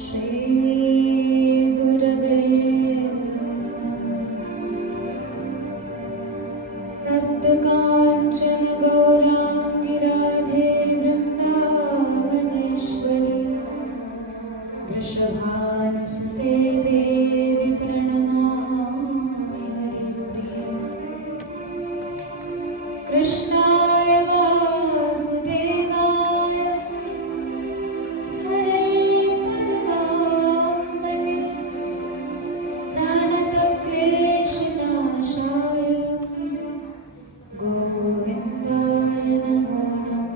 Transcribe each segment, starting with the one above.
श्रीगुरवे तप्तकाञ्चन गौराङ्गी राधे वृन्दावनेश्वरी वृषभानुसुते देवी प्रणमामि हरिप्रिये कृष्णाय वासुदेवाय हरे परमात्मने प्रणतक्लेशनाशाय गोविन्दाय नमो नमः।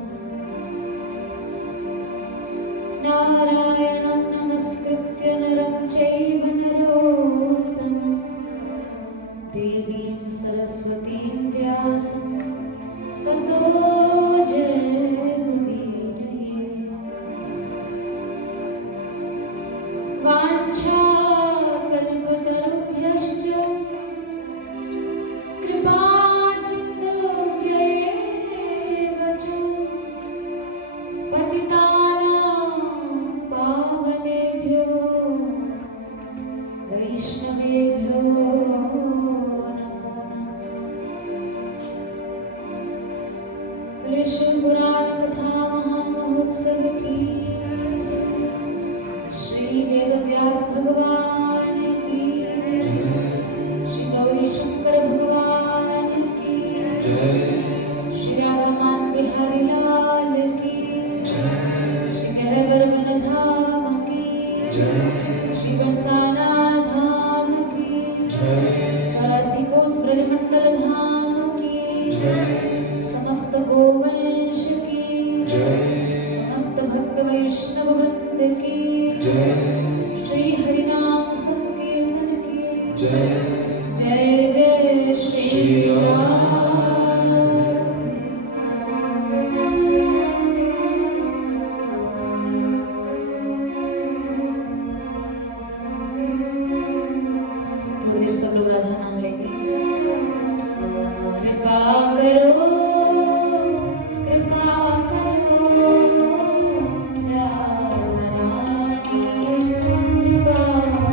नारायणं नमस्कृत्य नरं चैव नरोत्तमं देवीं सरस्वतीं व्यासं ततो जयमुदीरये। वाञ्छाकल्पतरुभ्यश्च कृपासिन्धुभ्यैव च पतितानां पावनेभ्यो वैष्णवेभ्यो नमो नमः। शिवपुराण कथा महामहोत्सव की जय। श्री वेदव्यास भगवान की जय। श्री गौरी शंकर भगवान की जय। श्री राधामान बिहारी लाल की जय। श्री गहवर वन धाम की जय। श्री बरसाना धाम की जय। 84 कोस ब्रजमंडल धाम की जय। समस्त गोवंश की जय। समस्त भक्त वैष्णव वृंद की जय। श्री हरिनाम संकीर्तन की जय। जय जय श्री राम। थोड़ी देर सब लोग राधा नाम लेंगे। कृपा करो कृपा करो राधा रानी कृपा करो।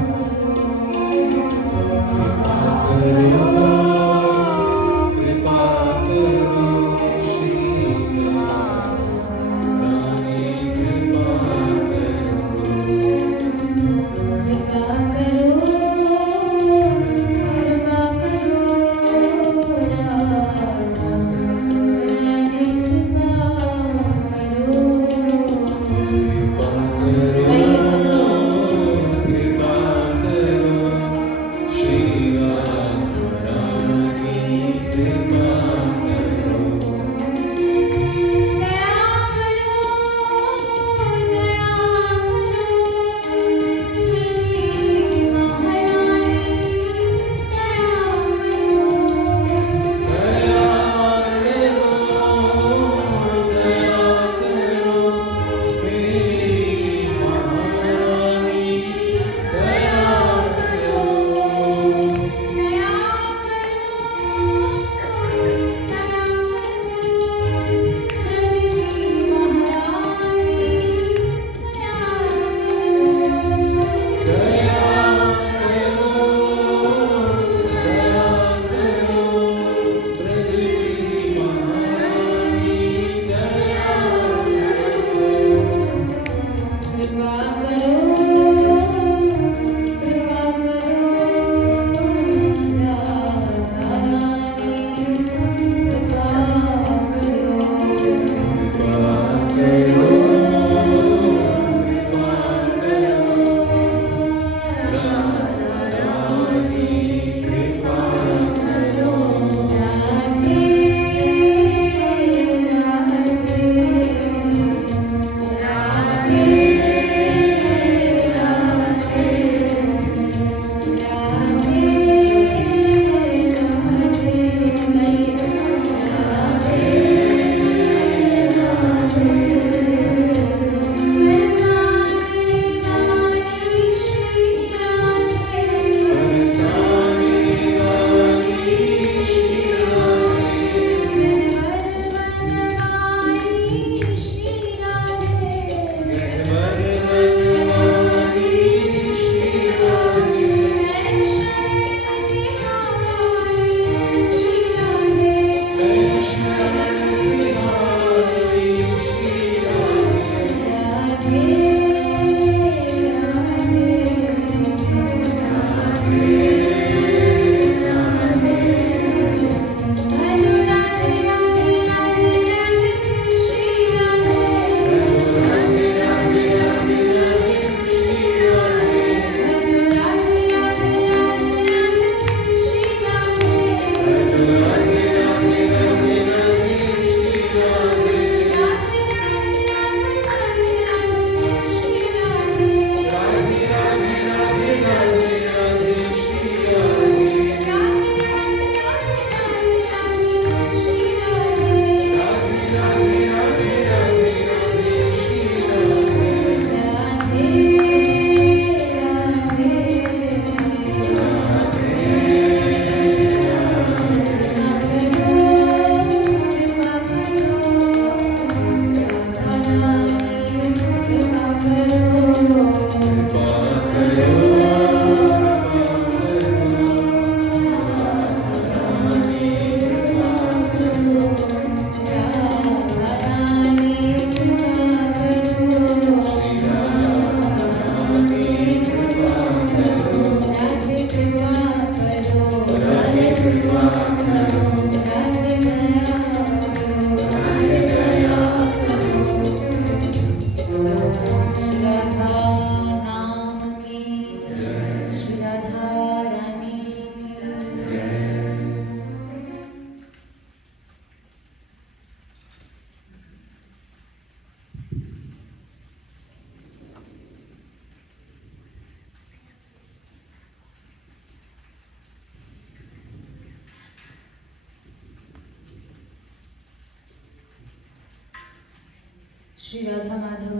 श्री राधा माधव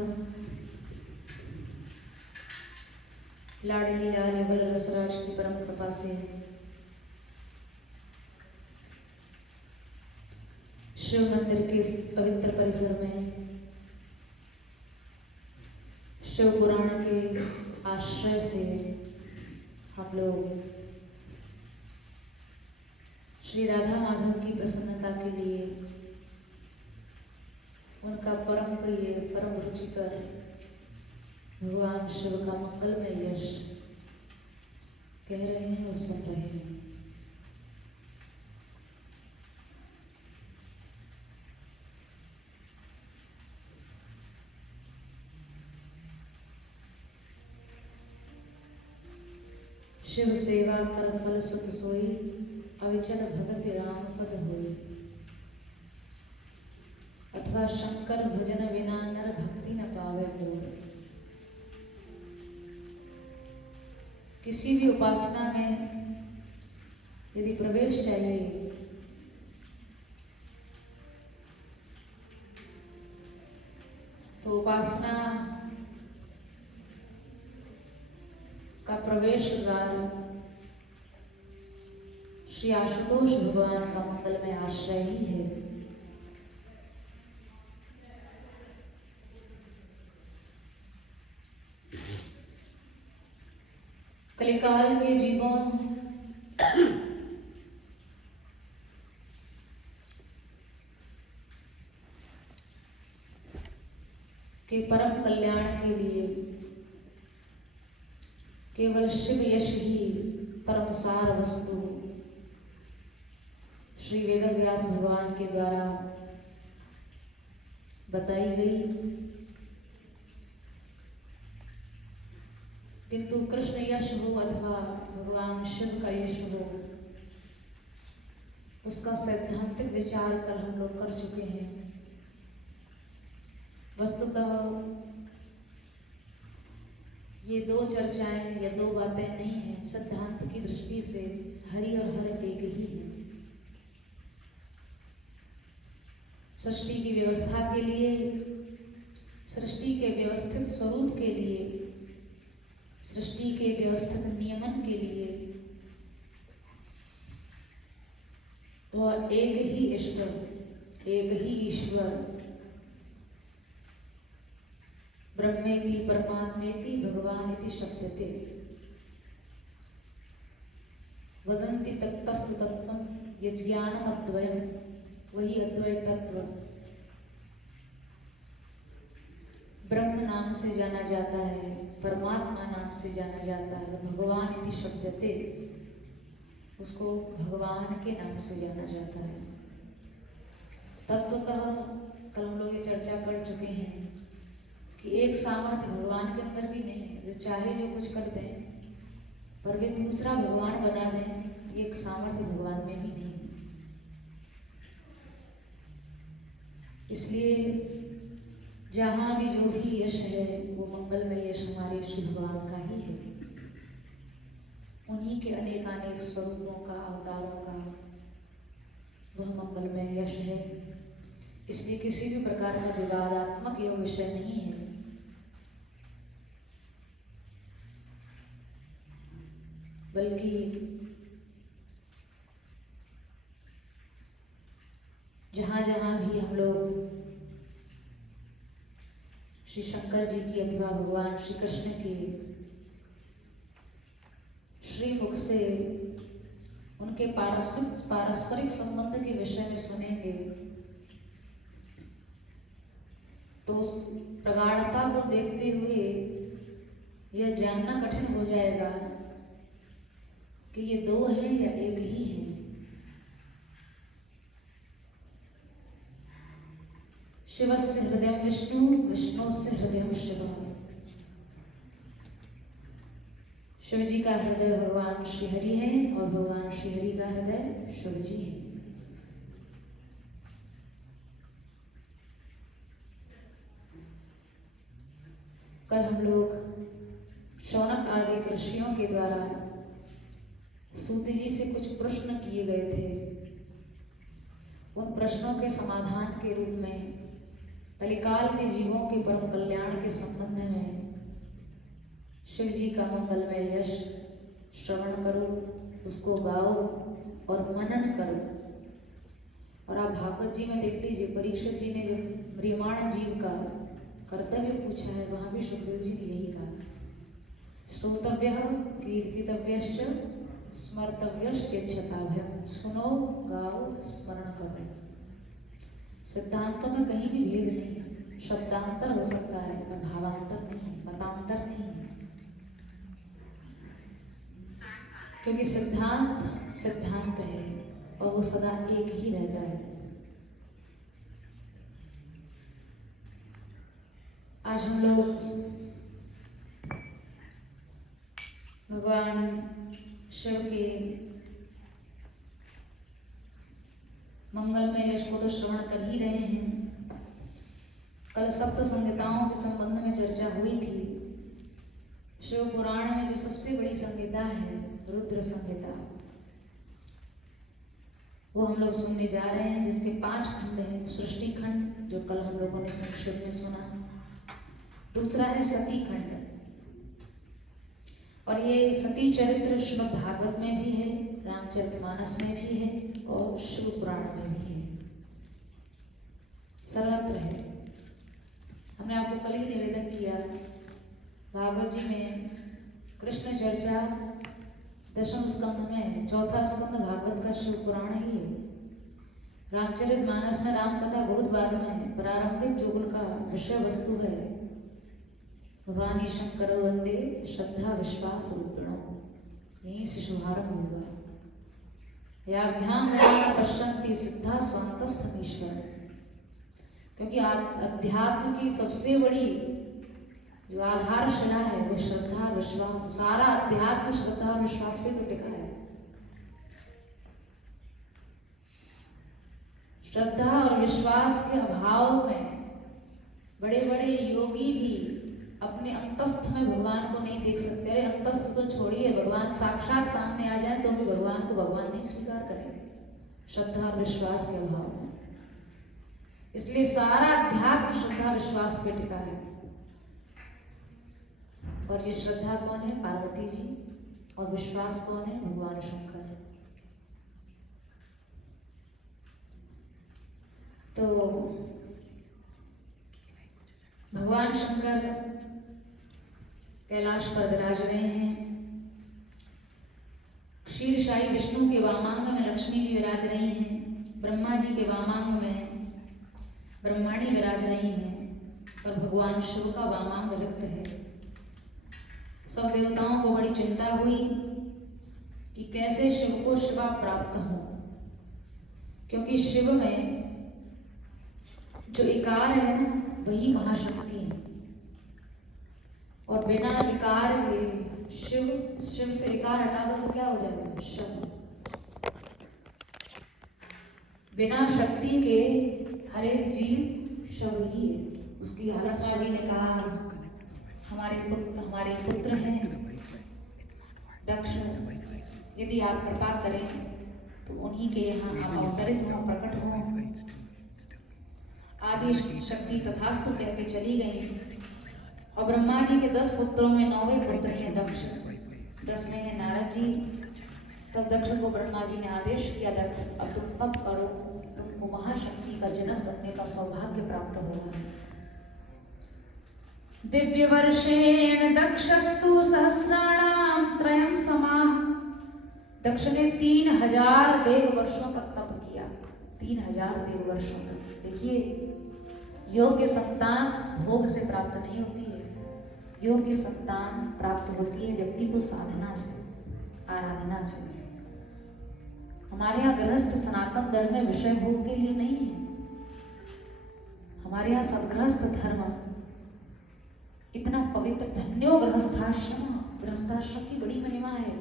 लाडली लाल युगल रसराज की परम कृपा से शिव मंदिर के इस पवित्र परिसर में शिव पुराण के आश्रय से हम लोग श्री राधा माधव की प्रसन्नता के लिए उनका परम प्रिय परम रुचिकर भगवान शिव का मंगलमय यश कह रहे हैं और सुन रहे हैं। शिव सेवा कर फल सुत सोई, अविचल भगति राम पद होई। अथवा शंकर भजन बिना नर भक्ति न पावे मोर। किसी भी उपासना में यदि प्रवेश चाहिए तो उपासना का प्रवेश द्वार श्री आशुतोष भगवान का मंगलमय आश्रय ही है। कलिकाल के जीवों के परम कल्याण के लिए केवल शिव यश ही परम सार वस्तु श्री वेदव्यास भगवान के द्वारा बताई गई। किंतु कृष्ण यश हो अथवा भगवान शिव का यश हो, उसका सैद्धांतिक विचार कर हम लोग कर चुके हैं। वस्तुतः ये दो चर्चाएं या दो बातें नहीं हैं, सिद्धांत की दृष्टि से हरि और हर एक ही है। सृष्टि की व्यवस्था के लिए, सृष्टि के व्यवस्थित स्वरूप के लिए, सृष्टि के व्यवस्थित नियमन के लिए वह एक ही ईश्वर, एक ही ईश्वर ब्रह्मेति परमात्मेति भगवानिति शब्दते वदन्ति तत्तस्तु तत्त्वं यज्ञानम् अद्वयम्, वही अद्वय तत्व ब्रह्म नाम नाम से जाना जाता है, परमात्मा नाम से जाना जाता है, भगवान इति शब्दते, उसको भगवान के नाम से जाना जाता है। तत्वतः कल हम लोग ये चर्चा कर चुके हैं कि एक सामर्थ्य भगवान के अंदर भी नहीं है, वे चाहे जो कुछ कर दें पर वे दूसरा भगवान बना दें, ये सामर्थ्य भगवान में भी नहीं है। इसलिए जहाँ भी जो भी यश है वो मंगलमय यश हमारे श्री भगवान का ही है। उन्हीं के अनेकानेक स्वरूपों का, अवतारों का वह मंगलमय यश है। इसलिए किसी भी प्रकार का विवादात्मक यह विषय नहीं है। बल्कि जहाँ जहाँ भी हम लोग श्री शंकर जी की अथवा भगवान श्री कृष्ण के श्रीमुख से उनके पारस्परिक संबंध के विषय में सुनेंगे तो उस प्रगाढ़ता को देखते हुए यह जानना कठिन हो जाएगा कि ये दो हैं या एक ही है। शिवस्य हृदय विष्णु, विष्णुस्य हृदय शिव। शिव जी का हृदय भगवान श्री हरि है और भगवान श्री हरि का हृदय शिव जी है। कल हम लोग शौनक आदि ऋषियों के द्वारा सूत जी से कुछ प्रश्न किए गए थे। उन प्रश्नों के समाधान के रूप में कलिकाल के जीवों के परम कल्याण के संबंध में शिव जी का मंगलमय यश श्रवण करो, उसको गाओ और मनन करो। और आप भागवत जी में देख लीजिए, परीक्षित जी ने जब म्रियमाण जीव का कर्तव्य पूछा है, वहां भी सुखदेव जी ने यही कहा, श्रोतव्यः कीर्तितव्यश्च स्मर्तव्यश्चेच्छताभ्यम। सुनो, गाओ, स्मरण करो। सिद्धांतों में कहीं भी भेद नहीं है। शब्दांतर हो सकता है पर भावांतर नहीं, मतांतर नहीं है। क्योंकि सिद्धांत सिद्धांत है और वो सदा एक ही रहता है। आज हम लोग भगवान शिव के मंगलमय यश को तो श्रवण कर ही रहे हैं। कल सप्त संहिताओं के संबंध में चर्चा हुई थी। शिव पुराण में जो सबसे बड़ी संहिता है, रुद्र संहिता, वो हम लोग सुनने जा रहे हैं, जिसके 5 खंड हैं। सृष्टि खंड, जो कल हम लोगों ने संक्षेप में सुना। दूसरा है सती खंड, और ये सती चरित्र श्रीमद् भागवत में भी है, रामचरितमानस में भी है और शिव पुराण में भी है, सर्वत्र है। हमने आपको कल ही निवेदन किया, भागवत जी में कृष्ण चर्चा 10वें स्कंध में, 4था स्कंध भागवत का शिव पुराण ही है। रामचरितमानस में राम कथा बहुत बाद में है। प्रारंभिक जो उनका विषय वस्तु है, भवानी शंकर वंदे श्रद्धा विश्वास रूपिणो, यहीं से शुभारंभ हुआ। याभ्याम मेरा पश्यन्ति सिद्धा स्वांतस्थमीश्वर। क्योंकि अध्यात्म की सबसे बड़ी जो आधारशिला है वो श्रद्धा विश्वास। सारा अध्यात्म श्रद्धा और विश्वास पे तो टिका है। श्रद्धा और विश्वास के अभाव में बड़े बड़े योगी भी अपने अंतस्थ में भगवान को नहीं देख सकते। अरे अंतस्थ तो छोड़िए, भगवान साक्षात सामने आ जाए तो भी भगवान को भगवान नहीं स्वीकार करेंगे, श्रद्धा और विश्वास के अभाव में। इसलिए सारा अध्यात्म श्रद्धा विश्वास पे टिका है। और ये श्रद्धा कौन है? पार्वती जी। और विश्वास कौन है? भगवान शंकर। तो भगवान शंकर कैलाश पर विराज रहे हैं। क्षीरशायी विष्णु के वामांग में लक्ष्मी जी विराज रही हैं। ब्रह्मा जी के वामांग में ब्रह्माणी विराज रही हैं। पर भगवान शिव का वामांग रिक्त है। सब देवताओं को बड़ी चिंता हुई कि कैसे शिव को शिवा प्राप्त हो, क्योंकि शिव में जो इकार है वही महाशक्ति है, और बिना इकार के शिव से इकार हटा दो तो क्या हो जाएगा? शव। बिना शक्ति के हर एक जीव शव ही है। उसकी हालत जी ने कहा, हमारे पुत्र हैं दक्ष, यदि आप कृपा करें तो उन्हीं के यहाँ हम अवतरित हों, प्रकट हों। आदि शक्ति तथास्तु कह के चली गई। और ब्रह्मा जी के 10 पुत्रों में 9वें पुत्र हैं दक्ष, 10वें हैं नारद जी। तब दक्ष को ब्रह्मा जी ने आदेश किया, दक्ष अब तुम तप करो, तुमको महाशक्ति का जनक बनने का सौभाग्य प्राप्त होगा। दिव्य वर्षेण दक्षस्तु सहस्राणाम त्रयम समाह। दक्ष ने 3000 देव वर्षों तक तप किया, 3000 देव वर्षों तक। देखिए, योग्य संतान भोग से प्राप्त नहीं होती है, योग्य संतान प्राप्त होती है व्यक्ति को साधना से, आराधना से। हमारे यहाँ गृहस्थ सनातन धर्म में विषय भोग के लिए नहीं है। हमारे यहाँ सदगृहस्थ धर्म इतना पवित्र, धन्यो गृहस्थाश्रम। गृहस्थाश्रम की बड़ी महिमा है,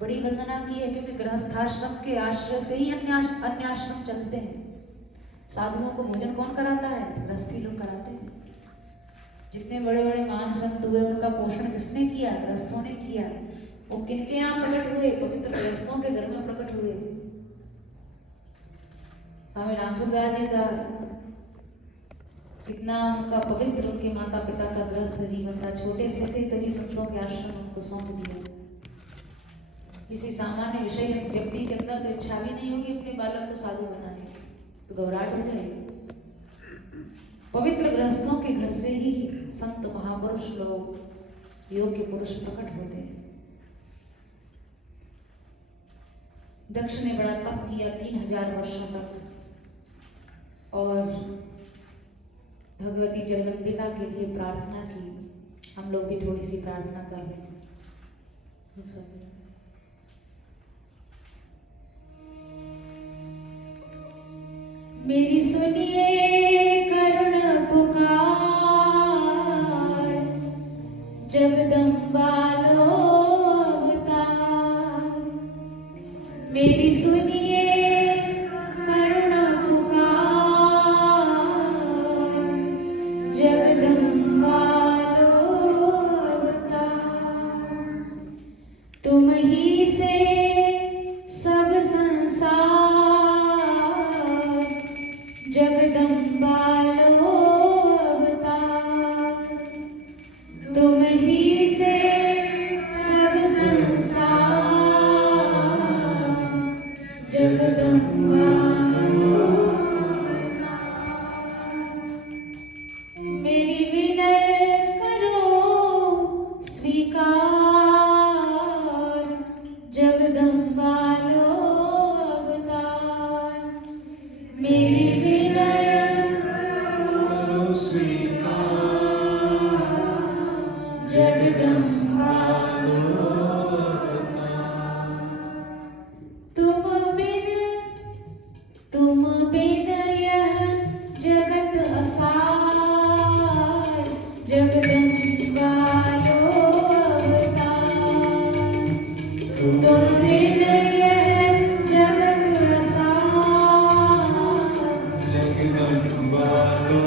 बड़ी वंदना की है, क्योंकि गृहस्थाश्रम के आश्रय से ही अन्य आश्रम चलते हैं। साधुओं को भोजन कौन कराता है? गृहस्थी लोग कराते हैं। जितने बड़े बड़े महान संत हुए उनका पोषण किसने किया? गृहस्थों ने किया। वो किनके यहाँ प्रकट हुए? पवित्र गृहस्थों के घर में प्रकट हुए। स्वामी रामसुदास जी का कितना उनका पवित्र, उनके माता पिता का गृहस्थ जीवन था। छोटे से थे तभी संतों के आश्रम उनको सौंप दिया। किसी सामान्य विषय व्यक्ति के अंदर तो इच्छा भी नहीं होगी अपने बालक को साधु बनाने की, तो घबराहट हो जाएगी। पवित्र गृहस्थों के घर से ही संत महापुरुष लोग, योग्य पुरुष प्रकट होते हैं। दक्ष ने बड़ा तप किया 3000 वर्षों तक, और भगवती जगदम्बिका के लिए प्रार्थना की। हम लोग भी थोड़ी सी प्रार्थना कर लें। मेरी सुनिए करुण पुकार, जगदम्बा लो अवतार। मेरी सुनिए करुण पुकार, जगदम्बा लो अवतार। तुम ही से सब संसार, जगदम्बा लो अवतार। तुम ही से सब संसार, जगदम्बा लो अवतार। मेरी विनय करो स्वीकार, जगदम्बा लो अवतार। मेरी जगदम्बा लो अवतार। तुम बिन यह जगत असार, जगदम्बा लो अवतार। तुम बिन यह जगत असार, जगदम्बा लो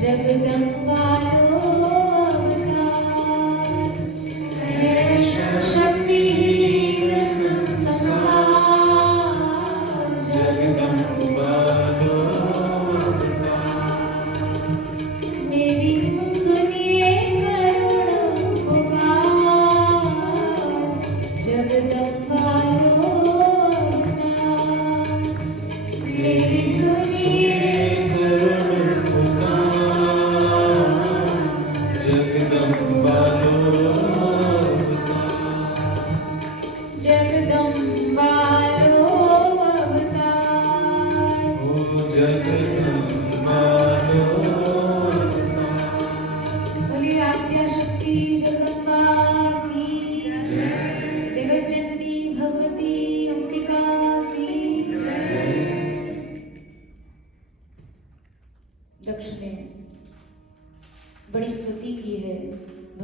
जगदम्बा लो अवतार। है शक्तिहीन संसार,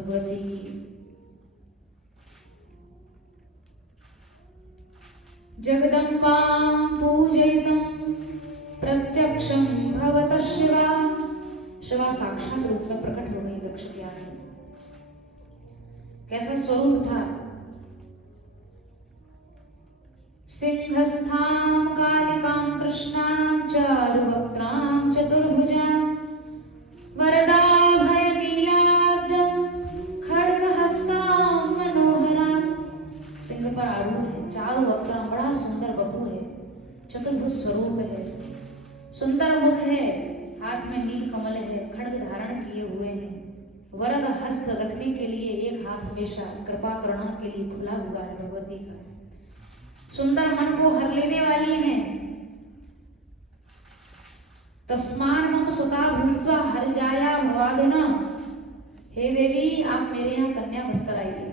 भगवती की। जगदम्बां पूजयितुं प्रत्यक्षं भवतः शिवा। शिवा साक्षात रूप में प्रकट हो गई दक्ष के आगे। कैसा स्वरूप था? सिंहस्थां कालिकां कृष्णां चारुवक्त्रां चतुर्भुजां वरदाभयनीलाब्जं खड्गहस्तां मनोहरां। सिंह पर आरूढ़ है, चारु वक्त्रां, बड़ा सुंदर बपू है, चतुर्भुज स्वरूप है, सुंदर मुख है, हाथ में नील कमल है, खड्ग धारण किए हुए हैं, वरद हस्त रखने के लिए एक हाथ हमेशा कृपा करना के लिए खुला हुआ है भगवती का। सुंदर मन को हर लेने वाली हैं। तस्मान मम सुता भूत्वा हर जाया भवादिना। हे देवी, आप मेरे यहाँ कन्या बनकर आइए।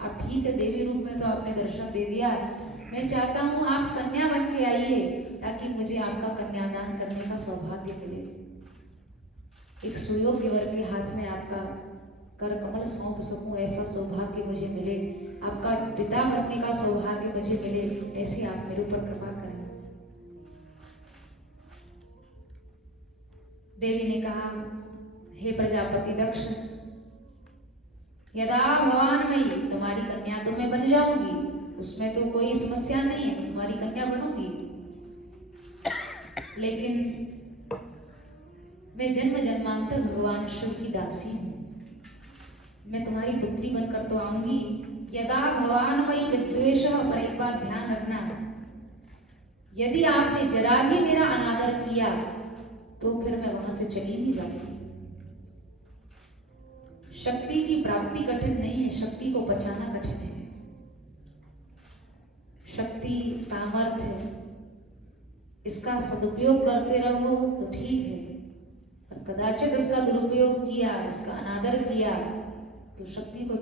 आप ठीक है, देवी रूप में तो आपने दर्शन दे दिया, मैं चाहता हूँ आप कन्या बन के आइए ताकि मुझे आपका कन्यादान करने का सौभाग्य मिले। एक सुयोग्य वर के हाथ में आपका कर कमल सौंप सकूं, ऐसा सौभाग्य मुझे मिले, आपका पिता बनने का सौभाग्य मुझे मिले, ऐसी आप मेरे ऊपर कृपा करें। देवी ने कहा, हे प्रजापति दक्ष, यदा भवान मई, तुम्हारी कन्या तो मैं बन जाऊंगी, उसमें तो कोई समस्या नहीं है, तुम्हारी कन्या बनूंगी। लेकिन मैं जन्म जन्मांतर भगवान शिव की दासी हूँ, मैं तुम्हारी पुत्री बनकर तो आऊंगी। यदा भवान मई विद्वेष, पर एक बात ध्यान रखना, यदि आपने जरा भी मेरा अनादर किया तो फिर मैं वहां से चली नहीं जाऊंगी। शक्ति की प्राप्ति कठिन नहीं है, शक्ति को बचाना कठिन है। शक्ति सामर्थ्य, इसका सदुपयोग करते रहो तो ठीक है, और कदाचित इसका दुरुपयोग किया, इसका अनादर किया तो शक्ति को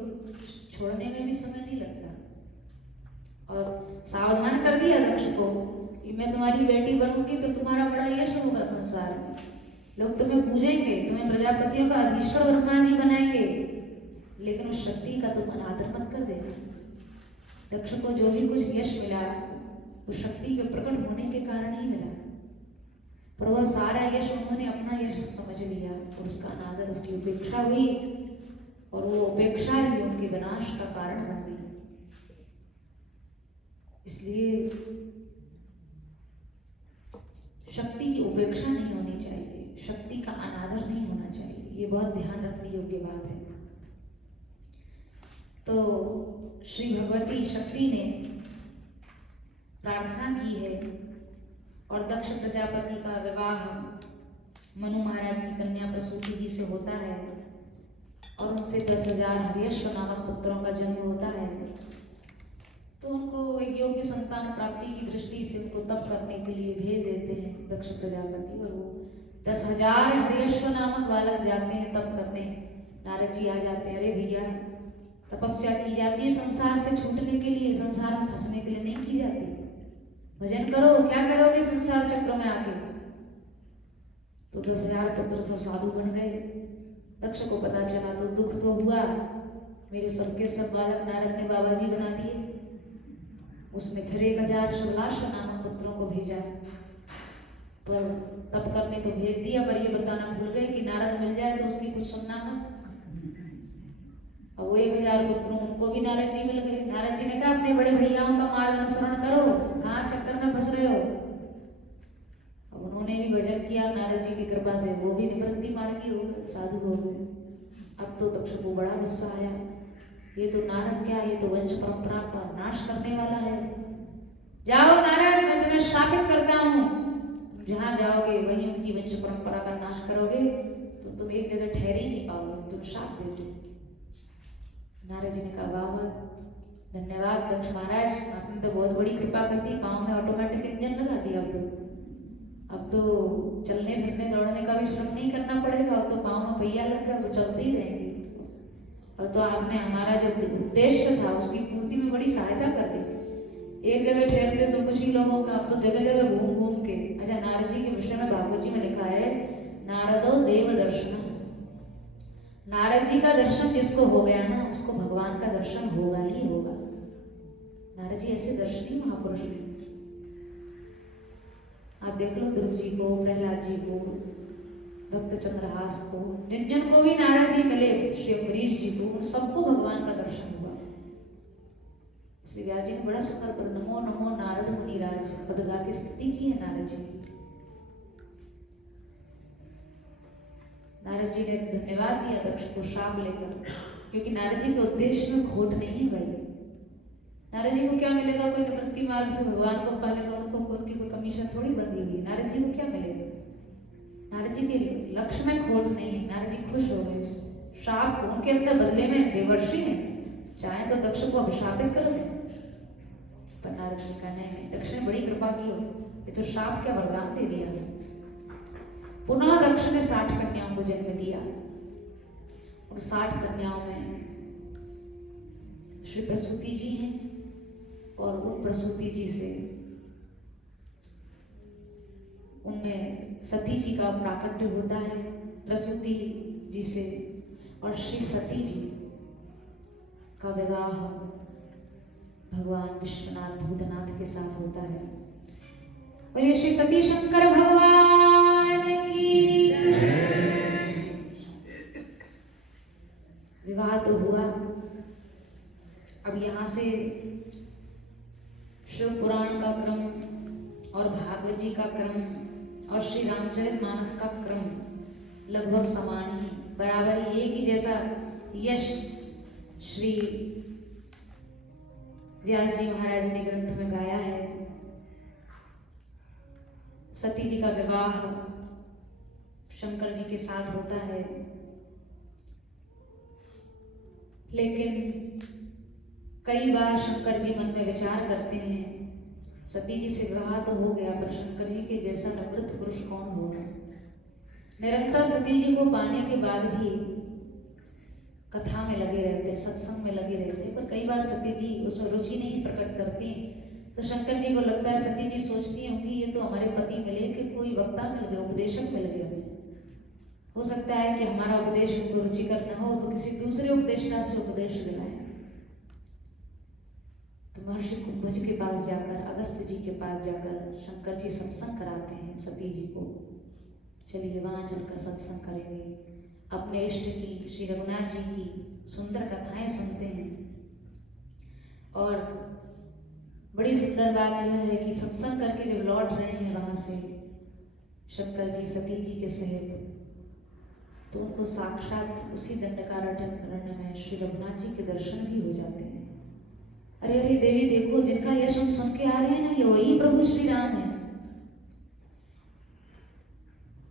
छोड़ने में भी समय नहीं लगता। और सावधान कर दिया दक्ष को कि मैं तुम्हारी बेटी बनूंगी तो तुम्हारा बड़ा यश होगा संसार में, लोग तुम्हें पूजेंगे, तुम्हें प्रजापतियों का अधीश्वर ब्रह्मा जी बनाएंगे, लेकिन उस शक्ति का तुम अनादर मत कर देना। दक्ष को जो भी कुछ यश मिला वो शक्ति के प्रकट होने के कारण ही मिला, पर वह सारा यश उन्होंने अपना यश समझ लिया और उसका अनादर, उसकी उपेक्षा हुई, और वो उपेक्षा ही उनके विनाश का कारण बन गई। इसलिए शक्ति की उपेक्षा नहीं होनी चाहिए, शक्ति का अनादर नहीं होना चाहिए, ये बहुत ध्यान रखने योग्य बात है। तो श्री भगवती शक्ति ने प्रार्थना की है और दक्ष प्रजापति का विवाह मनु महाराज की कन्या प्रसूति जी से होता है और उनसे 10,000 हर्यश्व नामक पुत्रों का जन्म होता है। तो उनको एक योग्य संतान प्राप्ति की दृष्टि से उनको तप करने के लिए भेज देते हैं दक्ष प्रजापति, और वो 10,000 हर्यश्व नामक बालक जाते हैं तप करने। नारद जी आ जाते हैं, अरे भैया तपस्या की जाती है संसार से छूटने के लिए, संसार में फंसने के लिए नहीं की जाती, भजन करो, क्या करोगे संसार चक्र में आके। तो 10,000 पुत्र सब साधु बन गए। दक्ष को पता चला तो दुख तो हुआ, मेरे सबके सब बालक नारद ने बाबा जी बना दिए। उसने फिर 1,000 शबलाश नामक पुत्रों को भेजा, पर तप करने तो भेज दिया, पर ये बताना भूल गए कि नारद मिल जाए तो उसकी कुछ सुनना मत। और वो 1,000 पुत्रों, उनको भी नारद जी मिल गए। नारद जी ने कहा अपने बड़े भैयाओं का मार्ग अनुसरण करो, कहाँ चक्कर में फंस रहे हो। अब उन्होंने भी भजन किया नारद जी की कृपा से, वो भी निवृत्ति मार्गी हो गए, साधु हो गए। अब तो दक्ष को बड़ा गुस्सा आया, ये तो नारद क्या, ये तो वंश परंपरा का नाश करने वाला है। जाओ नारद, मैं तुम्हें श्रापित करता हूँ, तुम जहाँ जाओगे वहीं उनकी वंश परंपरा का नाश करोगे तो तुम एक जगह ठहर ही नहीं पाओगे, तुम श्राप देते। नारद जी ने कहा वाह वाह, धन्यवाद दक्ष महाराज, आपने तो बहुत बड़ी कृपा कर दी, पाँव में ऑटोमेटिक इंजन लगा दिया। अब तो चलने फिरने दौड़ने का भी श्रम नहीं करना पड़ेगा, अब तो पाँव में पहिया लग गया, तो चलते ही रहेंगे। और तो आपने हमारा जो उद्देश्य था उसकी पूर्ति में बड़ी सहायता कर दी। एक जगह ठहरते तो कुछ ही लोगों का, अब तो जगह जगह घूम घूम के। अच्छा, नारद जी के विषय में भागवत जी में लिखा है, नारदो देव दर्शन, नारद जी का दर्शन जिसको हो गया ना, उसको भगवान का दर्शन होगा ही होगा। नारद जी ऐसे दर्शनीय महापुरुष हैं। आप देख लो ध्रुव जी को, प्रहलाद जी को, भक्त चंद्रहास को, जिन जिन को भी नारद जी मिले, श्री अम्बरीश जी को, सबको भगवान का दर्शन हुआ। श्री व्यास जी ने बड़ा सुंदर पद नमो नमो नारद मुनिराज पद गा के स्तुति की है नारद जी की। नारद जी ने धन्यवाद दिया दक्ष को श्राप लेकर, क्योंकि नारद जी के उद्देश्य में खोट नहीं है भाई। नारद जी को क्या मिलेगा? कोई निवृत्ति मार्ग से भगवान को पालेगा, उनको उनकी कोई कमीशन थोड़ी बंधी हुई। नारद जी को क्या मिलेगा? नारद जी के लक्ष्य में खोट नहीं है। नारद जी खुश हो गए उस श्राप को। उनके अंदर बदले में देवर्षि है, चाहे तो दक्ष को अभिशापित कर दे, पर नारद जी का नहीं। दक्ष ने बड़ी कृपा की, ये तो श्राप क्या वरदान दे दिया। पुनः दक्ष ने 60 कन्याओं को जन्म दिया, और 60 कन्याओं में श्री प्रसूति जी हैं, और उन प्रसूति जी से उनमें सती जी का प्राकट्य होता है, प्रसूति जी से, और श्री सती जी का विवाह भगवान विश्वनाथ भूतनाथ के साथ होता है। बोलिए श्री सती शंकर भगवान की। विवाह तो हुआ। अब यहाँ से शिव पुराण का क्रम और भागवत जी का क्रम और श्री रामचरितमानस का क्रम लगभग समान ही, बराबर ही, एक ही जैसा यश श्री व्यास जी महाराज ने ग्रंथ में गाया है। सती जी का विवाह शंकर जी के साथ होता है, लेकिन कई बार शंकर जी मन में विचार करते हैं, सती जी से विवाह तो हो गया, पर शंकर जी के जैसा निवृत्त पुरुष कौन होगा। निरंतर सती जी को पाने के बाद भी कथा में लगे रहते, सत्संग में लगे रहते, पर कई बार सती जी उसमें रुचि नहीं प्रकट करती। तो शंकर जी को लगता है, सती जी सोचती होंगी ये तो हमारे पति मिले कि कोई वक्ता मिल गए, उपदेशक मिल गए। हो सकता है कि हमारा उपदेश उनको रुचिकर न हो, तो किसी दूसरे उपदेष्टा से उपदेश दिलाए। तो महर्षि कुंभज के पास जाकर, अगस्त्य जी के पास जाकर शंकर जी सत्संग कराते हैं सती जी को। चलिए वहां चलकर सत्संग करेंगे, अपने इष्ट की, श्री रघुनाथ जी की सुंदर कथाएं सुनते हैं। और बड़ी सुंदर बात यह है कि सत्संग करके जब लौट रहे हैं वहां से शंकर जी सती जी के सहित, तो उनको साक्षात उसी दंडकारण्य में श्री रघुनाथ जी के दर्शन भी हो जाते हैं। अरे अरे देवी देखो, जिनका यश हम सुन के आ रहे हैं ना, ये वही प्रभु श्री राम है।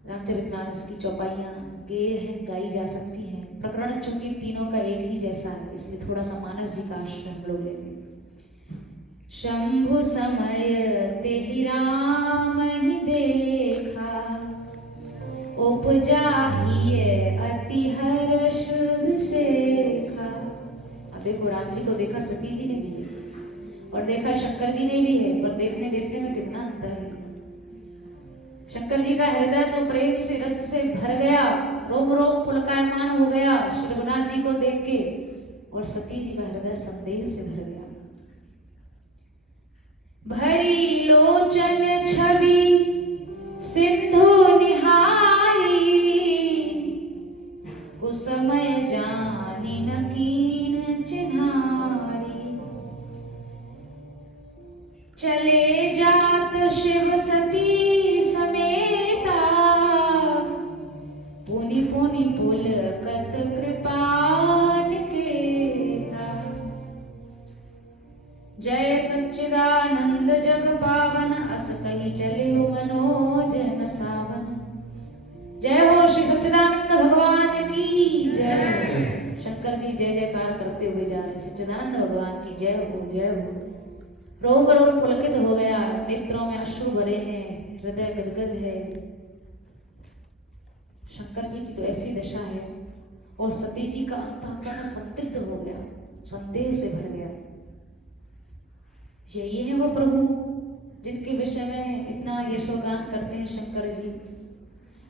रामचरितमानस की चौपाइयां गेय हैं, गाई जा सकती हैं। प्रकरण चूंकि तीनों का एक ही जैसा है, इसलिए थोड़ा सा मानस जी का आश्रय हम लोग लेंगे। शंभु समय तेहि राम ही देखा, उपजा ही अति हर्ष विशेखा। अब देखो, राम जी को देखा सती जी ने भी है, और देखा शंकर जी ने भी है, पर देखने देखने में कितना अंतर है। शंकर जी का हृदय तो प्रेम से, रस से भर गया, रोम रोम पुलकायमान हो गया श्री रघुनाथ जी को देख के, और सती जी का हृदय संदेह से भर गया। भरी लोचन छवि सिंधु निहारी, कुसमय जानी न कीन चिन्हारी। चले जात शिव सती समेता, पुनि पुनि पुलकत कृपा निकेता। जय सच्चिदानंद जग पावन, अस कहि चले मनोजन सावन। जय हो श्री सच्चिदानंद भगवान की जय। शंकर जी जय जयकार करते हुए जा रहे, सच्चिदानंद भगवान की जय हो, जय हो। रोम रोम पुलकित हो गया, नेत्रों में अश्रु भरे हैं, हृदय गदगद है। शंकर जी की तो ऐसी दशा है, और सती जी का अंतःकरण संदिग्ध हो गया, संदेह से भर गया। यही है वो प्रभु जिनके विषय में इतना यशोगान करते हैं शंकर जी।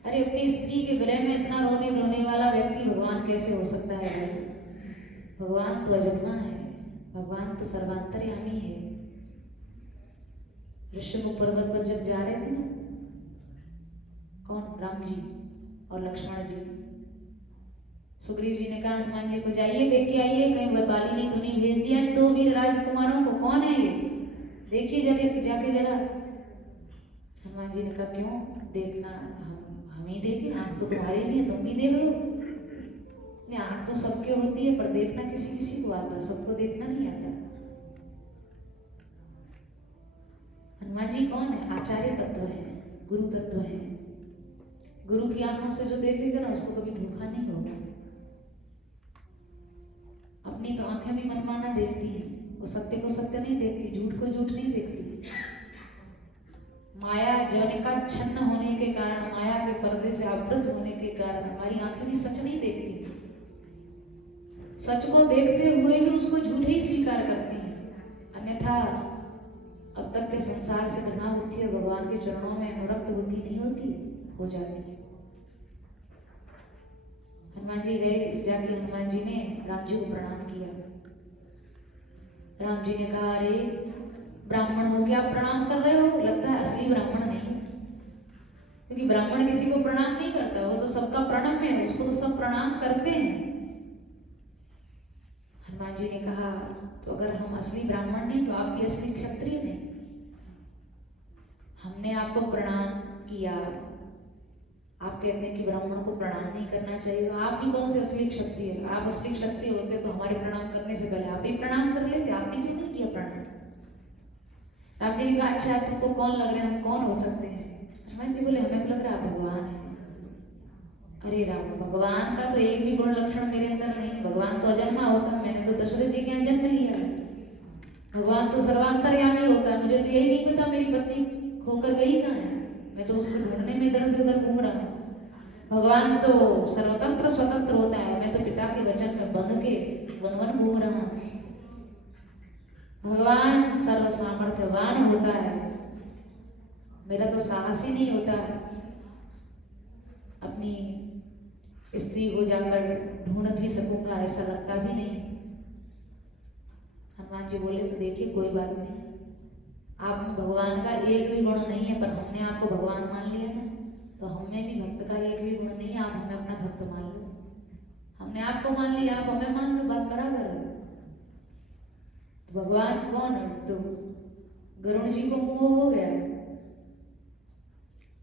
अरे अपनी स्त्री के विरह में इतना रोने धोने वाला व्यक्ति भगवान कैसे हो सकता है भाई? भगवान तो अजन्मा है, भगवान तो सर्वांतर्यामी है। ऋषिमुख पर्वत पर जब जा रहे थे ना, कौन? राम जी और लक्ष्मण जी। सुग्रीव जी ने कहा हनुमान जी को, जाइए देख के आइए कहीं बाली ने तो नहीं भेज दिया दो वीर राजकुमारों को, कौन है ये, देखिए जाके जरा। हनुमान जी ने कहा क्यों देखना, हम ही देखें, आंख तो तुम्हारी भी है, तुम भी देख लो। आंख तो सबके होती है पर देखना किसी किसी को आता, सबको देखना नहीं आता। हनुमान जी कौन है? आचार्य तत्व है, गुरु तत्व है। गुरु की आंखों से जो देखेगा ना उसको कभी धोखा नहीं होगा। अपनी तो आंखें भी मनमाना देखती है, वो सत्य को सत्य नहीं देखती, झूठ को झूठ नहीं देखती। माया जवनिका छन्न होने के कारण, माया के पर्दे से आवृत होने के कारण हमारी आंखें भी सच नहीं देखती। सच को देखते हुए भी उसको झूठ ही स्वीकार करती हैं। अन्यथा अब तक के संसार से घृणा बुद्धि और भगवान के चरणों में अनुरक्त बुद्धि नहीं होती, हो जाती है। हनुमान जी गए, जाके हनुमान जी ने राम जी को प्रणाम किया। राम जी ने कहा अरे ब्राह्मण हो क्या प्रणाम कर रहे हो? लगता है असली ब्राह्मण नहीं, क्योंकि ब्राह्मण किसी को प्रणाम नहीं करता, वो तो सबका प्रणम है, उसको तो सब प्रणाम करते हैं। हनुमान जी ने कहा तो अगर हम असली ब्राह्मण नहीं तो आप भी असली क्षत्रिय नहीं। हमने आपको प्रणाम किया, आप कहते हैं कि ब्राह्मण को प्रणाम नहीं करना चाहिए, तो आप भी कौन से असली क्षत्रिय? आप असली क्षत्रिय होते तो हमारे प्रणाम करने से पहले आप भी प्रणाम कर लेते, आपने क्यों नहीं किया प्रणाम? राम जी ने कहा अच्छा तुमको कौन लग रहा है, हम कौन हो सकते हैं? हनुमान जी बोले हमें तो लग रहा है भगवान है। अरे राम, भगवान का तो एक भी गुण लक्षण मेरे अंदर नहीं, भगवान तो अजन्मा होता, मैंने तो दशरथ जी के यहाँ जन्म लिया है। भगवान तो सर्वांतर्यामी होता है, मुझे तो यही नहीं पता मेरी पत्नी खोकर गई कहाँ है, मैं तो उसको ढूंढने में इधर से उधर घूम रहा हूँ। भगवान तो सर्वतंत्र स्वतंत्र होता है, मैं तो पिता के वचन में बंध के वन वन घूम रहा हूँ। भगवान सर्व सामर्थ्यवान होता है, मेरा तो साहस ही नहीं होता है अपनी स्त्री को जाकर ढूंढ भी सकूंगा, ऐसा लगता भी नहीं। हनुमान जी बोले तो देखिए कोई बात नहीं, आप में भगवान का एक भी गुण नहीं है, पर हमने आपको भगवान मान लिया ना, तो हमें भी भक्त का एक भी गुण नहीं है, आप हमें अपना भक्त मान लो। हमने आपको मान लिया, आप हमें मान लो, बात बराबर है। तो भगवान कौन है? तो गरुण जी को मोह हो गया,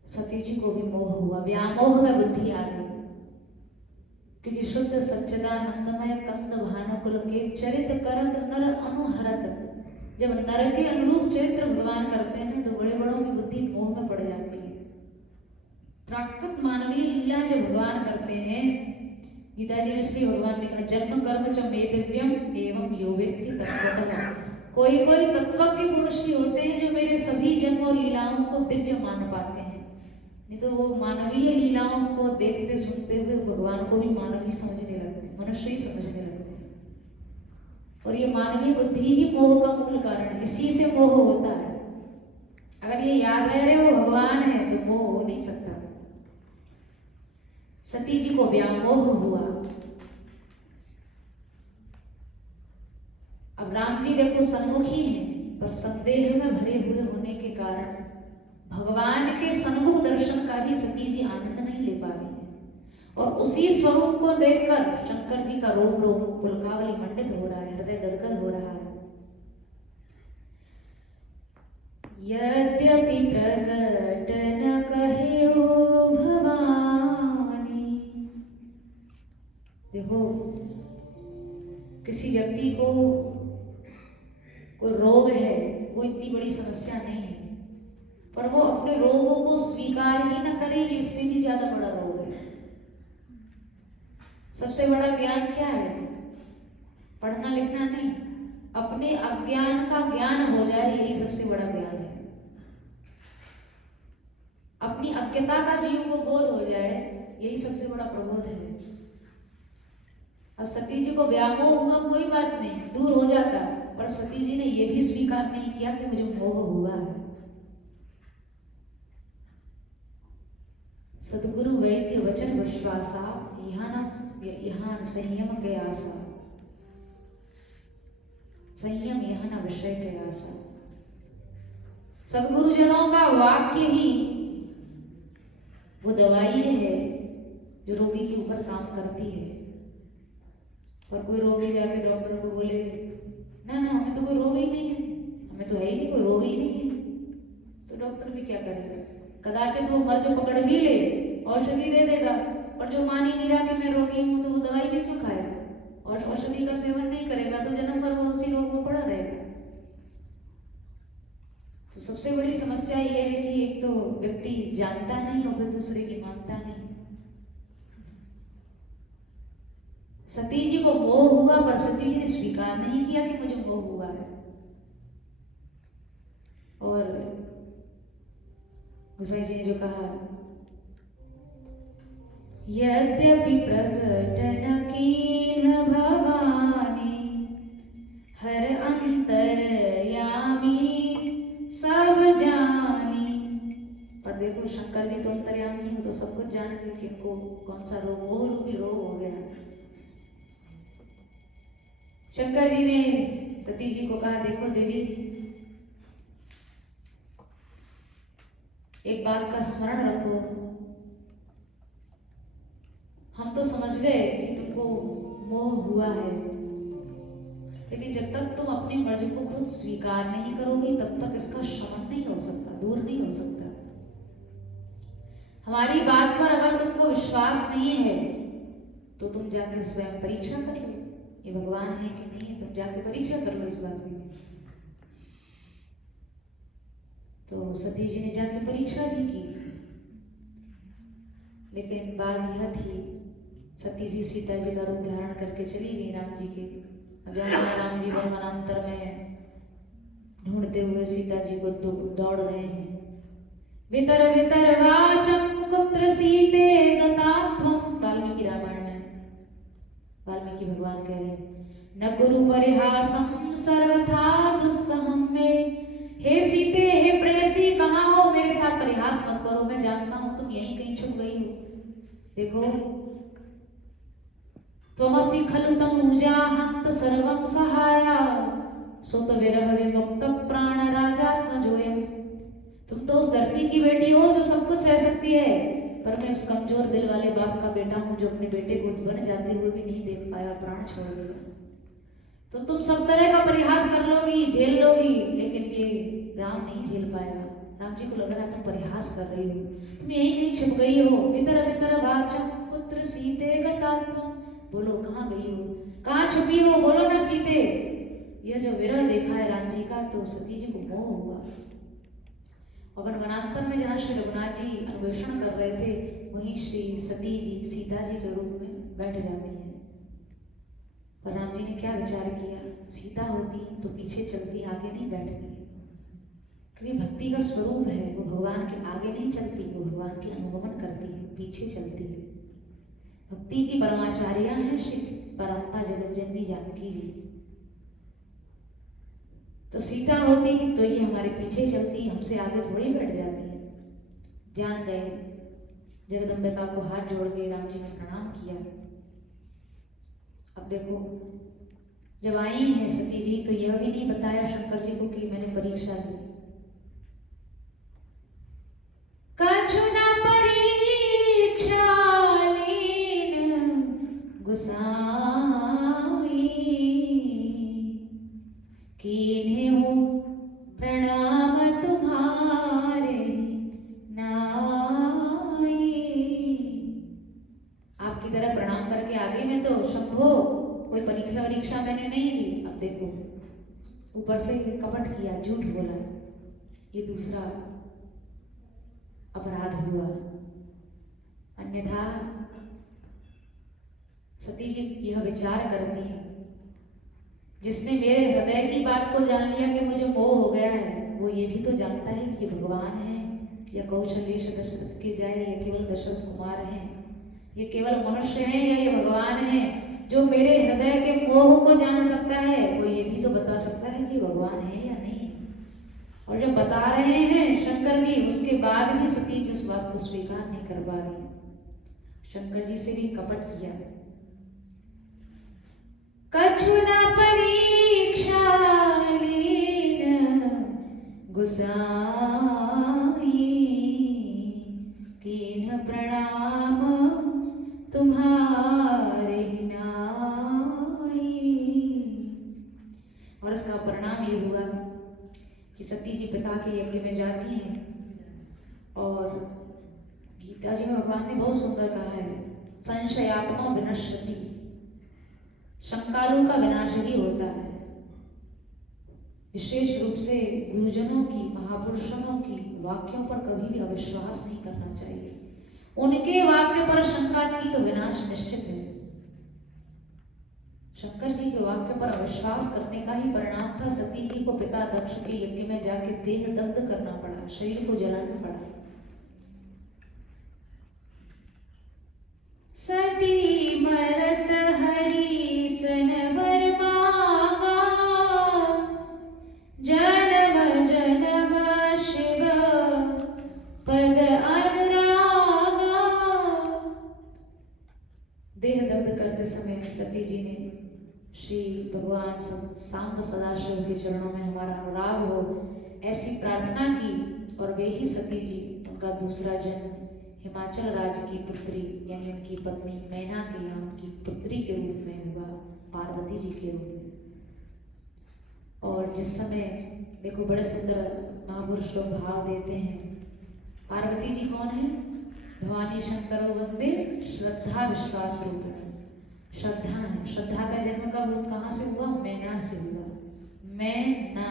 सती जी को भी मोह हुआ, व्यामोह में बुद्धि आ गई, क्योंकि शुद्ध सच्चिदानंदमय कंद भानुकुल के चरित करत नर अनुहरत। जब नर के अनुरूप चरित्र भगवान करते हैं तो बड़े बड़ों की बुद्धि मोह में पड़ जाती है। प्राकृत मानवीय लीला जब भगवान करते हैं, गीता जी में श्री भगवान ने कहा जन्म कर्म च मे दिव्यम एवं यो व्यक्ति तत्वतः। कोई कोई तत्वज्ञ पुरुष ही होते हैं जो मेरे सभी जन्म और लीलाओं को दिव्य मान पाते हैं, नहीं तो वो मानवीय लीलाओं को देखते सुनते हुए भगवान को भी मानवीय समझने लगते हैं, मनुष्य ही समझने लगते हैं। और ये मानवीय बुद्धि ही मोह का मूल कारण है, इसी से मोह होता है। अगर ये याद रह रहे हो भगवान है तो मोह हो नहीं सकता। सती जी को व्यामोह हुआ। अब राम जी देखो सन्मुखी हैं, पर संदेह में भरे हुए होने के कारण भगवान के सन्मुख दर्शन का भी सती जी आनंद नहीं ले पा रही है। और उसी स्वरूप को देखकर शंकर जी का रोम रोम पुलकावली मंडित हो रहा है, हृदय गदगद हो रहा है। यद्यपि प्रकट न कहो भवानी। देखो किसी व्यक्ति को कोई रोग है, वो इतनी बड़ी समस्या नहीं है, पर वो अपने रोगों को स्वीकार ही न करे, इससे भी ज्यादा बड़ा रोग है। सबसे बड़ा ज्ञान क्या है? पढ़ना लिखना नहीं, अपने अज्ञान का ज्ञान हो जाए, यही सबसे बड़ा ज्ञान है। अपनी अज्ञता का जीव को बोध हो जाए, यही सबसे बड़ा प्रबोध है। अब सती जी को व्यामोह हुआ, कोई बात नहीं, दूर हो जाता, पर सती जी ने यह भी स्वीकार नहीं किया कि मुझे मोह हुआ है। सदगुरु वचन विश्वासा यहाँ संयम के आशा, संयम यहाँ न विषय के आशा। सद्गुरुजनों का वाक्य ही वो दवाई है जो रोगी के ऊपर काम करती है। और कोई रोगी जाके डॉक्टर को बोले ना ना हमें तो कोई रोग ही नहीं है, हमें तो है ही नहीं, कोई रोग ही नहीं है, तो डॉक्टर भी क्या करेगा? कदाचित वो मर्ज पकड़ भी ले, औषधि दे देगा, पर जो मान ही नहीं रहा कि मैं रोगी हूँ तो वो दवाई भी क्यों खाएगा और औषधि का सेवन नहीं करेगा, तो जन्म भर वो उसी रोग में पड़ा रहेगा। तो सबसे बड़ी समस्या ये है कि एक तो व्यक्ति जानता नहीं और फिर दूसरे की मानता नहीं। सती जी को मोह हुआ, पर सती जी ने स्वीकार नहीं किया कि मुझे मोह हुआ है। और गोसाई जी ने जो कहा, यद्यपि प्रकटन कीन भवानी हर अंतर्यामी सब जानी। पर देखो शंकर जी तो अंतर्यामी हो, तो सब कुछ जान गए कि इनको कौन सा रोग, मोह रूपी रोग हो गया। शंकर जी ने सती जी को कहा, देखो देवी, एक बात का स्मरण रखो, हम तो समझ गए कि तुमको मोह हुआ है, लेकिन जब तक तुम अपने मर्ज को खुद स्वीकार नहीं करोगी तब तक इसका शमन नहीं हो सकता, दूर नहीं हो सकता। हमारी बात पर अगर तुमको विश्वास नहीं है तो तुम जाकर स्वयं परीक्षा कर लो, ये भगवान है कि नहीं है, तुम जाके परीक्षा कर लो इस बात की। तो सती जी ने जाके परीक्षा भी की, लेकिन बात यह थी, सती जी सीता जी का रूप धारण करके चली गई राम जी के। अब राम जी वनांतर में ढूंढते हुए सीता जी को दौड़ रहे हैं। वितर वितर वाचम कुत्र सीते गतात्वम, वाल्मीकि रामायण में वाल्मीकि भगवान कह रहे हैं, न कुरु परिहासम सर्वथा दुस्सहम में। हे सीते, हे प्रेयसी, कहाँ हो? मेरे साथ परिहास मत करो, मैं जानता हूं तुम यहीं कहीं छुप गई हो। देखो, त्वमसि खलु तनूजा हंत सर्वं सहाया सुत विरह विमुक्त प्राण राजात्मजोयम्। तुम तो उस धरती की बेटी हो जो सब कुछ सह सकती है, पर मैं उस कमजोर दिल वाले बाप का बेटा हूं जो अपने बेटे को बन जाते हुए भी नहीं देख पाया, प्राण छोड़ दिया। तो तुम सब तरह का परिहास कर लोगी, झेल लोगी, लेकिन ये राम नहीं झेल पाएगा। राम जी को लग रहा तुम परिहास कर रही हो, तुम यहीं कहीं छुप गई हो। वितर वितर वाचम पुत्र सीते गतात्वम, बोलो कहाँ गई हो, कहाँ छुपी हो, बोलो ना सीते। यह जो विरह देखा है राम जी का, तो सती जी को मोह हुआ। और वनांतर में जहाँ श्री रघुनाथ जी अन्वेषण कर रहे थे, वहीं श्री सती जी सीता जी के रूप में बैठ जाती हैं। पर राम जी ने क्या विचार किया, सीता होती तो पीछे चलती, आगे नहीं बैठती, क्योंकि भक्ति का स्वरूप है, वो भगवान के आगे नहीं चलती, वो भगवान के अनुगमन करती है, पीछे चलती है। भक्ति की परमाचार्या हैं श्री परम्पा जगज्जननी जानकी जी। तो सीता होती तो ये हमारे पीछे चलती, हमसे आगे थोड़ी बैठ जाती है। जान गए, जगदम्बिका को हाथ जोड़ के राम जी ने प्रणाम किया। अब देखो, जब आई हैं सती जी तो यह भी नहीं बताया शंकर जी को कि मैंने परीक्षा दी। कछु न परीक्षा लीन गुसाई, कीन्हे प्रणाम तुम्हारे नाई। आपकी तरह प्रणाम करके आ गई मैं तो, शंभो, कोई परीक्षा मैंने नहीं ली। अब देखो, ऊपर से कपट किया, झूठ बोला, ये दूसरा अपराध हुआ। अन्यथा सती जी यह विचार करती है, जिसने मेरे हृदय की बात को जान लिया कि मुझे मोह हो गया है, वो ये भी तो जानता है कि ये भगवान है या कौशलेश दशरथ के जाए, ये केवल दशरथ कुमार हैं, ये केवल मनुष्य हैं या ये भगवान है। जो मेरे हृदय के मोह को जान सकता है, वो ये भी तो बता सकता है कि भगवान है या नहीं। और जो बता रहे हैं शंकर जी, उसके बाद भी सती जी उस बात को स्वीकार नहीं कर पा रही। शंकर जी से भी कपट किया। कछु न परीक्षा लीन गुसाई, कीन्ह प्रणाम तुम्हारे नाई। और इसका परिणाम ये हुआ कि सती जी पिता के यज्ञ में जाती हैं, और गीता जी में भगवान ने बहुत सुंदर कहा है, संशयात्मा विनश्यति, शंकालु का विनाश ही होता है। विशेष रूप से गुरुजनों की, महापुरुषों की वाक्यों पर कभी भी अविश्वास नहीं करना चाहिए। उनके वाक्य पर शंका की तो विनाश निश्चित है। शंकर जी के वाक्य पर अविश्वास करने का ही परिणाम था सती जी को पिता दक्ष के यज्ञ में जाके देह दग्ध करना पड़ा, शरीर को जलाना पड़ा। सती मरत हरि सन वर मांगा, जन्म जन्म शिव पद अनुरागा। देह दग्ध करते समय सती जी ने श्री भगवान सांब सदाशिव के चरणों में हमारा अनुराग हो, ऐसी प्रार्थना की। और वे ही सती जी, उनका दूसरा जन्म हिमाचल राज्य की पुत्री यानी उनकी पत्नी मैना के यहाँ उनकी पुत्री के रूप में हुआ, पार्वती जी के रूप में। और जिस समय देखो बड़े सुंदर महापुरुष लोग भाव देते हैं। पार्वती जी कौन है? भवानी शंकर वंदे श्रद्धा विश्वास रूप है, श्रद्धा है। श्रद्धा का जन्म कब कहाँ से हुआ? मैना से हुआ। मैं ना,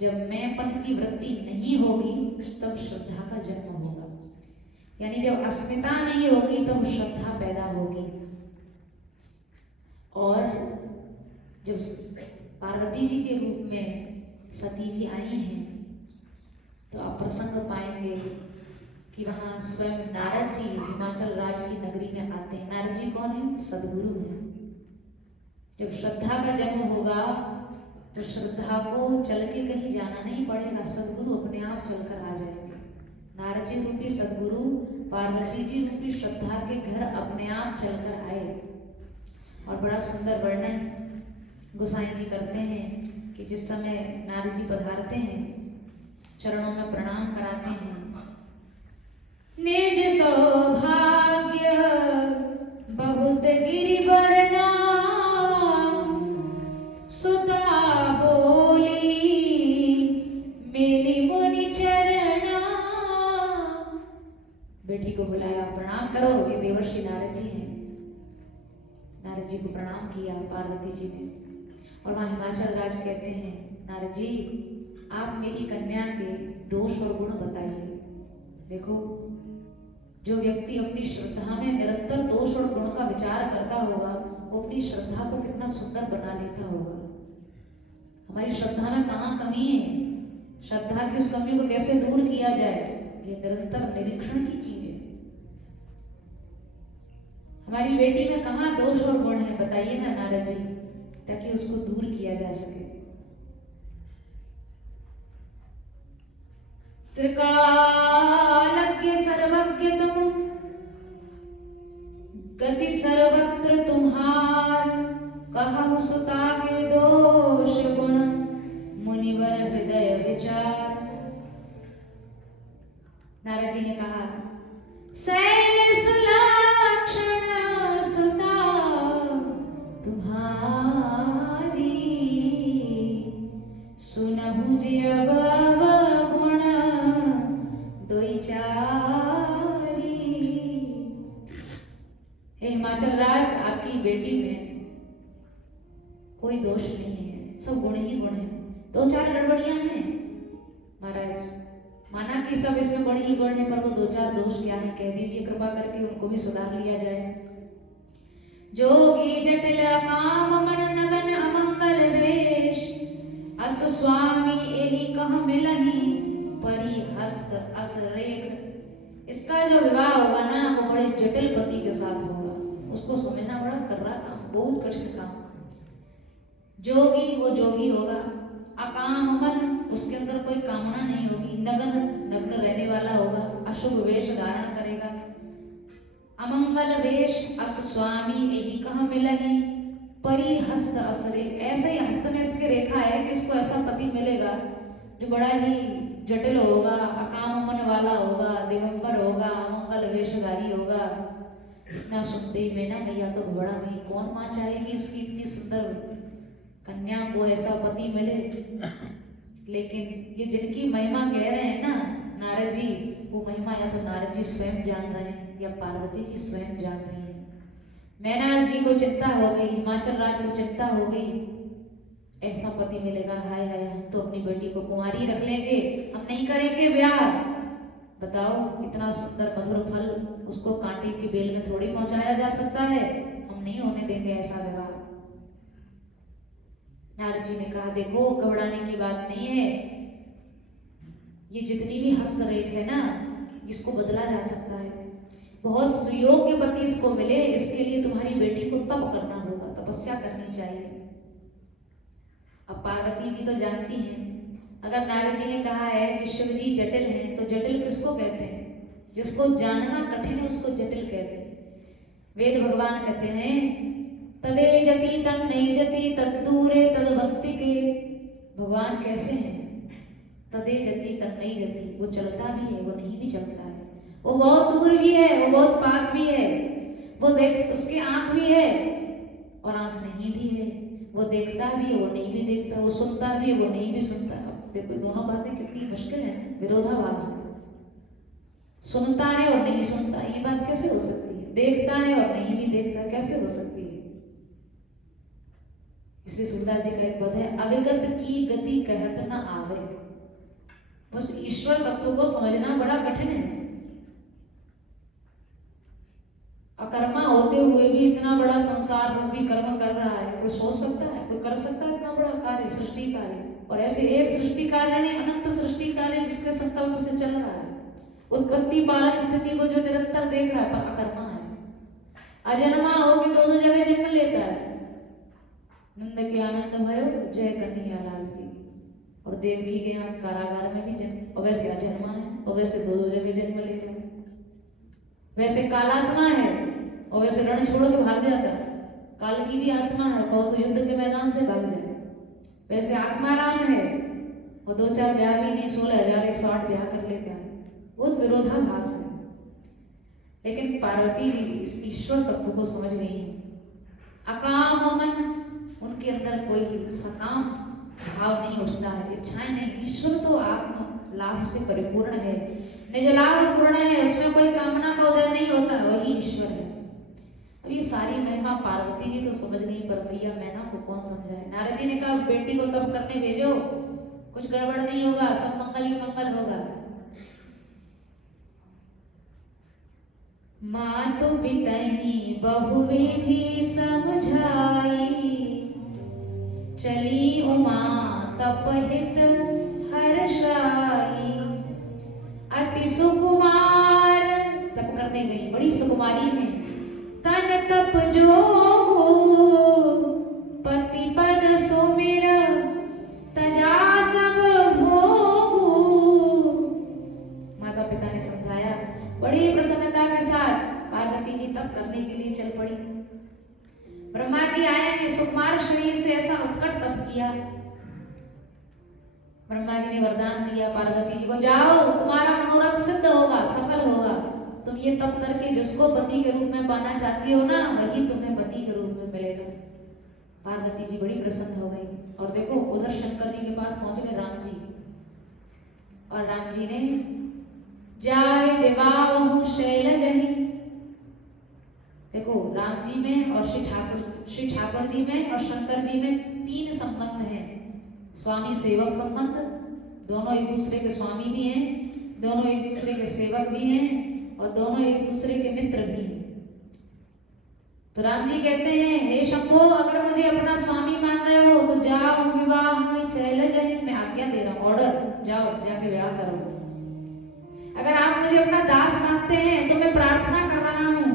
जब मैंपन की वृत्ति नहीं होगी तब श्रद्धा का जन्म होगा, यानी जब अस्मिता नहीं होगी तब श्रद्धा पैदा होगी। और जब पार्वती जी के रूप में सती जी आई हैं तो आप प्रसंग पाएंगे कि वहाँ स्वयं नारद जी हिमाचल राज्य की नगरी में आते हैं। नारद जी कौन है? सदगुरु हैं। जब श्रद्धा का जन्म होगा तो श्रद्धा को चल के कहीं जाना नहीं पड़ेगा, सदगुरु अपने आप चलकर आ जाएंगे। नारद जी रूपी सदगुरु पार्वती जी रूपी श्रद्धा के घर अपने आप चलकर आए। और बड़ा सुंदर वर्णन गोसाई जी करते हैं कि जिस समय नारद जी पधारते हैं, चरणों में प्रणाम कराते हैं, निज सौभाग्य बहुत गिरिवर नाम, सुता बोली मेली मुनि चरणा। बेटी को बुलाया, प्रणाम करो, ये देवर्षि नारद जी हैं। नारद जी को प्रणाम किया पार्वती जी ने। और वहाँ हिमाचल राज कहते हैं, नारद जी आप मेरी कन्या के दोष और गुण बताइए। देखो, जो व्यक्ति अपनी श्रद्धा में निरंतर दोष और गुण का विचार करता होगा वो अपनी श्रद्धा को कितना सुंदर बना लेता होगा। हमारी श्रद्धा में कहाँ कमी है, श्रद्धा की उस कमी को कैसे दूर किया जाए, ये निरंतर निरीक्षण की चीज है। हमारी बेटी में कहाँ दोष और गुण है बताइए ना नारद जी, ताकि उसको दूर किया जा सके। त्रिकालज्ञ सर्वज्ञ तुम, गति सर्वत्र तुम्हार, कहु सुता के दोष गुण, मुनिवर हृदय विचार। नारद जी ने कहा, शैल सुलक्षण सुता तुम्हारी, सुनहु जे अब गुण दोई चारी। हे हिमाचल राज, आपकी बेटी में कोई दोष नहीं है, सब गुण ही गुण है। दो चार गड़बड़ियां हैं महाराज, माना कि सब इसमें गुण ही गुण है, पर वो दो चार दोष क्या है कह दीजिए कृपा करके, उनको भी सुधार लिया जाए। जोगी जटिल काम मन नगन अमंगल वेश, अस स्वामी एहि कह मिलहि परि हस्त अस रेख। इसका जो विवाह होगा ना वो बड़े जटिल पति के साथ होगा, उसको समझना बड़ा कर्रा काम, बहुत कठिन काम। जोगी वो जोगी होगा, अकाम मन उसके अंदर कोई कामना नहीं होगी, नग्न नग्न रहने वाला होगा, अशुभ वेश धारण करेगा, अमंगल अमंगल वेश अस स्वामी यही कहाँ मिलही परी हस्त असरे। ऐसे ही हस्त ने इसके रेखा है कि इसको ऐसा पति मिलेगा जो बड़ा ही जटिल होगा, अकाम मन वाला होगा, दिगंबर होगा, अमंगल वेशधारी होगा। इतना सुनते ही मैं ना मैया तो घबरा गई। कौन माँ चाहेगी उसकी इतनी सुंदर कन्या को ऐसा पति मिले। लेकिन ये जिनकी महिमा कह रहे हैं ना नारद जी, वो महिमा या तो नारद जी स्वयं जान रहे हैं या पार्वती जी स्वयं जान रही है। मैनाक जी को चिंता हो गई, हिमाचल राज को चिंता हो गई, ऐसा पति मिलेगा, हाय हाय हम तो अपनी बेटी को कुंवारी रख लेंगे, हम नहीं करेंगे ब्याह। बताओ इतना सुंदर मधुर फल उसको कांटे की बेल में थोड़ी पहुंचाया जा सकता है, हम नहीं होने देंगे ऐसा विवाह। नारद जी ने कहा देखो घबराने की बात नहीं है, ये जितनी भी हस्तरेख है ना इसको बदला जा सकता है। बहुत सुयोग्य पति इसको मिले, इसके लिए तुम्हारी बेटी को तप करना होगा, तपस्या करनी चाहिए। अब पार्वती जी तो जानती हैं, अगर नारद जी ने कहा है कि शिव जी जटिल हैं तो जटिल किसको कहते हैं? जिसको जानना कठिन है उसको जटिल कहते हैं। वेद भगवान कहते हैं तदे जति तन नहीं जति तद्दूरे तद भक्ति के। भगवान कैसे हैं? तदे जति तन नहीं जति, वो चलता भी है वो नहीं भी चलता है, वो बहुत दूर भी है वो बहुत पास भी है, वो देख उसकी आंख भी है और आंख नहीं भी है, वो देखता भी है वो नहीं भी देखता, वो सुनता भी है वो नहीं भी सुनता। अब देखो दोनों बातें कितनी मुश्किल है, विरोधाभास है। सुनता है और नहीं सुनता, ये बात कैसे हो सकती है? देखता है और नहीं भी देखता, कैसे हो सकती है? इसलिए सुंदर जी का एक पद है, अविगत की गति कहत न आवे। बस ईश्वर तत्व को समझना बड़ा कठिन है। अकर्मा होते हुए भी इतना बड़ा संसार रूपी कर्म कर रहा है, कोई सोच सकता है? कोई कर सकता है इतना बड़ा कार्य, सृष्टि कार्य? और ऐसे एक सृष्टि कार्य नहीं, अनंत सृष्टि कार्य जिसके संकल्प से चल रहा है, उत्पत्ति पालन स्थिति को जो निरंतर देख रहा है, पर अकर्मा है। अजन्मा हो के दो जगह जन्म लेता है। नंद के आनंद भयो जय कन्हैया लाल की, और देवकी के यहाँ कारागार में भी जन्म, और वैसे अजन्मा है और वैसे दो जगह जन्म ले रहा है। वैसे कालात्मा है और वैसे रण छोड़ के भाग जाता है। काल की भी आत्मा है, कहो तो युद्ध के मैदान से भाग जाए। वैसे आत्मा राम है और 2-4 ब्याह भी नहीं, 16,108 ब्याह कर लेता है। बहुत विरोधाभास है। लेकिन पार्वती जी इस ईश्वर तत्व को समझ गई है। अकाम मन, उनके अंदर कोई सकाम भाव नहीं उठता है, इच्छाएं नहीं। ईश्वर तो आत्म लाभ से परिपूर्ण है, निज लाभ पूर्ण है, उसमें कोई कामना का उदय नहीं होता, वही ईश्वर है। अब ये सारी महिमा पार्वती जी तो समझ नहीं, पर भैया मैना को कौन समझाए? नारद जी ने कहा बेटी को तप करने भेजो, कुछ गड़बड़ नहीं होगा, सब मंगल ही मंगल होगा। मातु पितहि बहुविधि समझाई, चली उमा तपहित हर्षाई। अति सुकुमार, तप करने गई, बड़ी सुकुमारी है। तन तप जोगु पति पद सुमिर, तजा सब भोगु। माता पिता ने समझाया, बड़ी प्रसन्नता के साथ पार्वती जी तप करने के लिए चल पड़ी। ब्रह्मा जी आए हैं, सुकुमार शरीर से ऐसा उत्कट तप किया। ब्रह्मा जी ने वरदान दिया पार्वती जी को, जाओ तुम्हारा मनोरथ सिद्ध होगा, सफल होगा। तुम ये तप करके जिसको पति के रूप में पाना चाहती हो ना, वही तुम्हें पति के रूप में मिलेगा। पार्वती जी बड़ी प्रसन्न हो गई। और देखो उधर शंकर जी के पास पहुंच गए राम जी, और राम जी ने जाए विवाह शैलजहि। देखो राम जी में और श्री ठाकुर जी में और शंकर जी में 3 संबंध हैं। स्वामी सेवक संबंध, दोनों एक दूसरे के स्वामी भी हैं, दोनों एक दूसरे के सेवक भी हैं, और दोनों एक दूसरे के मित्र भी हैं। तो राम जी कहते हैं, हे शंभो, अगर मुझे अपना स्वामी मान रहे हो तो जाओ विवाह शैलजहि, मैं आज्ञा दे रहा हूँ, ऑर्डर, जाओ जाके विवाह करो। अगर आप मुझे अपना दास मानते हैं तो मैं प्रार्थना कर रहा हूँ,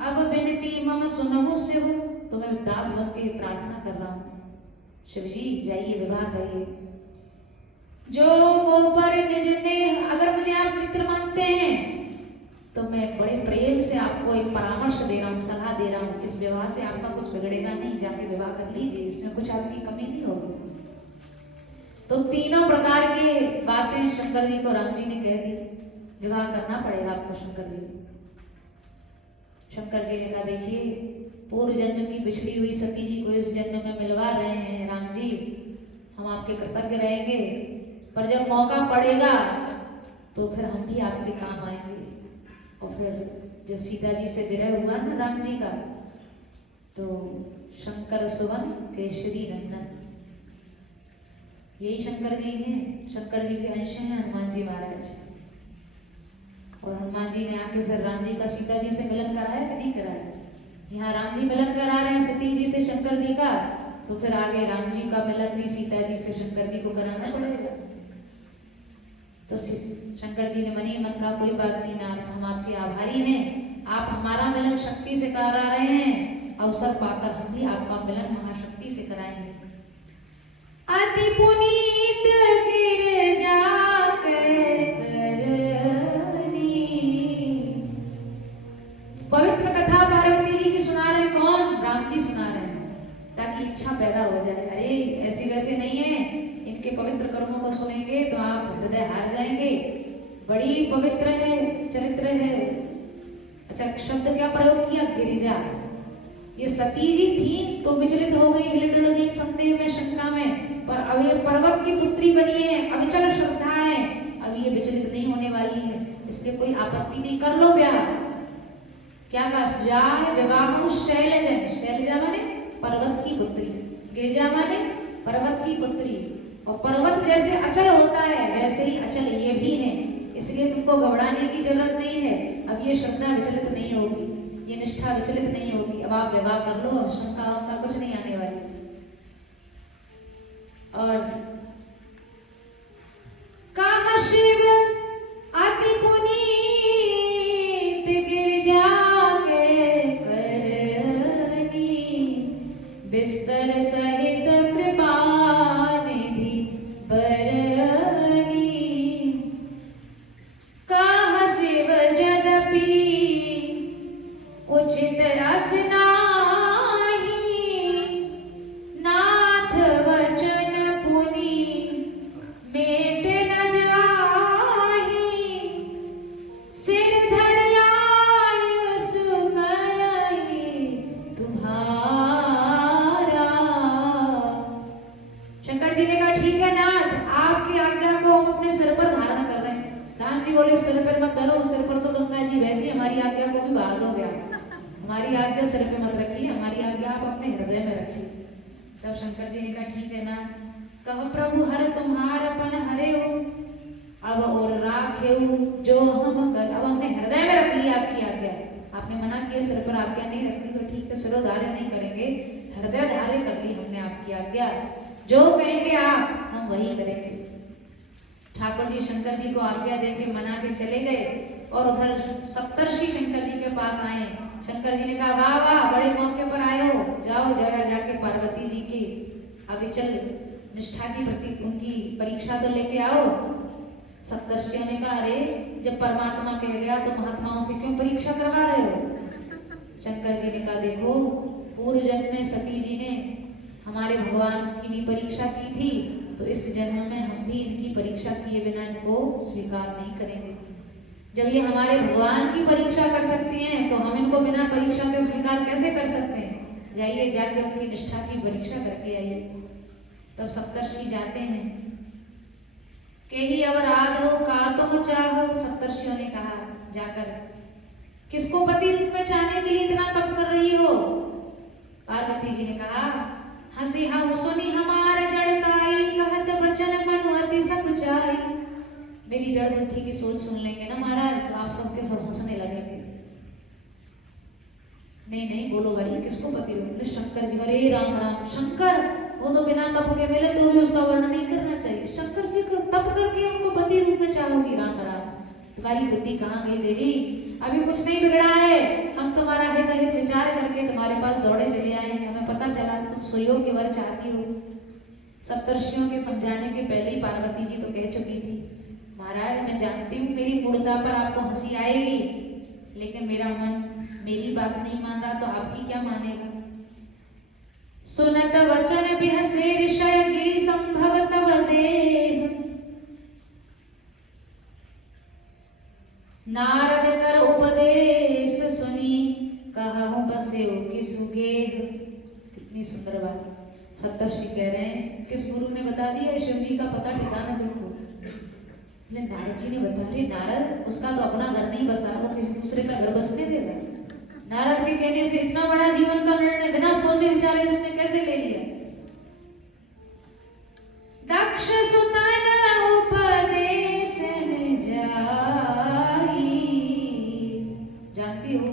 अब विनती मम सुनहु से हो, तो मैं दास बन के प्रार्थना कर रहा हूँ। शिव जी जाइए विवाह करिए। जो गोपर निज ने, अगर मुझे आप मित्र मानते हैं तो मैं बड़े प्रेम से आपको आपको एक परामर्श दे रहा हूँ, सलाह दे रहा हूँ, इस विवाह से आपका कुछ बिगड़ेगा नहीं, जाके विवाह कर लीजिए, इसमें कुछ आपकी कमी नहीं होगी। तो तीनों प्रकार की बातें शंकर जी को राम जी ने कह दी, विवाह करना पड़ेगा आपको शंकर जी। शंकर जी ने कहा देखिए, पूर्व जन्म की बिछड़ी हुई सती जी को इस जन्म में मिलवा रहे हैं राम जी, हम आपके कृतज्ञ रहेंगे, पर जब मौका पड़ेगा तो फिर हम भी आपके काम आएंगे। और फिर जब सीता जी से विरह हुआ ना राम जी का, तो शंकर सुवन केशरी नंदन, यही शंकर जी हैं, शंकर जी के अंश हैं हनुमान जी महाराज। और हनुमान जी ने आके फिर राम जी का सीता जी से मिलन कराया कि नहीं कराया? यहाँ राम जी मिलन करा रहे हैं सती जी से शंकर जी का, तो फिर आगे राम जी का मिलन भी सीता जी से शंकर जी को कराना पड़ेगा। तो शंकर जी ने मनी मन का कोई बात नहीं, हम आपके आभारी हैं, आप हमारा मिलन शक्ति से करा रहे हैं, अवसर पाकर हम भी आपका मिलन महाशक्ति से कराएंगे। अति पुनीत गिरजा पवित्र कथा पार्वती जी की सुना रहे, कौन? राम जी सुना रहे हैं, ताकि इच्छा पैदा हो जाए। अरे ऐसे वैसे नहीं है, इनके पवित्र कर्मों को सुनेंगे तो आप हृदय हार जाएंगे, बड़ी पवित्र है, चरित्र है। अच्छा, शब्द क्या प्रयोग किया? गिरिजा। ये सती जी थी तो विचलित हो गई, हिल गई संदेह में, शंका में, पर अब ये पर्वत की पुत्री बनी है, अविचल श्रद्धा है, अब ये विचलित नहीं होने वाली है, इसलिए कोई आपत्ति नहीं, कर लो ब्याह। क्या कहा? जाय विवाह शैलजा, शैलजा माने पर्वत की पुत्री, गिरिजा माने पर्वत की पुत्री। और पर्वत जैसे अचल होता है वैसे ही अचल ये भी है, इसलिए तुमको घबराने की जरूरत नहीं है। अब ये श्रद्धा विचलित नहीं होगी, ये निष्ठा विचलित नहीं होगी, अब आप विवाह कर लो, शंका वंका कुछ नहीं आने वाली। और कहा शिव अति पुनीत गिरजा के करनी, बिस्तर सहित कृपा निधि बरनी। कहा शिव यद्यपि उचित रस नाही, नाथ वचन पुनि मेट न जाहि। सिर धरि आयुष करहि तुम्हारा। शंकर जी ने कहा ठीक है नाथ, आपकी आज्ञा को हम अपने सिर पर धारण कर रहे हैं। राम जी बोले सिर पर मत धरो, सिर पर तो गंगा जी बहती, हमारी आज्ञा को भी बहा दो क्या? हमारी आज्ञा सिर पे मत रखिए, हमारी आज्ञा आप अपने हृदय में रखिए। तब शंकर जी ने कहा ठीक है ना। कह प्रभु हर तुम्हारपन हरे हो, अब और राखे जो हम कर। अब हमने हृदय में रख लिया आपकी आज्ञा, आपने मना किया सिर पर आज्ञा नहीं रखनी, तो ठीक है सिरोधार्य नहीं करेंगे, हृदय धार्य कर ली हमने आपकी आज्ञा, जो कहेंगे आप हम वही करेंगे। ठाकुर जी शंकर जी को आज्ञा देके मना के चले गए, और उधर सप्तर्षि शंकर जी के पास आए। शंकर जी ने कहा वाह वाह, बड़े मौके पर आए हो, जाओ जरा जाके पार्वती जी की अविचल निष्ठा की प्रति उनकी परीक्षा तो लेके आओ। सप्तर्षियों ने कहा अरे जब परमात्मा कह गया तो महात्माओं से क्यों परीक्षा करवा रहे हो? शंकर जी ने कहा देखो, पूर्व जन्म में सती जी ने हमारे भगवान की भी परीक्षा की थी, तो इस जन्म में हम भी इनकी परीक्षा किए बिना इनको स्वीकार नहीं करेंगे। जब ये हमारे भगवान की परीक्षा कर सकती हैं, तो हम इनको बिना परीक्षा के स्वीकार कैसे कर सकते हैं? जाइए जाके उनकी निष्ठा की परीक्षा करके आइए। तब सप्तर्षि जाते हैं। के ही अवराध हो का तुम चाहो, सप्तर्षियों ने कहा जाकर, किसको पति रूप में चाहने के लिए इतना तप कर रही हो? पार्वती जी ने कहा हंसी हम सुनी हमारे जड़ताई, कहत बचन मनु अति सकुचाई। मेरी जड़ बुद्धि की सोच सुन लेंगे ना महाराज, तो आप सबके सब हंसने लगेंगे। नहीं नहीं बोलो भाई, किसको पति रूप में? शंकर जी। अरे राम राम, शंकर वो तो बिना तप के मिले तो भी उसका वर्णन नहीं करना चाहिए। शंकर जी को तप करके उनको पति रूप में चाहोगी? राम राम, तुम्हारी बुद्धि कहाँ गई देवी? अभी कुछ नहीं बिगड़ा है, हम तुम्हारा हित हित विचार करके तुम्हारे पास दौड़े चले आए हैं, हमें पता चला तुम सुयोग के वर चाहती हो। सप्तर्षियों के समझाने के पहले ही पार्वती जी तो कह चुकी थी महाराज मैं जानती हूँ मेरी मूर्खता पर आपको हंसी आएगी, लेकिन मेरा मन मेरी बात नहीं मान रहा तो आपकी क्या मानेगा। सुनत वचन बिहसे ऋषय गिरि संभव तव देह, नारद कर उपदेश सुनी कहूँ बसेउ किसु गेह। कितनी सुंदर बात। सप्तर्षि कह रहे हैं किस गुरु ने बता दिया शिव जी का पता ठिकाना देखो। बोले नारद जी ने बता रहे। नारद उसका तो अपना घर नहीं बसा, वो किसी दूसरे का घर बसने देगा। नारद के कहने से इतना बड़ा जीवन का निर्णय बिना सोचे विचारे तुमने कैसे ले लिया। दक्ष सुतन उपदेश जाई। जानती हो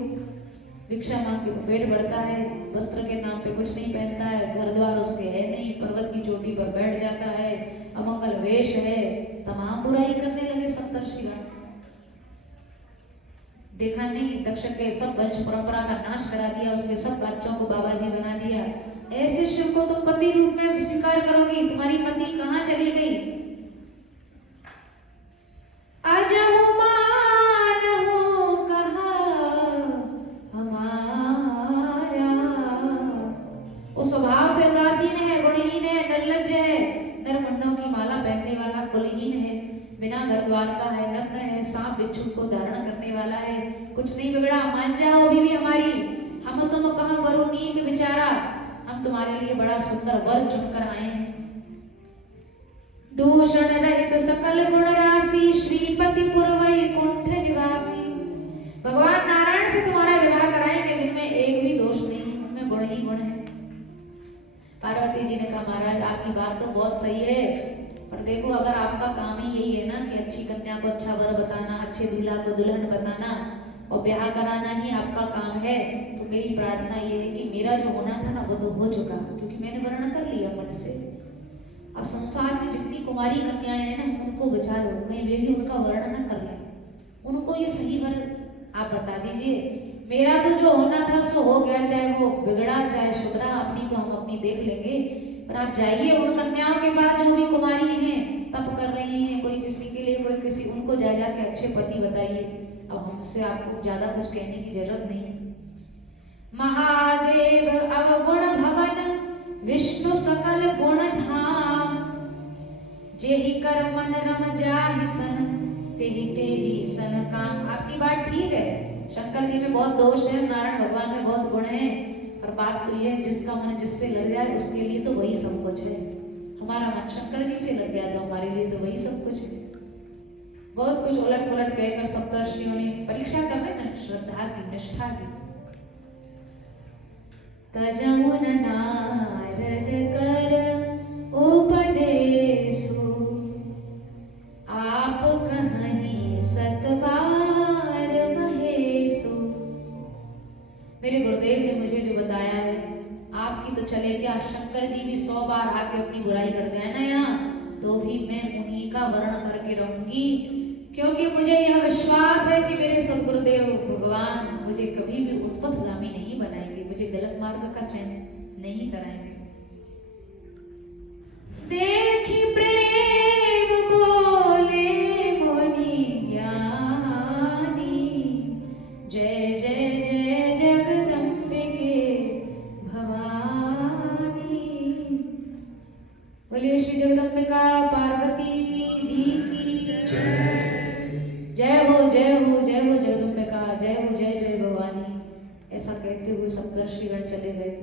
भिक्षा मांग के पेट भरता है, वस्त्र के नाम पे कुछ नहीं पहनता है, घर द्वार उसके है नहीं, पर्वत की चोटी पर बैठ जाता है, अमंगल वेश है, तमाम बुराई करने लगे सप्तर्षिगण। देखा नहीं दक्ष के सब वंश परंपरा का नाश करा दिया, उसके सब बच्चों को बाबाजी बना दिया। ऐसे शिव को तुम पति रूप में स्वीकार करोगी, तुम्हारी पति कहाँ चली गई। अजहु मानहु कहा हमारा। वो स्वभाव से उदासीन है, गुणहीन है, निर्लज्ज है, नरमुंडों की माला पहनने वाला, कुलहीन है, बिना घर द्वार का है, नग्न है, सांप बिच्छू को धारण करने वाला है। कुछ नहीं बिगड़ा, मान जाओ अभी भी हमारी। हम तुम कहाँ बरु नीक विचारा, हम तुम्हारे लिए बड़ा सुंदर वर चुनकर आए हैं। दूषण रहित सकल गुण राशि, श्रीपति पुर वैकुंठ निवासी। भगवान नारायण से तुम्हारा विवाह कराएंगे जिनमें एक भी दोष नहीं, उनमें गुण ही गुण है। पार्वती जी ने कहा महाराज आपकी बात तो बहुत सही है, पर देखो अगर आपका काम ही यही है ना कि अच्छी कन्या को अच्छा वर बताना, अच्छे दूल्हा को दुल्हन बताना और ब्याह कराना ही आपका काम है, तो मेरी प्रार्थना ये है कि मेरा जो होना था ना वो तो हो चुका, क्योंकि मैंने वर्ण कर लिया मन से। अब संसार में जितनी कुमारी कन्याएं हैं ना उनको बचा लो, कहीं वे भी उनका वर्ण न कर लें, उनको ये सही वर आप बता दीजिए। मेरा तो जो होना था सो हो गया, चाहे वो बिगड़ा चाहे सुधरा, अपनी तो हम अपनी देख लेंगे। पर आप जाइए उन कन्याओं के बाद जो भी कुमारी हैं, तप कर रही हैं, कोई किसी के लिए कोई किसी, उनको जा जाके अच्छे पति बताइए। अब हमसे आपको ज्यादा कुछ कहने की जरूरत नहीं। महादेव अवगुण भवन, विष्णु सकल गुण धाम, जेहि कर मन रम जाहि सन, तेहि तेहि सन काम। आपकी बात ठीक है, शंकर जी में बहुत दोष है, नारायण भगवान में बहुत गुण है, पर बात तो यह है जिसका मन जिससे लग जाए उसके लिए तो वही सब कुछ है। हमारा मन शंकर जी से लग गया तो हमारे लिए तो वही सब कुछ है। बहुत कुछ उलट पुलट कहकर सप्तर्षियों ने परीक्षा कर रहे ना श्रद्धा की, निष्ठा की। तजमुन नारद कर उपदेशु, आप कहीं सतबार महेशु। मेरे गुरुदेव ने मुझे जो बताया है, आपकी तो चले क्या, शंकर जी भी 100 बार आके अपनी बुराई कर जाए ना यहाँ, तो भी मैं उन्हीं का वर्ण करके रहूंगी, क्योंकि मुझे यह विश्वास है कि मेरे सदगुरुदेव भगवान मुझे कभी भी उत्पथगामी नहीं बनाएंगे, मुझे गलत मार्ग का चयन नहीं कराएंगे। देखी प्रेम बोले मुनि ज्ञानी, जय जय जय जगदम्बिके भवानी। बोलिए श्री जगदम्बिका पार्वती जी की जय। जय हो जय हो जय हो जगदम्बिका, जय हो जय जय भवानी। ऐसा कहते हुए सप्तर्षिगण चले गए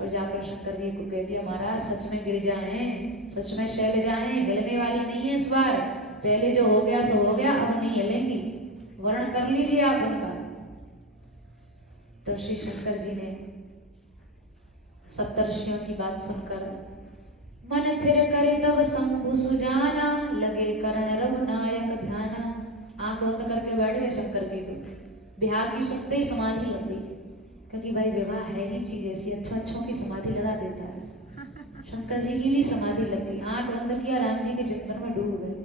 और जाकर शंकर जी को कह दिया महाराज सच में गिरिजा हैं, सच में शैलजा हैं, हिलने वाली नहीं है इस बार, पहले जो हो गया सो हो गया, अब नहीं हिलेंगी, वर्ण कर लीजिए आप उनका। तो श्री शंकर जी ने सप्तर्षियों की बात सुनकर मन थिर करे तब शंभु सुजाना, लगे करण रघुनायक ध्याना। आंख बंद करके बैठ गए शंकर जी, तो ब्याह की सुनते ही समाधि लग गई, क्योंकि भाई विवाह है ही चीज ऐसी, अच्छों की समाधि लगा देता है। शंकर जी की भी समाधि लग गई, आंख बंद किया, राम जी के चिंतन में डूब गए।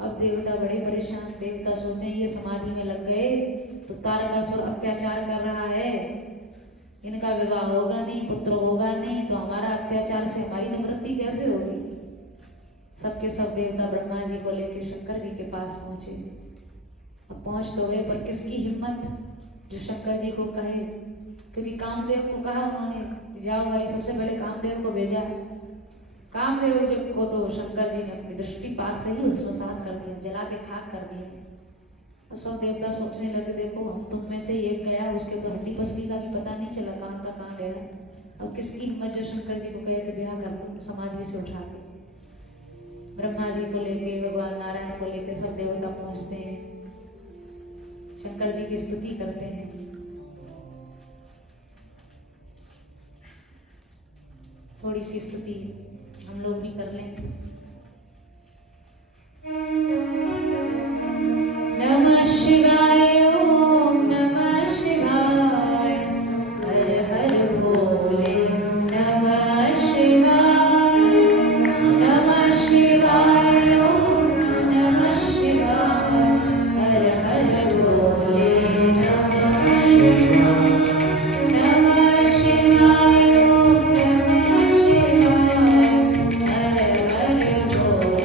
अब देवता बड़े परेशान, देवता सोचते हैं ये समाधि में लग गए तो तारकासुर अत्याचार कर रहा है, इनका विवाह होगा नहीं, पुत्र होगा नहीं, तो हमारा अत्याचार से हमारी निवृत्ति कैसे होगी। सबके सब देवता ब्रह्मा जी को लेकर शंकर जी के पास पहुंचे। अब पहुंच तो गए, पर किसकी हिम्मत, जो शंकर जी को कहे, क्योंकि कामदेव को कहा उन्होंने जाओ भाई, सबसे पहले कामदेव को भेजा। कामदेव जी को तो शंकर जी ने अपनी दृष्टिपात से ही भस्मसात कर दिया, जला के खाक कर दिया। और सब देवता सोचने लगे देखो हम तुम में से एक गया, उसके तो हड्डी पसली का भी पता नहीं चला कहाँ का कहाँ गया। अब किसकी हिम्मत जो शंकर जी को कहे कि ब्याह कर लो समाधि से उठा के। ब्रह्मा जी को लेके, भगवान नारायण को लेके सब देवता पहुंचते हैं, शंकर जी की स्तुति करते हैं। थोड़ी सी स्तुति हम लोग भी कर लें। नमः शिवाय, ओम नमः शिवाय, हर हर भोले, नमः शिवाय, नमः शिवाय, ओम नमः शिवाय, हर हर भोले, नमः शिवाय, नमः शिवाय, ओम नमः शिवाय, हर हर भोले, नमः शिवाय।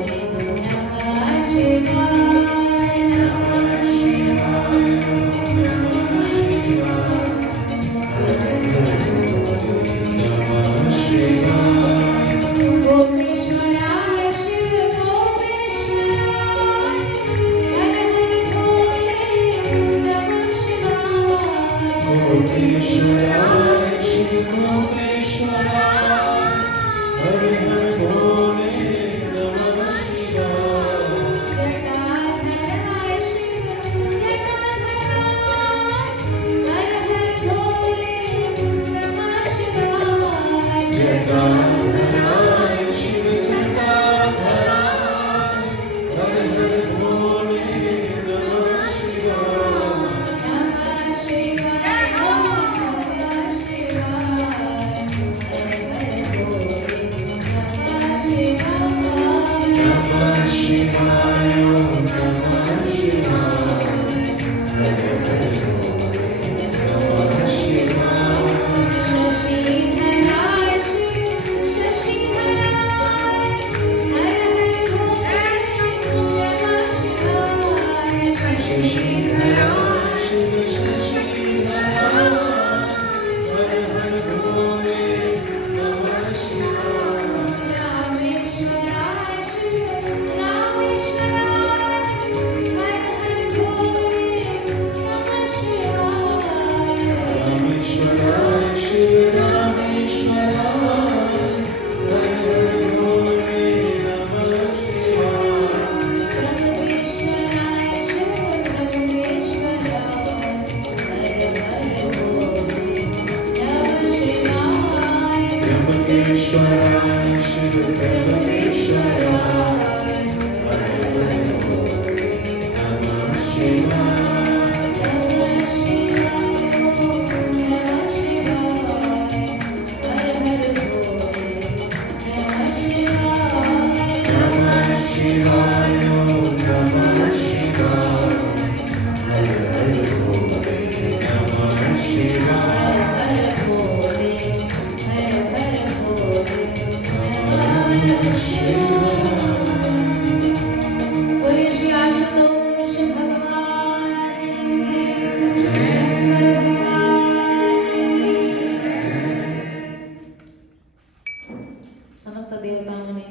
समस्त देवताओं ने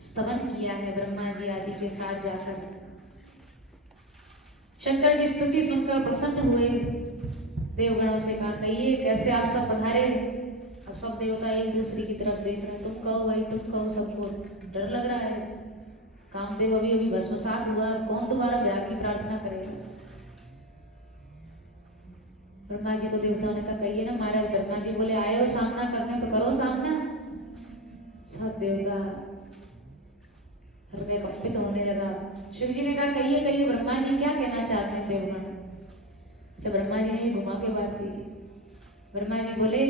स्तवन किया है ब्रह्मा जी आदि के साथ जाकर। शंकर जी स्तुति सुनकर प्रसन्न हुए, देवगणों से कहा कहिए कैसे आप सब पधारे। अब सब देवता एक दूसरे की तरफ देख रहे हैं, तुम कहो भाई तुम कहो, सबको डर लग रहा है। कामदेव अभी अभी भस्मसात हुआ, कौन दोबारा ब्याह की प्रार्थना करेगा। ब्रह्मा जी को देवताओं ने कहा कहिए ना महाराज। ब्रह्मा जी बोले आए हो सामना करने तो करो सामना। सब देवता हृदय कंपित होने लगा। शिव जी ने कहा कहिए कहिए ब्रह्मा जी क्या कहना चाहते हैं देवगण। अच्छा ब्रह्मा जी ने भी घुमा के बात की। ब्रह्मा जी बोले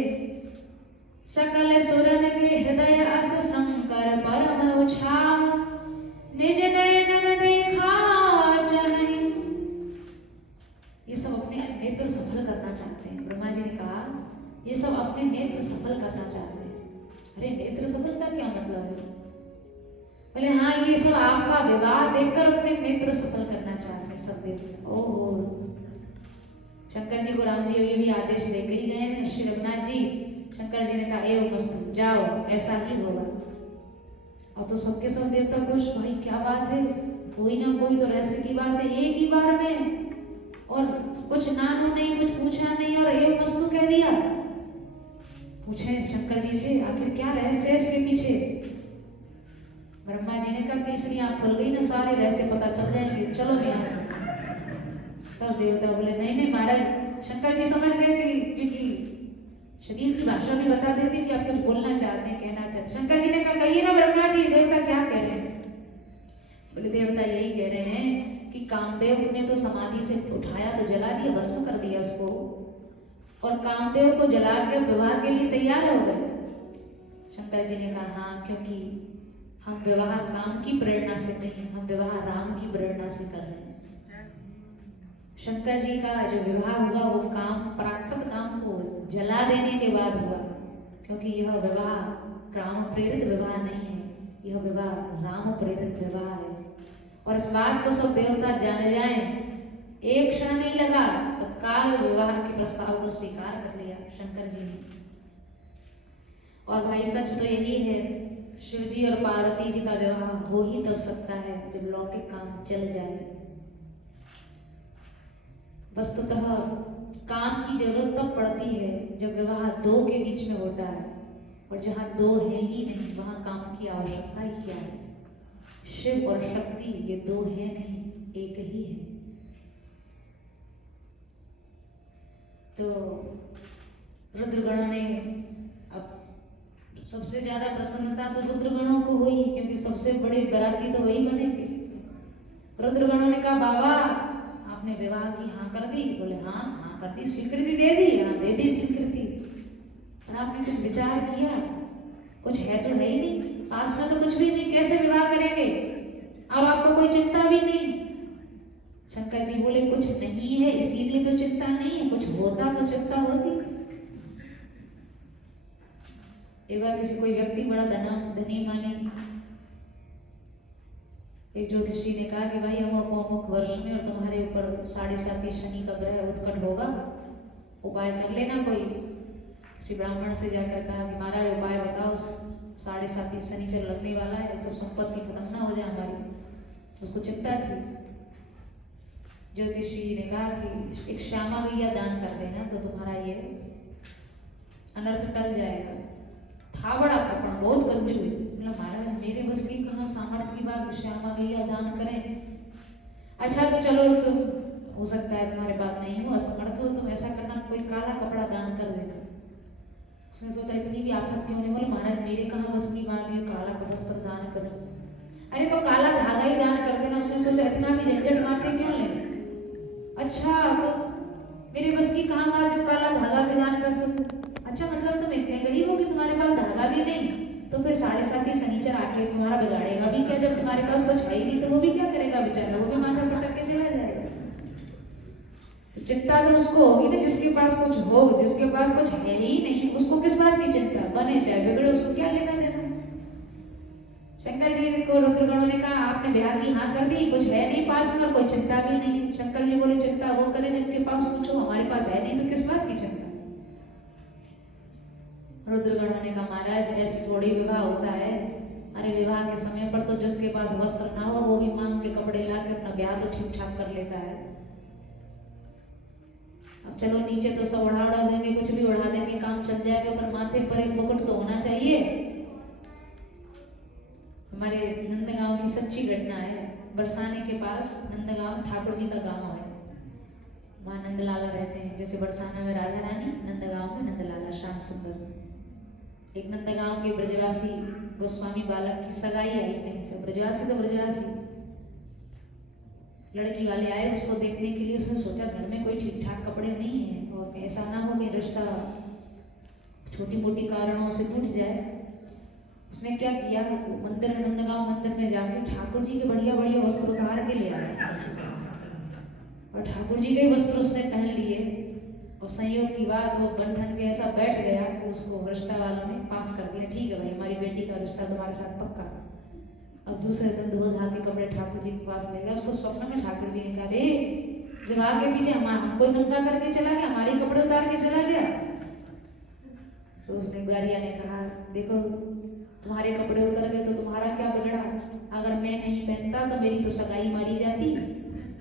सकल सुरन के हृदय अस शंकर परम उछाल, निज नयन देखा चाहे। ये सब अपने नेत्र सफल करना चाहते हैं। ब्रह्मा जी ने कहा ये सब अपने नेत्र सफल करना चाहते हैं। अरे नेत्र सफलता क्या मतलब है। बोले हाँ ये सब आपका विवाह देखकर अपने नेत्र सफल करना चाहते हैं सब देवता। ओहो शंकर जी को राम जी अभी भी आदेश देकर ही गए हैं। श्री रघुनाथ जी, शंकर जी ने कहा एवं मस्त, जाओ, ऐसा ही होगा। और तो सबके सब देवता खुश, भाई क्या बात है, कोई ना कोई तो रहस्य की बात है, एक ही बार में, और कुछ नानो नहीं, कुछ पूछा नहीं, और एवं मस्तु कह दिया। पूछे शंकर जी से आखिर क्या रहस्य है इसके पीछे। ब्रह्मा जी ने कहा तीसरी आंख खुल गई ना, सारे रहस्य पता चल जाएंगे, चलो यहाँ से। सब देवता बोले नहीं नहीं महाराज। शंकर जी समझ गए कि क्योंकि शरीर की भाषा भी बता देती कि आप कुछ बोलना चाहते हैं, कहना चाहते हैं। शंकर जी ने कहा कहिए ना ब्रह्मा जी, देवता क्या कह रहे हैं। बोले देवता यही कह रहे हैं कि कामदेव ने तो समाधि से उठाया तो जला दिया, भस्म कर दिया उसको, और कामदेव को जला के विवाह के लिए तैयार हो गए। शंकर जी ने कहा हाँ, क्योंकि हम विवाह काम की प्रेरणा से नहीं, हम विवाह राम की प्रेरणा से कर रहे हैं। शंकर जी का जो विवाह हुआ वो काम, प्राकृत काम को जला देने के बाद हुआ, क्योंकि यह विवाह राम प्रेरित विवाह नहीं है, यह विवाह राम प्रेरित विवाह है। और इस बात को सब देवता जान जाएं, एक क्षण नहीं लगा, तत्काल विवाह के प्रस्ताव को स्वीकार कर लिया शंकर जी ने। और भाई सच तो यही है, शिव जी और पार्वती जी का विवाह हो ही तब सकता है जब लौकिक काम चल जाए। वस्तुतः काम की जरूरत तब पड़ती है जब विवाह दो के बीच में होता है, और जहाँ दो है ही नहीं वहां काम की आवश्यकता ही क्या है। शिव और शक्ति ये दो है नहीं, एक ही है। तो रुद्रगणों ने, अब सबसे ज्यादा प्रसन्नता तो रुद्रगणों को हुई, क्योंकि सबसे बड़े बराती तो वही बनेंगे। रुद्रगणों ने कहा बाबा आपने विवाह की हाँ कर दी। बोले हाँ हाँ कर दी, स्वीकृति दे दी, हाँ दे दी स्वीकृति। और आपने कुछ विचार किया, कुछ है तो है ही नहीं, पास में तो कुछ भी नहीं, कैसे विवाह करेंगे, और आपको कोई चिंता भी नहीं। शंकर जी बोले कुछ नहीं है इसीलिए तो चिंता नहीं है, कुछ होता तो चिंता होती। एक बार किसी कोई व्यक्ति बड़ा धनी मानी, एक ज्योतिषी ने कहा कि भाई अमुक वर्ष में और तुम्हारे ऊपर 7.5 शनि का ग्रह उत्कट होगा, उपाय कर लेना कोई। किसी ब्राह्मण से जाकर कहा कि महाराज उपाय बताओ, 7.5 शनिचर लगने वाला है, सब संपत्ति खत्म ना हो जाए हमारी। उसको चिंता थी। ज्योतिषी ने कहा कि एक श्यामा गैया दान कर देना तो तुम्हारा ये अनर्थ टल जाएगा। था बड़ा कृपण, बहुत कंजूस। मतलब महाराज मेरे बस की कहाँ सामर्थ्य की बात, श्यामा गैया दान करें। अच्छा तो चलो, तुम हो सकता है तुम्हारे पास नहीं हो, असमर्थ हो, तुम ऐसा करना कोई काला कपड़ा दान कर देना। उसने सोचा इतनी भी आफत क्यों नहीं। बोले महाराज मेरे कहाँ बस की बात, ये काला वस्त्र दान करो। अरे तो काला धागा ही दान कर देना। उसने सोचा इतना भी झंझट माथे क्यों ले। अच्छा तो मेरे बस की कहाँ बात जो काला धागा भी दान कर सकूं। अच्छा मतलब तुम इतने गरीब हो कि तुम्हारे पास धागा भी नहीं, तो फिर 7.5 शनिचर आके तुम्हारा बिगाड़ेगा भी क्या, जब तुम्हारे पास कुछ है ही नहीं तो वो भी क्या करेगा बेचारा, वो भी माथा पटक के चला जाएगा। तो चिंता तो उसको होगी ना जिसके पास कुछ हो, जिसके पास कुछ है ही नहीं उसको किस बात की चिंता, बने चाहे बिगड़े उसको क्या लेना देना। शंकर जी को रुद्रगणों ने कहा आपने ब्याह की हाँ कर दी, कुछ है नहीं पास में और कोई चिंता भी नहीं। शंकर जी बोले चिंता वो करे जिनके पास कुछ हो, हमारे पास है नहीं तो किस बात की चिंता। रुद्रगणों ने कहा महाराज ऐसे थोड़ी विवाह होता है। अरे विवाह के समय पर तो जिसके पास वस्त्र ना हो वो भी मांग के कपड़े ला के अपना ब्याह तो ठीक ठाक कर लेता है। अब चलो नीचे तो सब उड़ा देंगे, कुछ भी उड़ा देंगे, काम चल जाएगा, पर माथे पर एक मुकुट तो होना चाहिए। हमारे नंदगांव की सच्ची घटना है। बरसाने के पास नंदगांव ठाकुर जी का गांव है, वहाँ नंदलाला रहते हैं। जैसे बरसाना में राधा रानी, नंदगांव में नंदलाला श्याम सुंदर। एक नंदगांव के ब्रजवासी गोस्वामी बालक की सगाई आई कहीं से, ब्रजवासी तो ब्रजवासी, लड़की वाले आए उसको देखने के लिए। उसने सोचा घर में कोई ठीक ठाक कपड़े नहीं है और ऐसा ना हो कि रिश्ता छोटी मोटी कारणों से टूट जाए। उसने क्या किया, मंदिर नंदगांव मंदिर में जाके ठाकुर जी के बढ़िया बढ़िया वस्त्र उतार के ले आया और ठाकुर जी के वस्त्र उसने पहन लिए। और संयोग की बात वो बन ठन के ऐसा बैठ गया कि उसको रिश्ता वालों ने पास कर दिया, ठीक है भाई हमारी बेटी का रिश्ता तुम्हारे साथ पक्का। अब दूसरे दिन धो धा के कपड़े ठाकुर जी के पास ले गया। उसको स्वप्न में ठाकुर जी ने कहा रे विवाह के पीछे हमको नंगा करके चला गया, हमारे कपड़े उतार के चला गया। तो उसने ग्वारिया ने कहा, देखो तुम्हारे कपड़े उतर गए तो तुम्हारा क्या बिगड़ा, अगर मैं नहीं पहनता तो मेरी तो सगाई मारी जाती,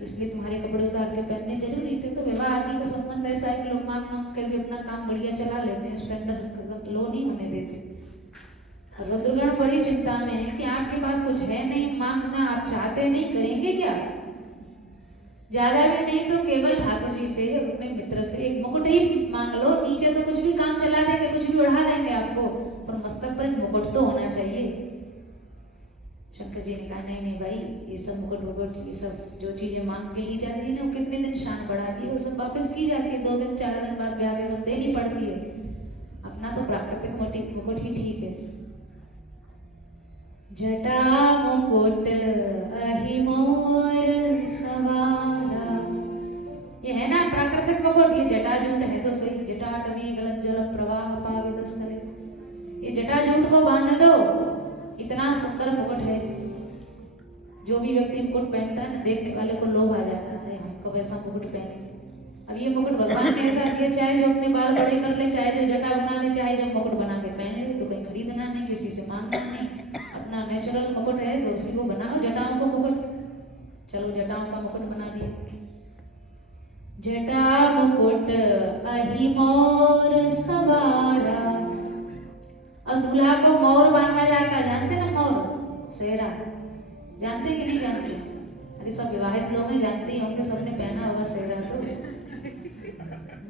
इसलिए तुम्हारे कपड़े उतार के पहनने जरूरी थे। तो विवाह आदि का संबंध ऐसा है कि लोग मांग मांग करके अपना काम बढ़िया चला लेते हैं, स्टैंडर्ड लो नहीं होने देते। रुद्रगण बड़ी चिंता में है कि आपके पास कुछ है नहीं, मांगना आप चाहते नहीं, करेंगे क्या? ज्यादा भी नहीं तो केवल ठाकुर जी से, अपने मित्र से एक मुकुट ही मांग लो, नीचे तो कुछ भी काम चला देंगे, कुछ भी उड़ा देंगे आपको, पर मस्तक पर एक मुकुट तो होना चाहिए। शंकर जी ने कहा नहीं नहीं भाई, ये सब मुकुट वुकुट ये सब जो चीजें मांग के ली जाती है ना, वो कितने दिन शान बढ़ाती है, वो सब वापस की जाती है, 2 दिन 4 दिन बाद ब्याह के सब देनी पड़ती है। अपना तो प्राकृतिक मुकुट ही ठीक है। जटा मुकुट अहि मोर सवारा, ये है ना प्राकृतिक मुकुट, ये जटाजूट है तो सही। जटाटवी गलज्जल प्रवाह पावितस्तरे, ये जटाजूट को बांध दो, इतना सुंदर मुकुट है। जो भी व्यक्ति मुकुट पहनता है ना, देखने वाले को लोभ आ जाता है, हमको वैसा मुकुट पहने। अब ये मुकुट भगवान ने ऐसा दिया, चाहे जो अपने बाल बड़े कर ले, चाहे जो जटा बना ले, चाहे जब मुकुट बना के पहन ले, तो कहीं खरीदना नहीं, किसी से मांगना नहीं, अपना नेचुरल मुकुट है तो उसी को बनाओ। जटाओं को मुकुट, चलो जटाओं का मुकुट बना दिया। जटा मुकुट अहि मोर सवारा, और दूल्हा को मोर बांधा जाता है, जानते ना मोर सेहरा, जानते कि नहीं जानते? अरे सब विवाहित लोग हैं, जानते ही होंगे, सबने पहना होगा सेहरा। तो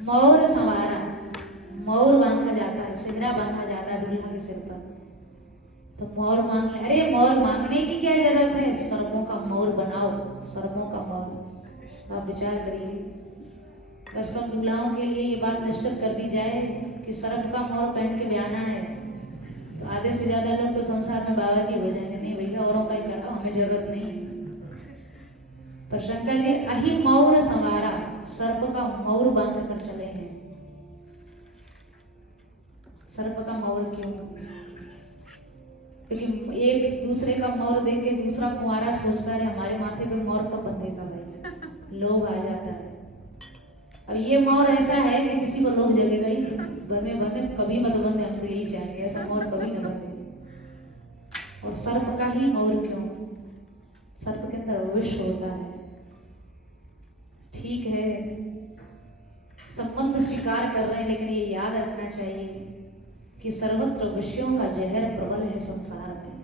मोर सवारा, मोर बांधा जाता है, सेहरा बांधा जाता है दूल्हा के सिर पर। तो मोर मांग ले, अरे मोर मांगने की क्या जरूरत है, सर्पों का मोर बनाओ, सर्पों का मोर। आप विचार करिए, अगर सब दूल्हाओं के लिए ये बात निश्चित कर दी जाए कि सर्प का मोर पहन के ब्याहना है, तो आधे से ज्यादा लोग तो संसार में बाबाजी हो जाएंगे, नहीं भैया औरों का ही करो, हमें जरूरत नहीं। पर शंकर जी अहि मोर संवारा, सर्प का मोर बांध कर चले हैं। सर्प का मोर क्यों? क्योंकि एक दूसरे का मोर देख के दूसरा कुंवारा सोचता है हमारे माथे पे मोर कब बंधेगा भाई, लोभ आ जाता है। अब ये मोर ऐसा है कि किसी को लोभ जगेगा ही नहीं, बंधे बंधे कभी मत बंधे, हम तो यही चाहेंगे ऐसा मोर कभी न बंधे। और सर्प का ही मोर क्यों? सर्प के अंदर विष होता है। ठीक है संबंध स्वीकार कर रहे हैं, लेकिन ये याद रखना चाहिए कि सर्वत्र विषयों का जहर प्रबल है संसार में।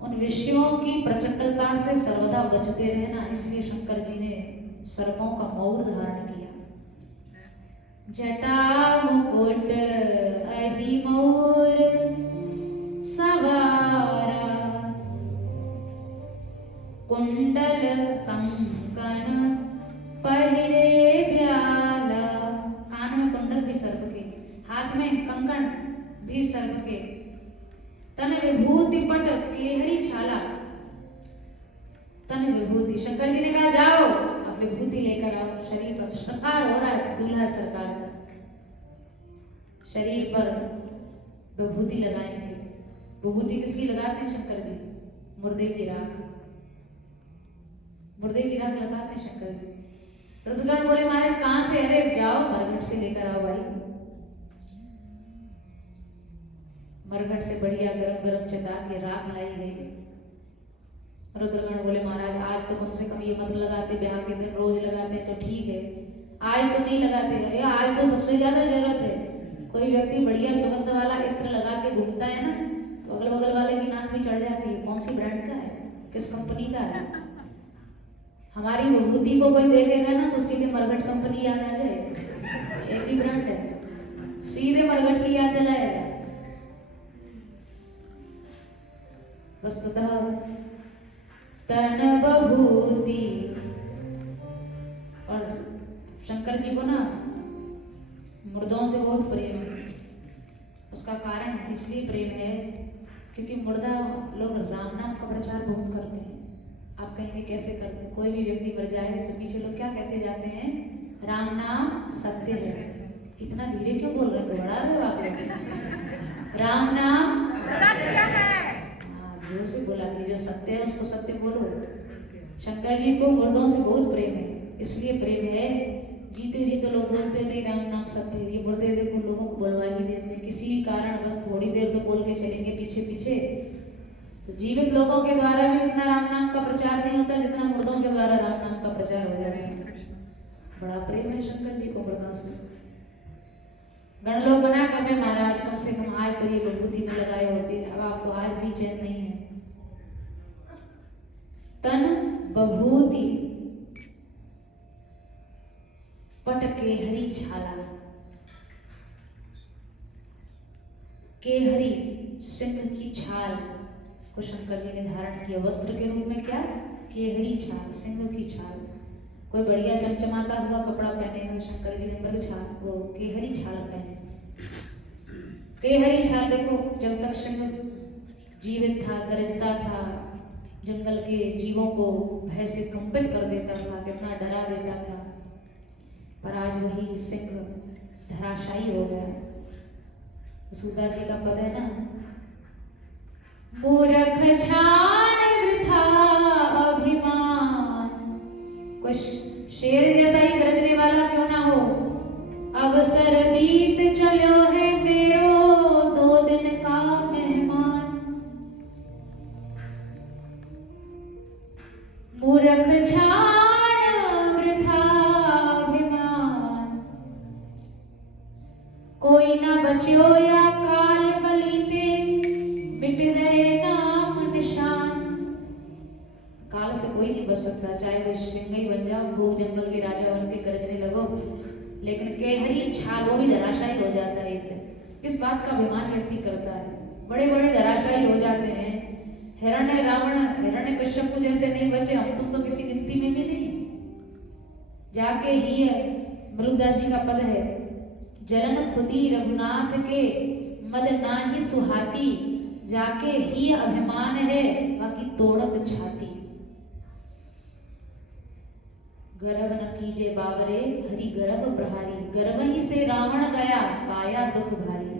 उन विषयों की प्रचंडता से सर्वदा बचते रहना, इसलिए शंकर जी ने सर्पों का मोर धारण किया। जटा मुकुट अहि मोर सवारा, कुंडल कंकण पहिरे ब्याला, कान में कुंडल भी सर्प के, हाथ में कंकण भी सर्प के, तन विभूति पट केहरी छाला, तन विभूति। शंकर जी ने कहा जाओ अब विभूति लेकर आओ, शरीर पर श्रृंगार हो रहा है, दूल्हा सरकार शरीर पर विभूति लगाएंगे। विभूति किसकी लगाते हैं शंकर जी? मुर्दे की राख, मुर्दे की राख लगाते हैं शंकर जी। रुद्रगण बोले महाराज कहां से? अरे जाओ मरघट से लेकर आओ भाई, मरघट से बढ़िया गरम गरम चटा के राख लाई गई। रुद्रगण बोले महाराज आज तो कम से कम ये मत लगाते, ब्याह के दिन रोज लगाते तो ठीक है, आज तो नहीं लगाते। अरे आज तो सबसे ज्यादा जरूरत है। कोई व्यक्ति बढ़िया सुगंध वाला इत्र लगा के घूमता है ना, तो अगल बगल वाले की नाक भी चढ़ जाती है, कौन सी ब्रांड का है, किस कंपनी का है। हमारी विभूति को कोई देखेगा ना तो सीधे मरघट कंपनी याद आ जाए, एक ही ब्रांड है, सीधे मरघट की याद दिलाएगा। वस्तुतः तन बभूति, और शंकर जी को ना मुर्दों से बहुत प्रेम है। उसका कारण इसलिए प्रेम है क्योंकि मुर्दा लोग राम नाम का प्रचार बहुत करते हैं। आप कहेंगे कैसे करते हैं? कोई भी व्यक्ति मर जाए तो पीछे लोग क्या कहते जाते हैं? राम नाम सत्य है। इतना धीरे क्यों बोल रहे हो? बढ़ा रहे हो आप लोग? राम नाम सत्य है। जोर से बोला कि जो सत्य है उसको सत्य बोलो। शंकर जी को मुर्दों से बहुत प्रेम है, इसलिए प्रेम है। जीते जी तो लोग बोलते नहीं राम नाम सत्य, ये बोलते देखो लोगों को बुलवा ही देते हैं, किसी कारण बस थोड़ी देर तो बोल के चलेंगे पीछे पीछे। तो जीवित लोगों के द्वारा भी इतना राम नाम का प्रचार नहीं होता जितना मुर्दों के द्वारा राम नाम का प्रचार हो जाता है। बड़ा प्रेम है शंकर जी को मुर्दों से। गण लोग बना कर में महाराज कम से कम आज तो ये विभूति में लगाए होते, अब आपको आज भी चैन नहीं है। तन बभूति पट के हरी छाला, केहरी सिंह की छाल को शंकर जी ने धारण किया वस्त्र के रूप में। क्या? केहरी छाल, सिंह की छाल। कोई बढ़िया चमचमाता हुआ कपड़ा पहने तो शंकर जी ने मृग छाल, वो केहरी छाल पहने। केहरी छाल देखो, जब तक सिंह जीवित था, गरजता था, जंगल के जीवों को भय से कंपित कर देता था, कितना डरा देता था। पर आज वही सिंह धराशायी हो गया। सूता जी का पद है ना, मूर्ख छान वृथा अभिमान। कुछ शेर जैसा ही गरजने वाला क्यों ना हो। अवसर बीत चलो है तेरो 2 दिन का मेहमान। मूर्ख छान वृथा अभिमान, कोई ना बच्यो या काल बलीते, मिट गए नाम निशान। काल से कोई नहीं बच सकता, चाहे वो सिंह ही बन जाओ, वो जंगल के राजा बन के गरजने लगो, लेकिन केहरी छाल वो भी धराशायी हो जाता है एक दिन। किस बात का अभिमान व्यक्ति करता है, बड़े बड़े धराशायी हो जाते हैं। हिरण्य रावण हिरण्य कश्यप जैसे नहीं बचे, हम तुम तो किसी गिनती में भी नहीं। जाके ही मृगदास जी का पद है, जलन खुदी रघुनाथ के मद नाही सुहाती, जाके ही अभिमान है बाकी तोड़त छाती। गर्व न कीजे बावरे हरि गर्भ प्रहारी, गर्व ही से रावण गया पाया दुख भारी।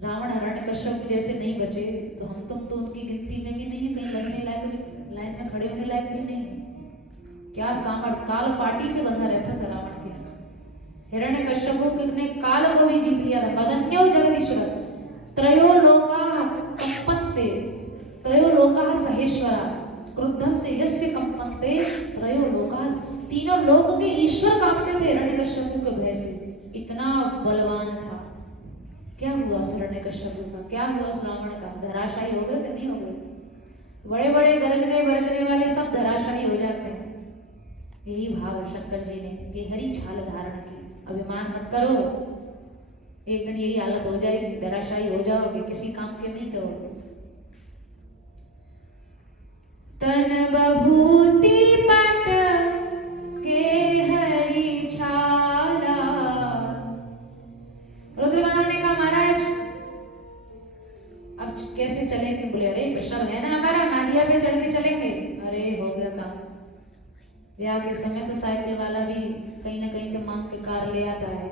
रावण हिरण्यकश्यप जैसे नहीं बचे तो हम तुम तो उनकी गिनती में भी नहीं, कहीं लगने लायक, लाइन में खड़े होने लायक भी नहीं। क्या सामर्थ, काल पार्टी से बंधा रहता था रावण के। हिरण्यकश्यप ने काल को भी जीत लिया था। मदन्यो जगदीश्वर त्रयो लोका कंपन्ते, त्रयो लोका सहेश्वरा, क्रुद्धस्य यस्य कंपन्ते त्रयो लोका। तीनों लोक के ईश्वर कांपते थे हिरण्यकश्यप के भय से, इतना बलवान था। क्या हुआ उस हिरण्यकश्यप का, क्या हुआ उस रावण का? धराशायी हो गए कि नहीं हो गए? बड़े बड़े गरजने बरजने वाले सब धराशायी हो जाते हैं। यही भाव शंकर जी ने कि हरी छाल धारण की। अभिमान मत करो, एक दिन यही हालत हो जाएगी, धराशायी हो जाओगे, किसी काम के नहीं रहोगे। तन बभूति पट के हरी छाला। रुद्रगणों ने कहा महाराज अब कैसे चलेंगे? बोले अरे वृषभ है ना हमारा, नादिया पे चढ़ के चलेंगे। अरे हो गया काम। ब्याह के समय तो साइकिल वाला भी कहीं ना कहीं से मांग के कार ले आता है,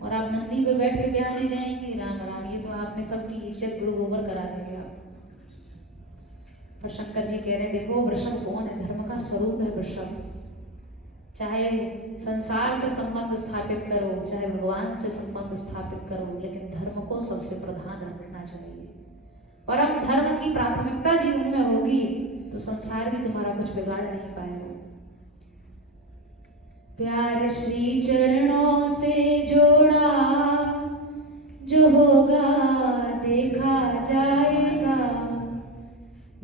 और आप नंदी पे बैठ के ब्याह नहीं जाएंगे। राम राम, ये तो आपने सबकी इज्जत गुरु गोबर करा देंगे आप। पर शंकर जी कह रहे देखो वृषभ कौन है, धर्म का स्वरूप है वृषभ। चाहे संसार से संबंध स्थापित करो, चाहे भगवान से संबंध स्थापित करो, लेकिन धर्म को सबसे प्रधान रखना चाहिए। परम धर्म की प्राथमिकता जीवन में होगी तो संसार भी तुम्हारा कुछ बिगाड़ नहीं पाएगा। प्यार श्री चरणों से जोड़ा, जो होगा देखा जाएगा।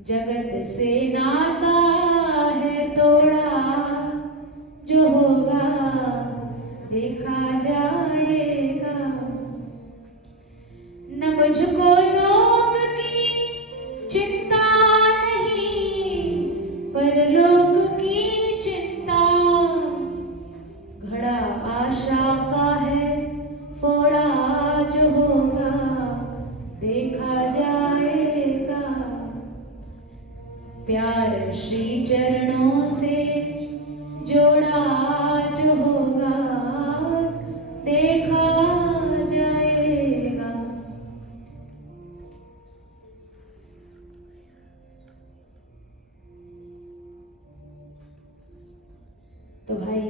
जगत से नाता है तोड़ा, जो होगा देखा जाएगा। न मुझको लोग की चिंता नहीं, पर लोग की चिंता। घड़ा आशा का है फोड़ा, जो होगा देखा जाएगा। प्यार श्री चरणों से जोड़ा, जो होगा देखा जाएगा। तो भाई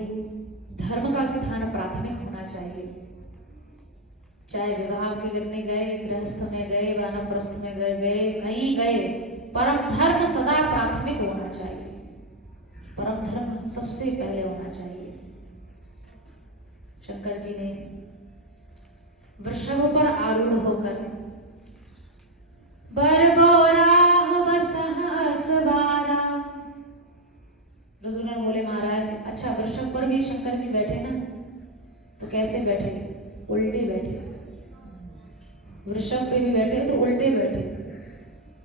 धर्म का स्थान प्राथमिक होना चाहिए। चाहे विवाह के करने गए, गृहस्थ में गए, वानप्रस्थ में गए, कहीं गए, परम धर्म सदा प्राथमिक होना चाहिए। परम धर्म सबसे पहले होना चाहिए। शंकर जी ने वृषभ पर आरूढ़ होकर बरबोराह बसह सवारा। रुद्रगण बोले महाराज अच्छा वृषभ पर भी शंकर जी बैठे ना, तो कैसे बैठे? उल्टे बैठे। वृषभ पे भी बैठे तो उल्टे बैठे।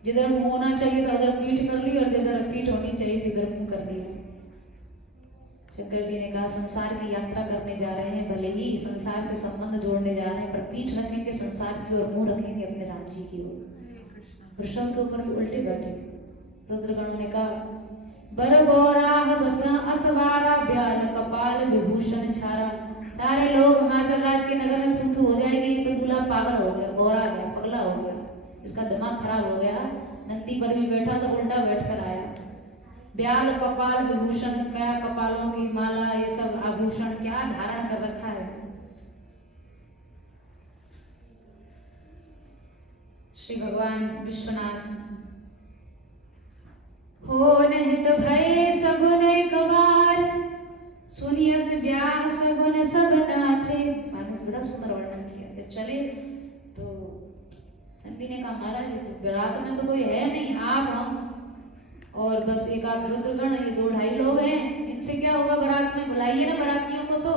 जिधर मुंह होना चाहिए था उधर पीठ कर ली, और जिधर पीठ होनी चाहिए थी उधर मुंह कर लिया। शंकर जी ने कहा संसार की यात्रा करने जा रहे हैं, भले ही संसार से संबंध जोड़ने जा रहे हैं, पर पीठ रखेंगे संसार की और मुंह रखेंगे अपने राम जी की ओर। वृषभ के ऊपर भी उल्टे बैठे। रुद्रगणों ने कहा बरबोराह बसा असवारा ब्याल कपाल विभूषण छारा। सारे लोग हिमाचल राज के नगर में थू थू हो जाएगी, तो दूल्हा पागल हो गया, बोरा गया, पगला हो गया, इसका दिमाग खराब हो गया। नंदी पर भी बैठा तो उल्टा बैठकर आया। ब्याल कपाल विभूषण, क्या कपालों की माला, ये सब आभूषण क्या धारण कर रखा है। श्री भगवान विश्वनाथ हो नहीं तो भय सगुन एक बार, सुनियस ब्याह सगुन सब नाचे। बड़ा सुंदर वर्णन किया। जब चले तो नंदी ने कहा महाराज तो रात में तो कोई है नहीं, आप हम और बस एक आध रुद्रगण, ये 2-2.5 लोग हैं, इनसे क्या होगा बारात में? बुलाइए ना बारातियों को। तो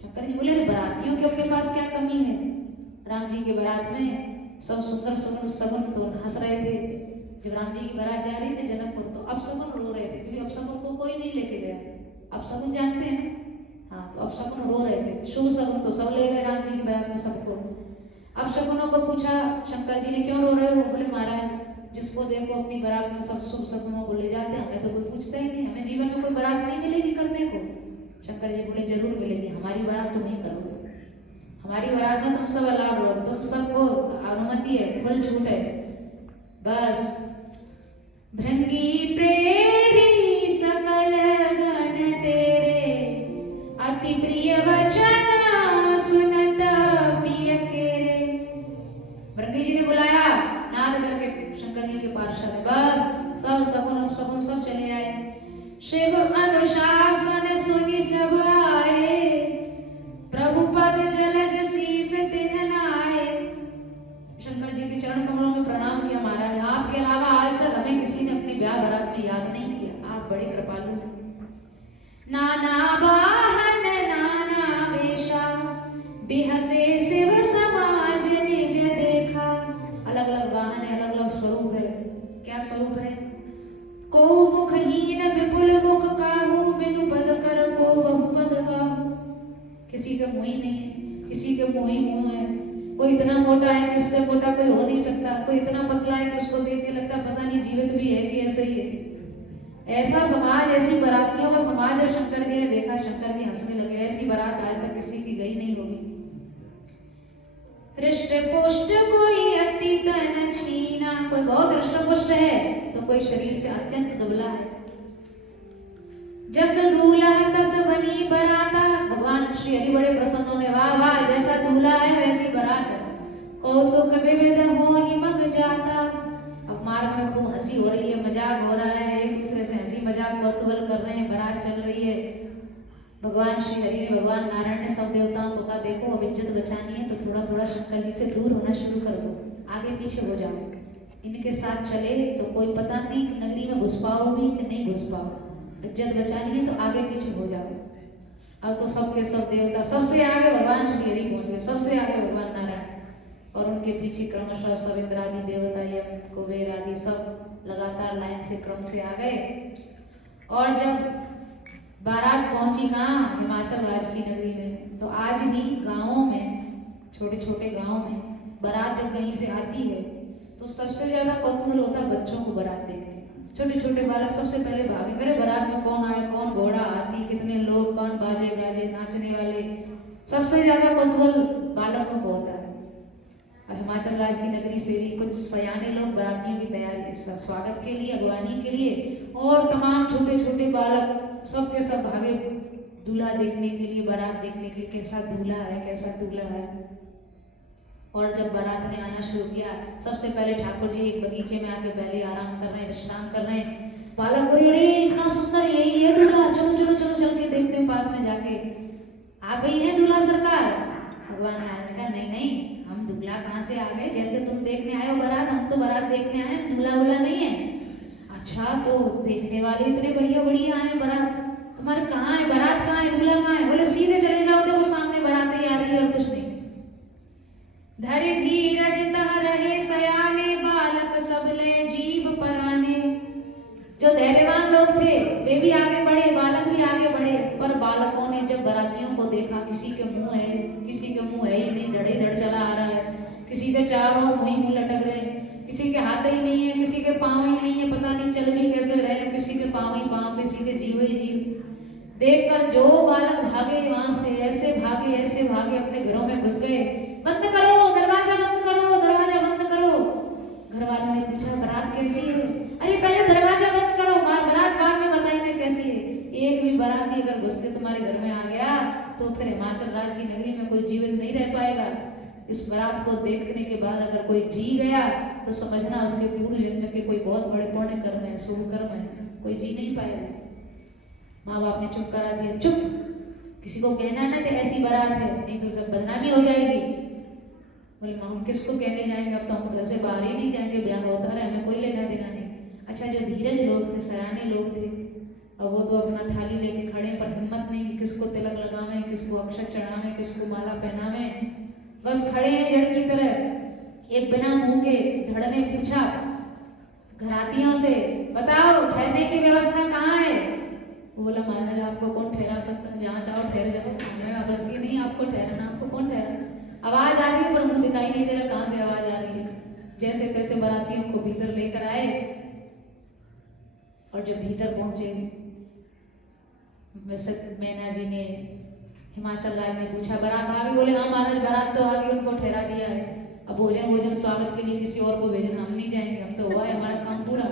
शंकर जी बोले बारातियों के अपने पास क्या कमी है? राम जी के बारात में सब सुंदर सुंदर सगुन तो हंस रहे थे। जब राम जी की बारात जा रही थी जनकपुर, तो अब सगुन रो रहे थे, क्योंकि अब सगुन को कोई नहीं लेके गया। अब सगुन जानते हैं, हाँ, तो अब सगुन रो रहे थे। शुभ सगुन तो सब ले गए राम जी की बारात में सबको। अब शकुनों को पूछा शंकर जी ने क्यों रो रहे हो? बोले महाराज जिसको देखो अपनी बारात में सब शुभ सगुनों को ले जाते हैं, हमें तो कोई पूछता ही नहीं, हमें जीवन में कोई बारात नहीं मिलेगी करने को। शंकर जी बोले जरूर मिलेगी, हमारी बारात तुम ही करोगे। हमारी बारात में तुम सब अलाव हो, तुम सबको अनुमति है, फुल छूट है। बस भृंगी प्रेरी सकल गण तेरे, अति प्रिय वचन सुनत पिय केरे। भृंगी जी ने बुलाया नाद करके शंकर जी के पार्षद, बस सब सगुन अपसगुन सब चले आए। शिव अनुशासन सुनि सब आए, प्रभु पद जलज शीस तिन्ह नाए। शंकर जी के चरण कमलों में प्रणाम किया। महाराज आपके अलावा आज तक हमें किसी ने अपनी ब्याह बारात में याद नहीं किया, आप बड़े कृपालु हैं। नाना वाहन नाना वेशा, बिहसे शिव समाज निज देखा। अलग अलग वाहन है, अलग अलग स्वरूप है। क्या स्वरूप है? को मुखहीन विपुल मुख काहू, बिनु पद कर को बहुपद बाहु। किसी के मुंह ही नहीं है, किसी के मुंह ही मुंह है। कोई इतना मोटा है कि उससे मोटा कोई हो नहीं सकता, कोई इतना पतला है कि उसको देख के लगता पता नहीं जीवित भी है कि ऐसे ही है। ऐसा समाज, ऐसी बारातियों का समाज है शंकर जी ने देखा। शंकर जी हंसने लगे, ऐसी बारात आज तक किसी की गई नहीं होगी। हृष्ट पुष्ट कोई अति तन छीना, कोई बहुत हृष्ट पुष्ट है तो कोई शरीर से अत्यंत दुबला है। जस दूल्हा तस बनी बराता, भगवान श्री हरि बड़े प्रसन्न होने, वाह वाह जैसा दूल्हा है वैसी बारात है। कौतुक विविध हो ही मग जाता। अब मार्ग में खूब हंसी हो रही है, मजाक हो रहा है, एक दूसरे से हंसी मजाक कौतूहल कर रहे हैं, बारात चल रही है। भगवान श्री हरि ने, भगवान नारायण ने सब देवताओं को कहा देखो अब इज्जत बचानी है तो थोड़ा थोड़ा शंकर जी से दूर होना शुरू कर दो, आगे पीछे हो जाओ। इनके साथ चले तो कोई पता नहीं नगरी में घुस पाओगी कि नहीं घुस पाओ, इज्जत बचानी है तो आगे पीछे हो जाओ। अब तो सबके सब देवता, सबसे आगे भगवान श्री हरि पहुंच गए, सबसे आगे भगवान नारायण, और उनके पीछे क्रमशः सब इंद्रादि देवता, यम कुबेर आदि सब लगातार लाइन से क्रम से आ गए। और जब बारात पहुंची कहाँ? हिमाचल राज्य की नगरी में। तो आज भी गांवों में, छोटे छोटे गांव में बारात जब कहीं से आती है तो सबसे ज्यादा कौतूहल होता है बच्चों को बारात देखने। छोटे छोटे बालक सबसे पहले भागे, करे बारात में कौन आए, कौन घोड़ा हाथी, कितने लोग, कौन बाजे गाजे नाचने वाले, सबसे ज्यादा कौतूहल बालकों को होता है। अब हिमाचल राज्य की नगरी से भी कुछ सयाने लोग बारातियों की तैयारी, स्वागत के लिए, अगवानी के लिए, और तमाम छोटे छोटे बालक सब के सब भागे दूल्हा देखने के लिए, बारात देखने के लिए, कैसा दूल्हा है, कैसा दूल्हा है। और जब बारात ने आना शुरू किया, सबसे पहले ठाकुर जी एक बगीचे में आके पहले आराम कर रहे हैं, विश्राम कर रहे हैं। बालक बोले, अरे इतना सुंदर, यही है दूल्हा, चलो चलो चलो चल के देखते हैं पास में जाके, आप ही हैं दूल्हा सरकार। भगवान नारायण ने कहा, नहीं नहीं, हम दूल्हा कहाँ से आ गए, जैसे तुम देखने आए हो बारात, हम तो बारात देखने आए, दूल्हा वूल्हा नहीं है। अच्छा, तो देखने वाले इतने बढ़िया बढ़िया आए बारात, तुम्हारे कहाँ है बारात, कहाँ है दूल्हा, कहाँ है? बोले सीधे चले जाओ, देखो सामने बारात ही आ रही है और कुछ नहीं। धरे धीरज तह रहे सयाने, बालक सब ले जीभ पराने। जो धैर्यवान लोग थे वे भी आगे बढ़े, बालक भी आगे बढ़े, पर बालकों ने जब बारातियों को देखा, किसी के मुंह है, किसी के मुंह है ही नहीं, धड़े धड़ चला आ रहा है, किसी के चारों ओर मुंह लटक रहे, किसी के हाथ ही नहीं है, किसी के पाँव ही नहीं है, पता नहीं चल भी कैसे रहे, किसी के पाँव ही पाँव, किसी के जीव ही जीव। देखकर जो बालक भागे वहां से, ऐसे भागे अपने घरों में घुस गए। बंद करो दरवाजा, बंद करो दरवाजा, बंद करो। घर वालों ने पूछा, बारात कैसी है? अरे पहले दरवाजा बंद करो, बारात बाद में बताएंगे कैसी है। एक भी बाराती अगर घुस के तुम्हारे घर में आ गया तो फिर हिमाचल राज्य की नगरी में कोई जीवित नहीं रह पाएगा। इस बारात को देखने के बाद अगर कोई जी गया तो समझना उसके पूर्व जन्म के कोई बहुत बड़े पुण्य कर्म है, शुभ कर्म है, कोई जी नहीं पाएगा। माँ बाप ने चुप करा दिया, चुप, किसी को कहना ना तो ऐसी बारात है, नहीं तो जब बदनामी हो जाएगी। बोले माँ हम किसको कहने जाएंगे, अब तो हम घर से बाहर ही नहीं जाएंगे, ब्याह होता है, हमें कोई लेना देना नहीं। अच्छा, जो धीरज लोग थे, सयाने लोग थे, अब वो तो अपना थाली लेके खड़े, पर हिम्मत नहीं कि किसको तिलक लगावे, किसको अक्षत चढ़ावे, किसको माला पहनावे, बस खड़े हैं जड़ की तरह। एक बिना मुंह के धड़ ने पूछा घरातियों से, बताओ ठहरने की व्यवस्था कहाँ है? बोला महाराज आपको कौन ठहरा सकता है, जहाँ चाहो ठहर जाओ, हमें बस की नहीं आपको ठहराना, आपको कौन ठहरा। आवाज आ रही है पर मुंह दिखाई नहीं दे रहा, कहाँ से आवाज आ रही है। जैसे तैसे बारातियों को भीतर लेकर आए, और जब भीतर पहुंचे, मैना जी ने, हिमाचल राज ने पूछा बारात आ गई? बोले हाँ महाराज बारात तो आ गई, उनको ठहरा दिया है, अब भोजन स्वागत के लिए किसी और को भेजना, हम नहीं जाएंगे, हम तो हुआ है हमारा काम पूरा।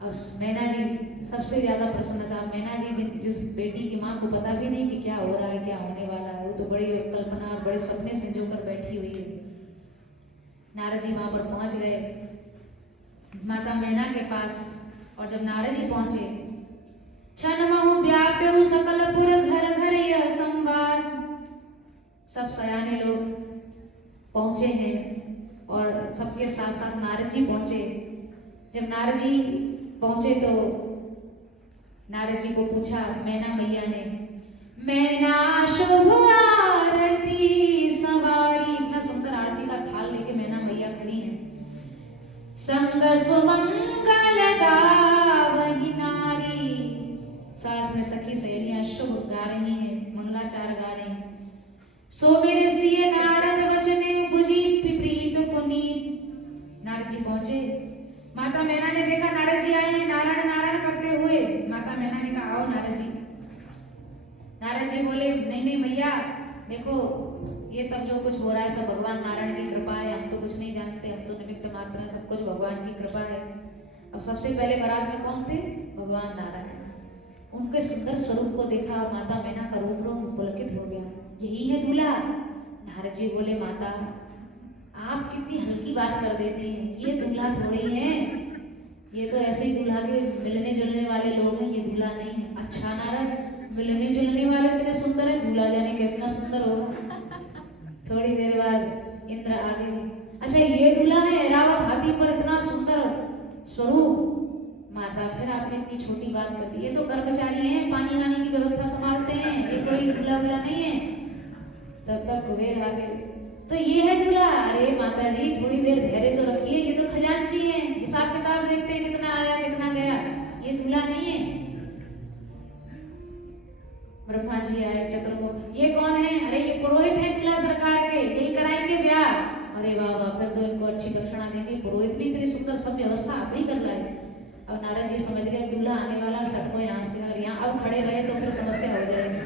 अब मैना जी सबसे ज्यादा प्रसन्न था। मैना जी जिस बेटी की माँ को पता भी नहीं कि क्या हो रहा है, क्या होने वाला है, वो तो बड़ी कल्पना और बड़े सपने संजो कर बैठी हुई है। नारद जी वहां पर पहुंच गए माता मैना के पास, और जब नारद जी पहुंचे, छन महु व्याप्यु सकलपुर घर घर यह संवाद। सब सयाने लोग पहुंचे हैं और सबके साथ साथ नारद जी पहुंचे। जब नारद जी पहुंचे तो नारद जी को पूछा मैना मैया ने, मैना शुभ आरती सवारी, इतना सुंदर आरती का थाल लेके मैना मैया खड़ी है। संग सुमंगल गावहि नारी, साथ में सखी सहेलियां शुभ गा रही हैं, मंगलाचार गा रही हैं। सो मेरे सिय नारद वचने बुझी प्रीत पुनीत। नारद जी पहुंचे, माता मैना ने देखा नारद जी आए हैं, नारायण नारायण करते हुए। माता मैना ने कहा आओ नारद जी। नारद जी बोले नहीं नहीं मैया, देखो ये सब जो कुछ हो रहा है सब भगवान नारायण की कृपा है, हम तो कुछ नहीं जानते, हम तो निमित्त मात्र हैं, सब कुछ भगवान की कृपा है। अब सबसे पहले बारात में कौन थे? भगवान नारायण। उनके सुंदर स्वरूप को देखा, माता मैना का रूप रोम पुलकित हो गया, यही है दूल्हा। नारद जी बोले माता आप कितनी हल्की बात कर देती हैं, ये दूल्हा थोड़ी है, ये तो ऐसे ही दूल्हा के मिलने जुलने वाले लोग हैं, ये दूल्हा नहीं है। अच्छा नारद, मिलने जुलने वाले इतने सुंदर है, दूल्हा जाने कितना सुंदर होगा। थोड़ी देर बाद इंद्र आ गए, अच्छा ये दूल्हा है, ऐरावत हाथी पर इतना सुंदर स्वरूप। माता फिर आपने इतनी छोटी बात कर दी, ये तो कर्मचारी हैं, पानी वानी की व्यवस्था संभालते हैं, ये कोई दूल्हा वूल्हा नहीं है। तब तक कुबेर आ गए, तो ये है दूल्हा। अरे माता जी थोड़ी देर धैर्य तो रखिए, ये तो खजांची है, हिसाब किताब देखते हैं कितना आया कितना गया, ये दूल्हा नहीं है। ब्रह्मा जी आए, चतुर्मुख, ये कौन है? अरे ये पुरोहित है दूल्हा सरकार के, यही कराएंगे ब्याह। अरे बाबा फिर तो इनको अच्छी दक्षिणा देंगे, पुरोहित भी इतनी सुंदर सब व्यवस्था आप ही कर रहा है। अब नारद जी समझ गए दूल्हा आने वाला, सटको यहाँ से, अगर यहाँ अब खड़े रहे तो फिर समस्या हो जाएगी।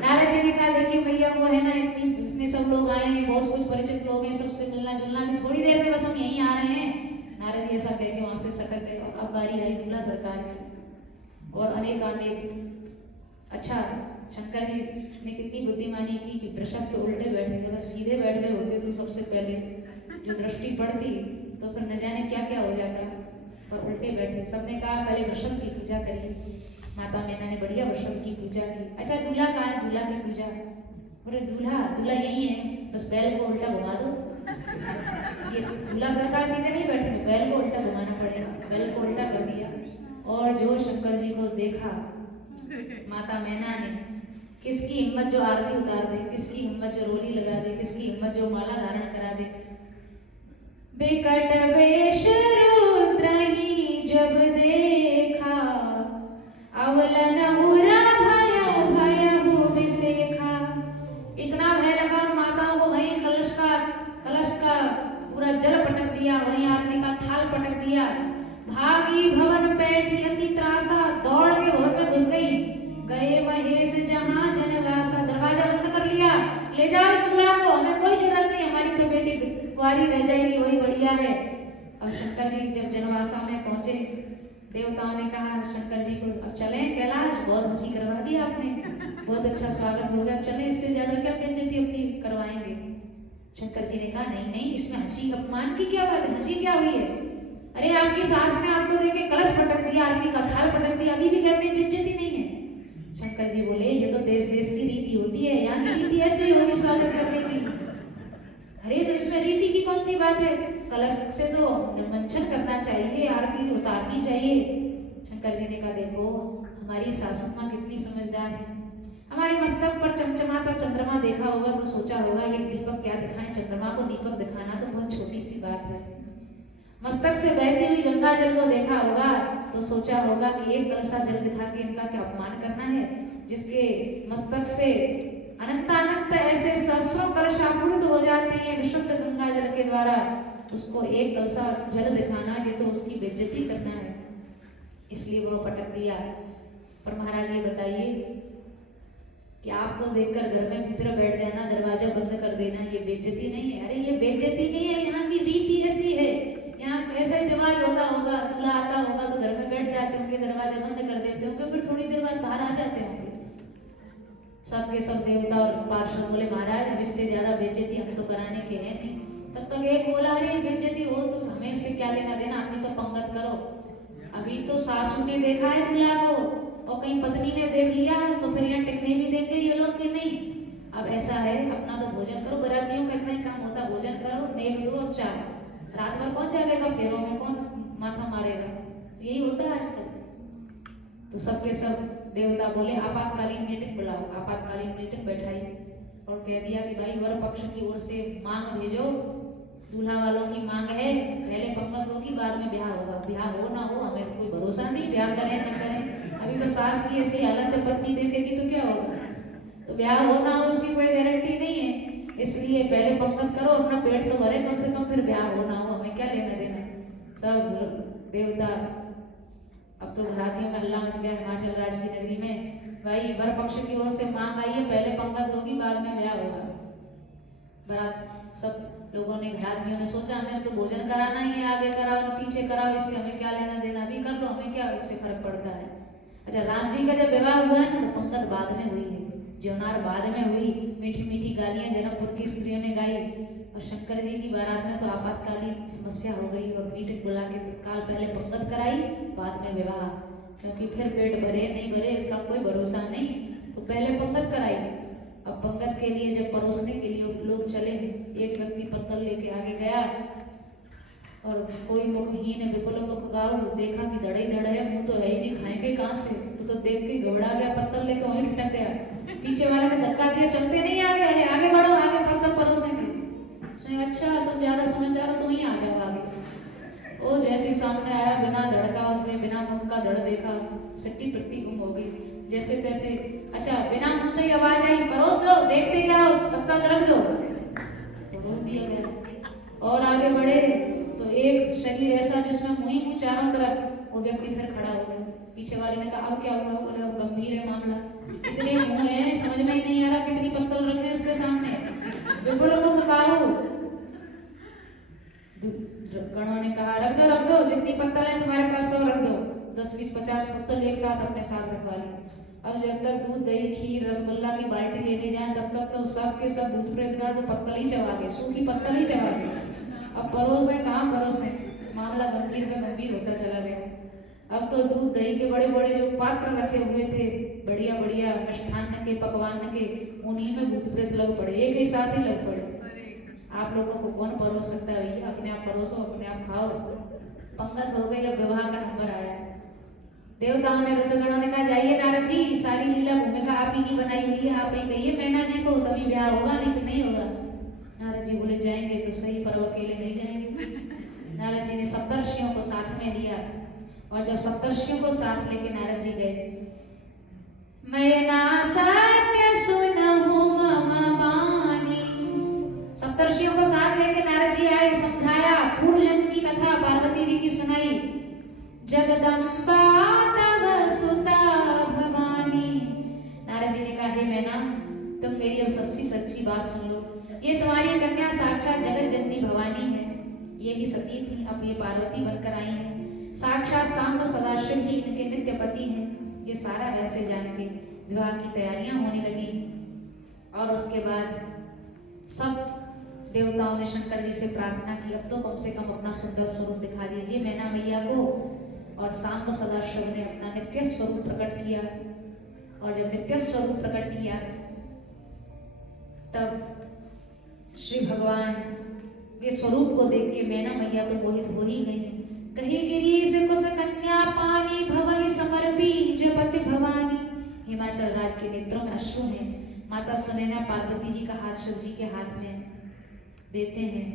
नारद जी ने कहा देखिए भैया वो है ना, इतनी इसमें सब लोग आए हैं, बहुत कुछ परिचित लोग हैं, सबसे मिलना जुलना भी, थोड़ी देर में बस हम यहीं आ रहे हैं। नारद जी ऐसा कह के वहां से सटक गए। अब बारी आई दूल्हा सरकार की। और अनेक अच्छा शंकर जी ने कितनी बुद्धिमानी की कि वृषभ पे उल्टे बैठे, अगर सीधे बैठ गए होते तो सबसे पहले जो दृष्टि पड़ती तो फिर न जाने क्या क्या हो जाता, पर उल्टे बैठे। सबने कहा पहले वृषभ की पूजा करिए। माता मैना ने बढ़िया वृषभ की पूजा की। अच्छा दूल्हा कहाँ है? दूल्हा की पूजा। बोले दूल्हा यही है, बस बैल को उल्टा घुमा दो। ये दूल्हा सरकार सीधे नहीं बैठेंगे, बैल को उल्टा घुमाना पड़ेगा। बैल को उल्टा कर दिया और जो शंकर जी को देखा माता मैना ने, किसकी हिम्मत जो आरती उतार दे, किसकी हिम्मत जो रोली लगा दे, किसकी हिम्मत जो माला धारण करा दे। बिकट वेश रुद्र ही जब देखा, अवलन उरा भयहु बिसेखा। इतना भय लगा और माताओं को वहीं कलश का पूरा जल पटक दिया, वहीं आरती का थाल पटक दिया। भागी भवन बैठी अति त्रासा, दौड़ के भवन में घुस गई। गए महेश जहां जनवासा, दरवाजा बंद कर लिया। ले जाओ इस दूल्हा को, हमें कोई जरूरत नहीं, हमारी तो बेटी कुंवारी रह जाएगी, वही बढ़िया है। और शंकर जी जब जनवासा में पहुंचे, देवताओं ने कहा शंकर जी को अब चले कैलाश, बहुत हंसी करवा दी आपने, बहुत अच्छा स्वागत हो गया, चले, इससे ज्यादा क्या बेइज्जती अपनी करवाएंगे। शंकर जी ने कहा नहीं नहीं, इसमें हंसी अपमान की क्या बात है, हंसी क्या हुई है? अरे आपकी सास ने आपको देखे कलश पटक दिया, आरती का थाल पटक दिया, अभी भी कहते हैं बेइज्जती नहीं है। शंकर जी बोले ये तो देश देश की रीति होती है, यहाँ की रीति ऐसी होगी स्वागत करने की। अरे तो इसमें रीति की कौन सी बात है? कलश से तो मंचन करना चाहिए, आरती उतारनी चाहिए। शंकर जी ने कहा देखो हमारी सासू माँ कितनी समझदार है। हमारे मस्तक पर चमचमाता चंद्रमा देखा होगा तो सोचा होगा ये दीपक क्या दिखाएं, चंद्रमा को दीपक दिखाना तो बहुत छोटी सी बात है। मस्तक से बहती हुई गंगा जल को देखा होगा तो सोचा होगा कि एक कलसा जल दिखा के इनका क्या अपमान करना है, जिसके मस्तक से अनंत ऐसे सहस्रों कलश आपूर्त हो जाते हैं विशुद्ध गंगा जल के द्वारा, उसको एक कलसा जल दिखाना ये तो उसकी बेइज्जती करना है, इसलिए वो पटक दिया। पर महाराज ये बताइए कि आपको देखकर घर में भीतर बैठ जाना, दरवाजा बंद कर देना, ये बेइज्जती नहीं है? अरे ये बेइज्जती नहीं है, यहाँ की रीति ऐसी है, यहाँ ऐसा ही रिवाज होता होगा। दूल्हा आता होगा तो घर में बैठ जाते होंगे, दरवाजा बंद कर देते होंगे, फिर थोड़ी देर बाद बाहर आ जाते होंगे। सबके सब देवता और पार्षद बोले महाराज अब इससे ज्यादा बेइज्जती हम तो कराने के हैं नहीं। तब तक एक बोला अरे बेइज्जती हो तो हमें इससे क्या लेना देना, अपनी तो पंगत करो। अभी तो सासू ने देखा है दूल्हा को और कहीं पत्नी ने देख लिया तो फिर यहाँ टिकने भी देंगे ये लोग कि नहीं। अब ऐसा है अपना तो भोजन करो, बरातियों का इतना ही काम होता, भोजन करो, नेक दो और चाय। रात भर कौन जागेगा, फेरों में कौन माथा मारेगा, यही होता है आजकल। तो सबके सब देवता बोले आपातकालीन मीटिंग बुलाओ। आपातकालीन मीटिंग बैठाई और कह दिया कि भाई वर पक्ष की ओर से मांग भेजो, दूल्हा वालों की मांग है पहले पंगत होगी बाद में ब्याह होगा। ब्याह हो ना हो हमें कोई भरोसा नहीं, ब्याह करें न करें। अभी तो सास की ऐसी हालत है, पत्नी देखेगी तो क्या होगा, तो ब्याह हो ना हो उसकी कोई गारंटी नहीं है। इसलिए पहले पंगत करो, अपना पेट तो भरे कम से कम, फिर ब्याह हो ना हो हमें क्या लेना देना। सब देवता, अब तो घरातियों में हल्ला मच गया हिमाचल राज की नगरी में, भाई वर पक्ष की ओर से मांग आई है पहले पंगत होगी बाद में ब्याह होगा। बारात सब लोगों ने, घरातियों ने सोचा हमें तो भोजन कराना ही है, आगे कराओ पीछे कराओ, इससे हमें क्या लेना देना, अभी कर लो हमें क्या इससे फर्क पड़ता है। अच्छा राम जी का जब विवाह हुआ है ना तो पंगत बाद में हुई है, ज्योनार बाद में हुई, मीठी मीठी गालियां जनकपुर की स्त्रियों ने गाई। और शंकर जी की बारात में तो आपातकालीन समस्या हो गई और मीटिंग बुला के तत्काल पहले पंगत कराई बाद में विवाह, क्योंकि फिर पेट भरे नहीं भरे इसका कोई भरोसा नहीं, तो पहले पंगत कराई। अब पंगत के लिए जब परोसने के लिए लोग चले, एक व्यक्ति पत्तल लेके आगे गया और कोई मुखहीन विपुल मुख गाओ, देखा कि धड़े धड़ है, मुंह तो है ही नहीं, खाएंगे कहाँ से, वो तो देख के घबरा गया, पत्तल लेके वहीं टक गया। पीछे वाले ने धक्का दिया, चलते नहीं आगे, अरे आगे बढ़ो, आगे पत्तल परोसेंगे। उसने अच्छा तुम ज्यादा समझदार हो, तुम ही आ जाओ आगे। वो जैसे सामने आया बिना धड़का, उसने बिना मुख का धड़ देखा, सिट्टी पिट्टी गुम हो गई जैसे तैसे। अच्छा बिना मुंह से ही आवाज आई परोस दो, देखते जाओ, पत्तल रख दो, तो रोक दिया गया। और आगे बढ़े तो एक शरीर ऐसा जिसमें मुंह ही मुंह चारों तरफ, वो व्यक्ति फिर खड़ा हो गया। पीछे वाले ने कहा अब क्या हुआ, बोले अब गंभीर है मामला, इतने मुंह है समझ में ही नहीं आ रहा कितनी पत्तल रखे इसके सामने, विपुल मुख काहू। गणों ने कहा रख दो जितनी पत्तल है तुम्हारे पास सब रख दो। 10-20-50 पुतल एक साथ अपने साथ रखवा ली। अब जब तक दूध दही खीर रसगुल्ला की बाल्टी लेने जाए तब तक तो सब के सब भूत प्रेतगण तो पत्तल ही चबा गए, सूखी पत्तल ही चबा गए। अब परोसे कहाँ परोसे, मामला गंभीर में गंभीर होता चला गया। अब तो दूध दही के बड़े बड़े जो पात्र रखे हुए थे बढ़िया बढ़िया मिष्ठान्न के पकवान के, उन्हीं में भूत प्रेत लग पड़े, एक ही साथ ही लग पड़े। आप लोगों को कौन परोस सकता है भैया, अपने आप परोसो, अपने आप खाओ। पंगत हो गई, अब विवाह का नंबर आया। देवताओं ने ऋतुगणों ने कहा जाइए नारद जी, सारी लीला भूमिका आप ही की बनाई हुई है, आप ही कहिए मैना जी को, तभी ब्याह होगा, नहीं तो नहीं होगा। नारद जी बोले जाएंगे तो सही, पर अकेले नहीं जाएंगे। नारद जी ने सप्तर्षियों को साथ में लिया, और जब सप्तर्षियों को साथ लेके नारद जी गए, मैना सत्य सुनहु मम बानी, सप्तर्षियों को साथ लेके नारद जी आए, समझाया, पूर्व जन्म की कथा पार्वती जी की सुनाई। जगदम्बा तव सुता भवानी, नारद जी ने कहा हे मैना, तुम मेरी अब सच्ची बात सुन लो। ये तुम्हारी कन्या साक्षात जगत जननी भवानी है, यही सती थी, अब ये पार्वती बनकर आई है। साक्षात सांब सदाशिव ही इनके नित्य पति हैं। ये सारा ऐसे जान के विवाह की तैयारियां होने लगी। और उसके बाद सब देवताओं ने शंकर जी से प्रार्थना की, अब तो कम से कम अपना सुंदर स्वरूप दिखा दीजिए मैना मैया को। और सांब सदाशिव ने अपना नित्य स्वरूप प्रकट किया, और जब नित्य स्वरूप प्रकट किया तब श्री भगवान के स्वरूप को देख के मैना मैया तो मोहित हो ही गई। कही गिरीश कुश कन्या पानी भवहि समर्पी जपति भवानी, हिमाचल राज के नेत्रों में अश्रु हैं। माता सुनैना पार्वती जी का हाथ शिव जी के हाथ में देते हैं।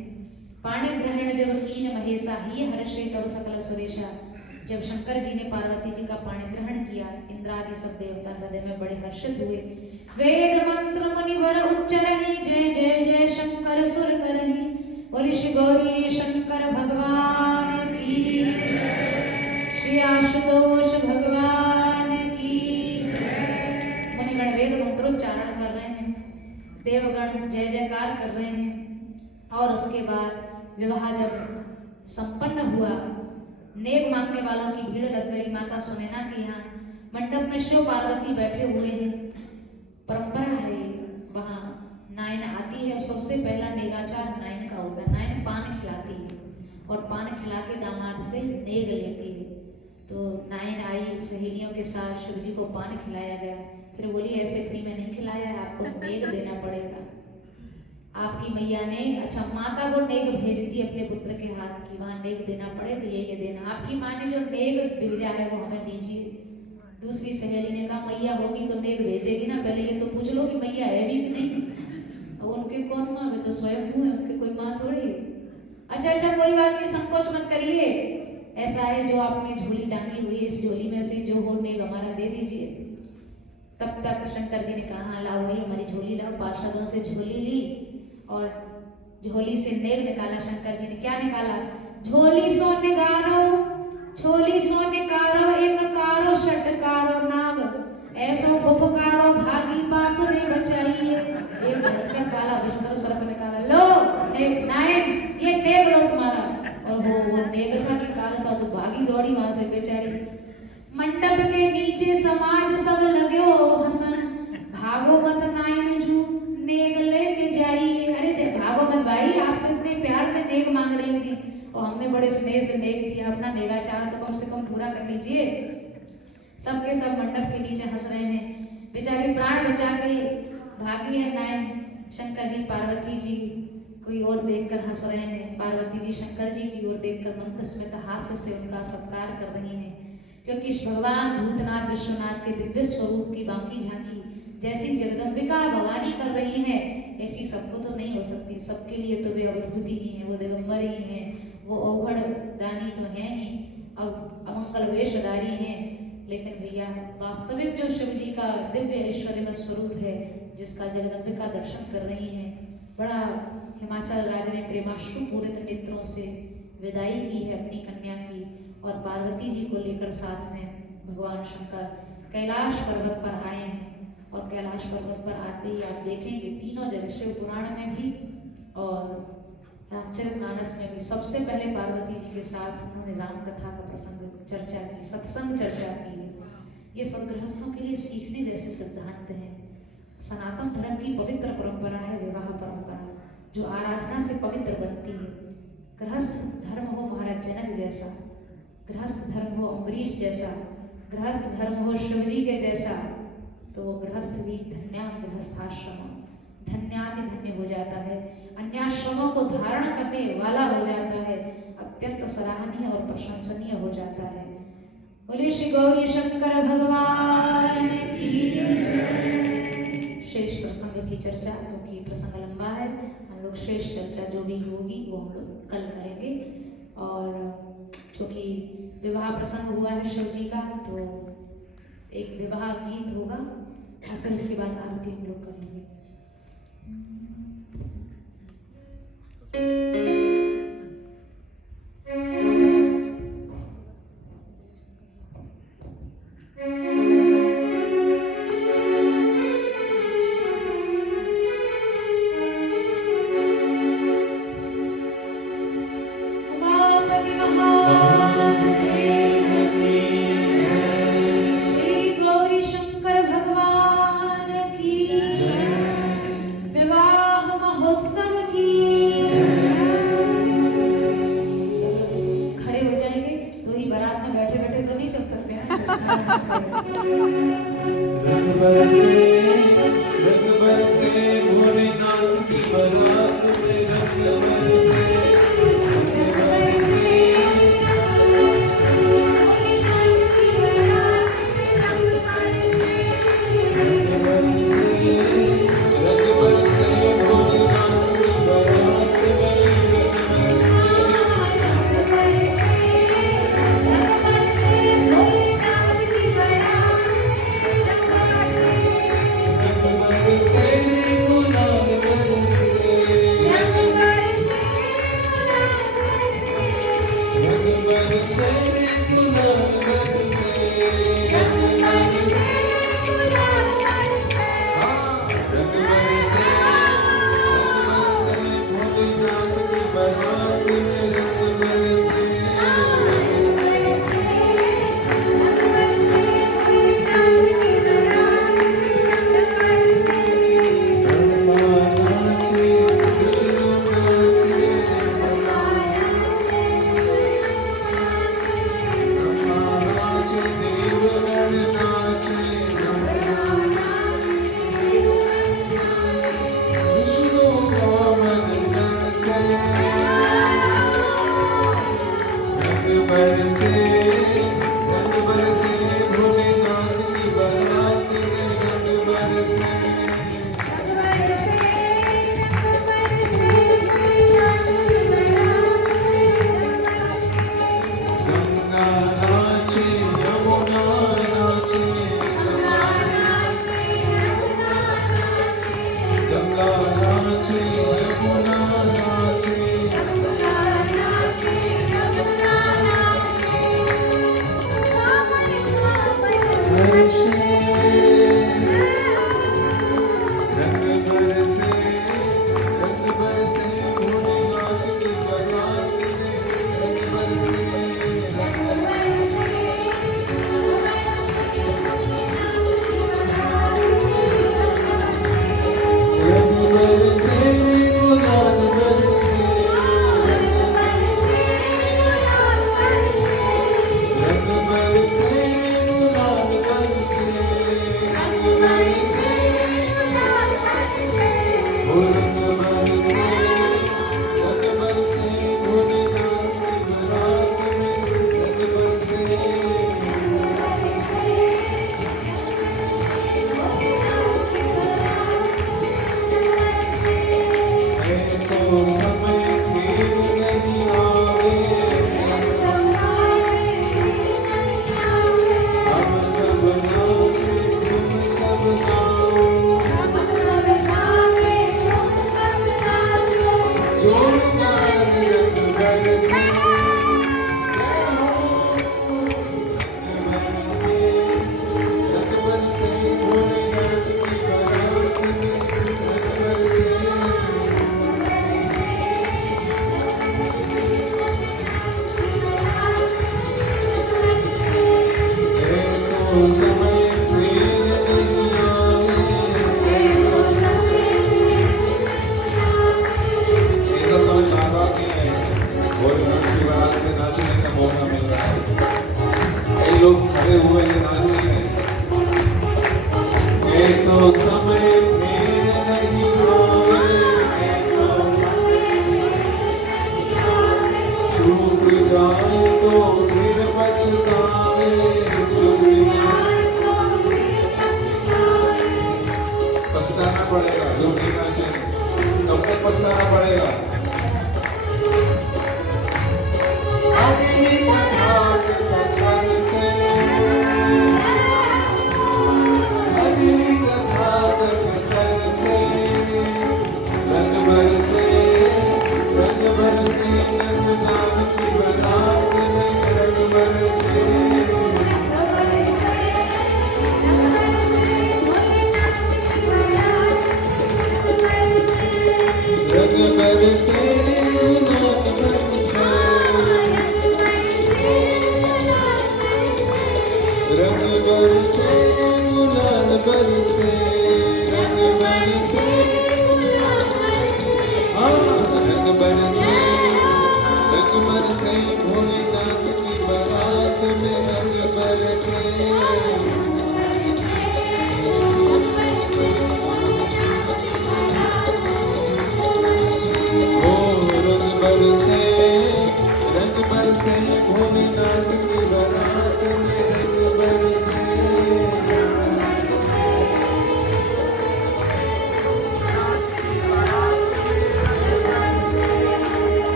पाणी ग्रहण जब कीन महेशा ही हर्षे तब सकल सुरेशा, जब शंकर जी ने पार्वती जी का पाणी ग्रहण किया, इंद्रादि सब देवता हृदय में बड़े हर्षित हुए। वेद मंत्र मुनिवर उच्चरहि, जय जय जय शंकर सुर करहि, बोले श्री गौरी शंकर भगवान की, श्री आशुतोष भगवान की। मुनिगण वेद मंत्रोच्चारण कर रहे हैं, देवगण जय जयकार कर रहे हैं। और उसके बाद विवाह जब संपन्न हुआ, नेक मांगने वालों की भीड़ लग गई माता सुनैना के यहाँ। मंडप में शिव पार्वती बैठे हुए हैं। परंपरा है वहाँ नायन आती है, सबसे पहला नेगाचार नायन का होता है। नायन पान खिलाती है, और पान खिला के दामाद से नेग लेती है। तो नायन आई, सहेलियों के साथ शिव जी को पान खिलाया गया। फिर बोली ऐसे फ्री में नहीं खिलाया है, आपको नेग देना पड़ेगा। आपकी मैया ने, अच्छा माता को नेग भेजती अपने पुत्र के हाथ की, वहाँ नेग देना पड़े तो ये देना। आपकी माँ ने जो नेग भेजा है वो हमें दीजिए। दूसरी सहेली ने कहा मैया होगी तो नेग भेजेगी ना, पहले ये तो पूछ लो कि मैया है भी नहीं। और उनके कौन माँ, वे तो स्वयं हूँ, उनके कोई माँ थोड़ी। अच्छा कोई बात नहीं, संकोच मत करिए। ऐसा है जो आपने झोली टांगी हुई है, इस झोली में से जो हो नेग हमारा दे दीजिए। तब तक शंकर जी ने कहा हाँ लाओ भाई हमारी झोली लाओ। पार्षदों से झोली ली और झोली से नेग निकाला। शंकर जी ने क्या निकाला? झोली सो निगारो, झोली सो निकारो, एक कारो षटकारो नाग, ऐसो फुफकारो भागी बाप रे बचाइए। एक भयंकर काला विष्णु सर्प निकाला, लो नेग नायन, ये नेग लो तुम्हारा। और वो नेग था कि काल था, तो भागी दौड़ी वहां से बेचारी। मंडप के नीचे समाज सब लगे हसन, भागो मत नायन जू नेग लेके जाइए। अरे भागो मत भाई, आप तो इतने प्यार से नेग मांग रही थी और हमने बड़े स्नेह से नेग दिया, अपना नेगाचार तो कम से कम पूरा कर लीजिए। सबके सब मंडप के नीचे हंस रहे हैं। बेचारी प्राण बचा के भागी है नायन। शंकर जी पार्वती जी कोई और देखकर हंस रहे हैं, पार्वती जी शंकर जी की ओर देखकर मंदस्मित हास्य से उनका सत्कार कर रही हैं। क्योंकि भगवान भूतनाथ विश्वनाथ के दिव्य स्वरूप की बाकी झांकी जैसी जगदम्बिका भवानी कर रही है, ऐसी सबको तो नहीं हो सकती। सबके लिए तो वे अवधूति ही हैं, वो दिगंबर ही हैं, वो अवघड़ दानी तो हैं ही, अब अमंगल वेशधारी हैं। लेकिन भैया वास्तविक जो शिव जी का दिव्य ऐश्वर्य स्वरूप है, जिसका जगदम्बिका दर्शन कर रही हैं, बड़ा हिमाचल राज ने प्रेमाश्रु पूरित नेत्रों से विदाई की है अपनी कन्या की। और पार्वती जी को लेकर साथ में भगवान शंकर कैलाश पर्वत पर आए हैं। और कैलाश पर्वत पर आते ही आप देखेंगे तीनों जगह, शिव पुराण में भी और रामचरितमानस में भी सबसे पहले पार्वती जी के साथ उन्होंने राम कथा का प्रसंग चर्चा की, सत्संग चर्चा की है। ये सब गृहस्थों के लिए सीखने जैसे सिद्धांत हैं। सनातन धर्म की पवित्र परंपरा है विवाह परंपरा, जो आराधना से पवित्र बनती है। गृहस्थ धर्म हो महाराज जनक जैसा, गृहस्थ धर्म हो अम्बरीश जैसा, गृहस्थ धर्म हो शिवजी के जैसा, तो वो गृहस्थ भी धन्या गृहस्थाश्रम धन्याति धन्य हो जाता है, अन्याश्रमों को धारण करने वाला हो जाता है, अत्यंत सराहनीय और प्रशंसनीय हो जाता है। बोले श्री गौरी शंकर भगवान की। शेष प्रसंग की चर्चा, क्योंकि प्रसंग लंबा है, हम लोग शेष चर्चा जो भी होगी वो हम लोग कल करेंगे। और क्योंकि विवाह प्रसंग हुआ है शिव जी का, तो एक विवाह गीत होगा और फिर उसके बाद आरती हम लोग करेंगे। समय फिर नहीं आए, ऐसा चूक जाए तो फिर पछताए, पछताना पड़ेगा, जो देखना चाहिए तब तक पछताना पड़ेगा।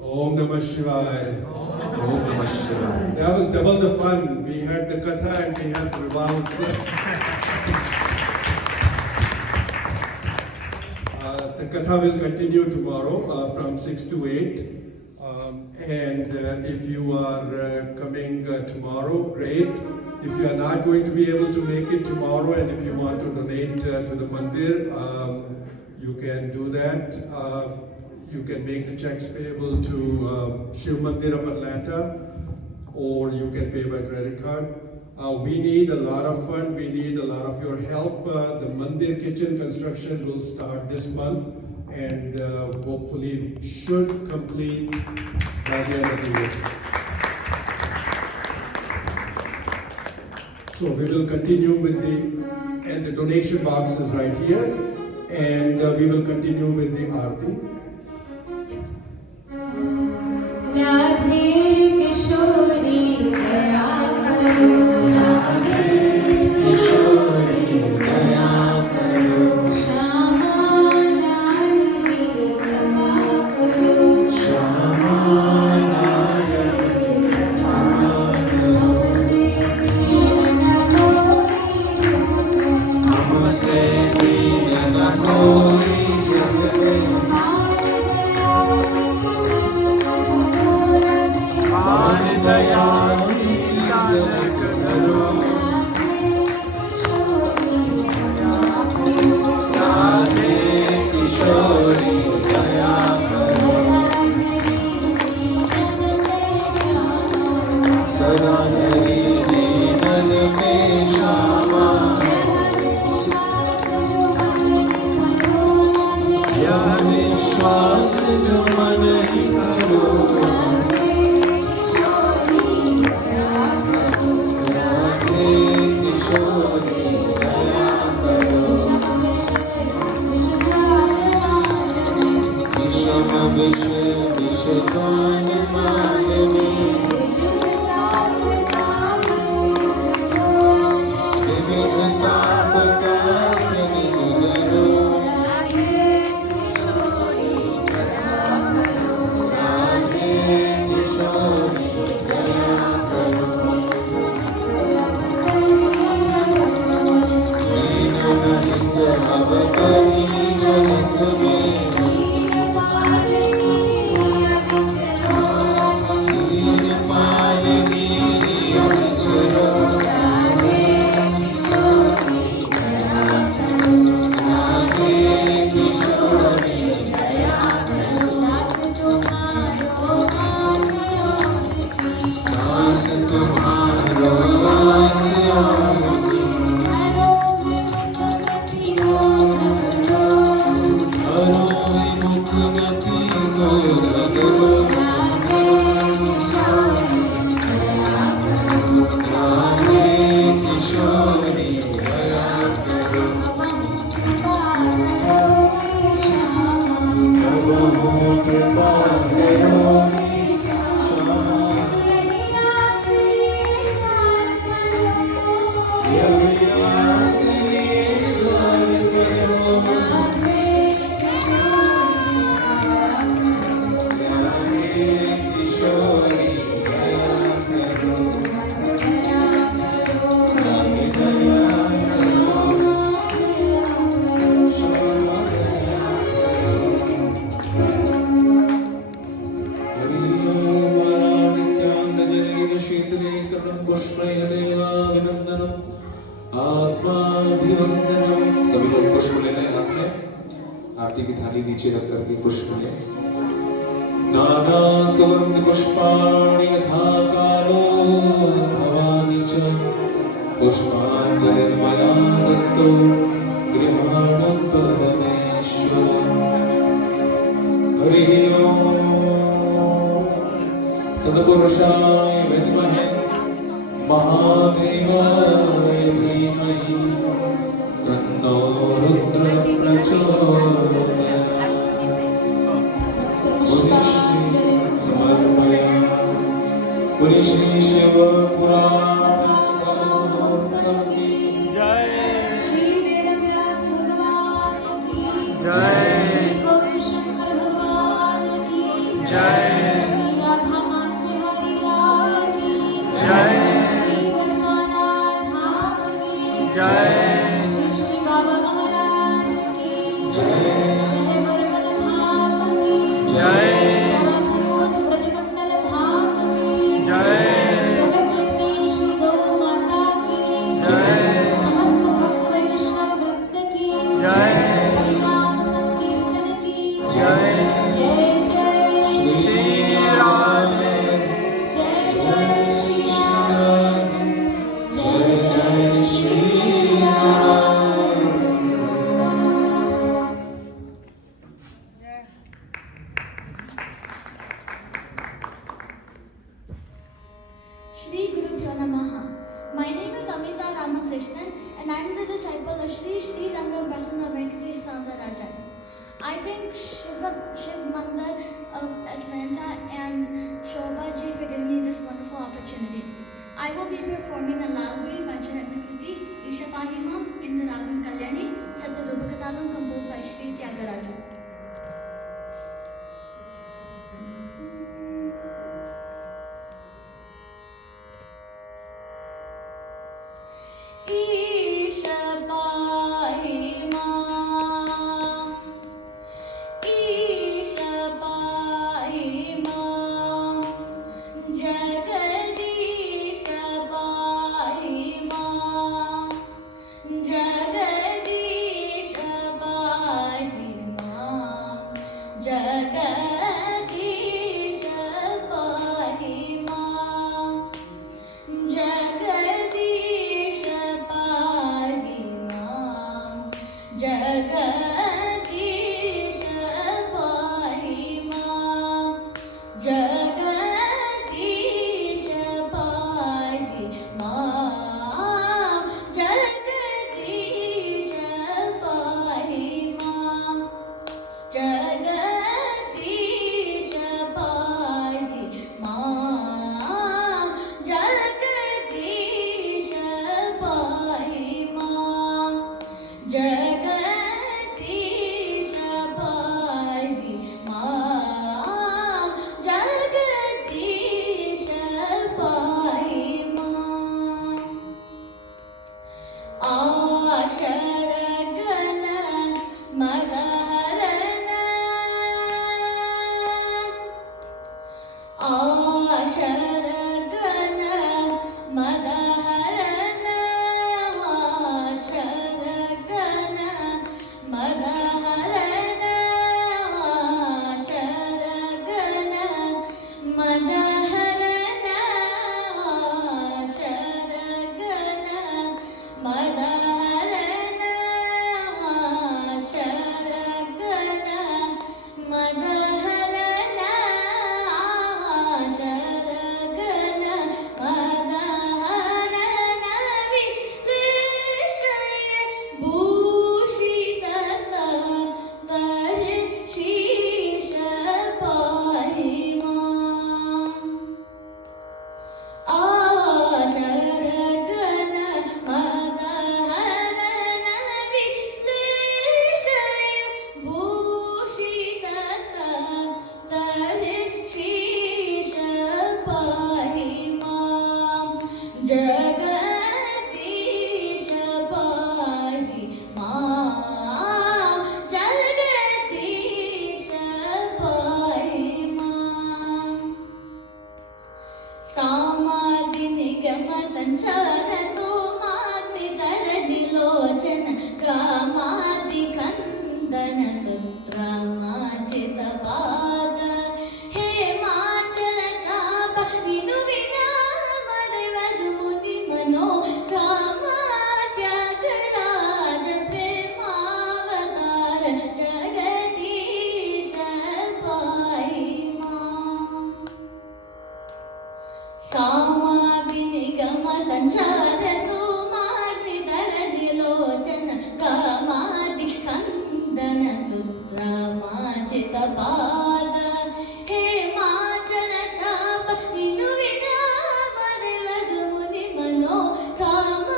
Om Namah Shivaya. Om Namah Shivaya. That was double the fun. We had the katha and we had the Vivah. The katha will continue tomorrow from 6 to 8. And if you are coming tomorrow, great. If you are not going to be able to make it tomorrow and if you want to donate to the mandir, you can do that. You can make the checks payable to Shiv Mandir of Atlanta, or you can pay by credit card. We need a lot of fund, we need a lot of your help. The Mandir kitchen construction will start this month and hopefully should complete by the end of the year. So we will continue with and the donation box is right here, and we will continue with the Aarti. सभी लोग पुष्प ले लें हाथ में, आरती की थाली नीचे रख करके पुष्प लें। नाना सुगंध पुष्पाणि यथा कालो भवानि च पुष्पाञ्जलिर्मया दत्तो गृहाणं परमेश्वर। हरि ओम तत्पुरुषाय विद्महे महादेवाय धीमहि तन्नो रुद्रः प्रचोदयात्। समर्पयामि। बोलिए श्री शिव पुराण महोत्सव की जय श्री वेदव्यास भगवान की जय। श्री गौरीशंकर भगवान की जय। श्री राधा माधव हरि लाल की जय। श्री बरसानाथ धाम की जय। श्री श्री बाबा महाराज की जय। जय बरबल धाम की जय। जय ब्रजमंडल धाम की जय। जगत जननी श्री गौ माता की जय। समस्त भक्त वैष्णव वृंद की जय। हरिनाम संकीर्तन की जय। जय जय श्री राधे जय जय श्री राम जय जय Shri Ram. Shri Gurubhyo Namaha. My name is Amita Ramakrishnan and I am the disciple of Shri Shri Rangam Prasanna Venkatesh Saundarajan. I thank Shiv Mandar of Atlanta and Shobha ji for giving me this wonderful opportunity. I will be performing a Lavguri Pancharatna Kriti Isha Pahimam in the Ragam Kalyani Satyarupakatalam composed by Shri Tyagaraja. Isha Pahimam, Isha Pahimam, Jagadisha Pahimam, Jagadisha Pahimam, Jagadisha Pahimam, Jagadisha Pahimam, Jagadisha Pahimam, Jagadisha Pahimam, Jagadisha Pahimam, Jagadisha सूत्रमाचितपाद हेमाचलचाप दिनुविना मरवधु मुनि मनोकाम त्यागराज प्रेमावतार जगदीश पाहि मां। सामाविनिगम संचार सुमार्जितर निलोचन कामादि खंदन सूत्रमाचित पाद हेमाचल चाप दिनुविना मरवधु मुनि मनो काम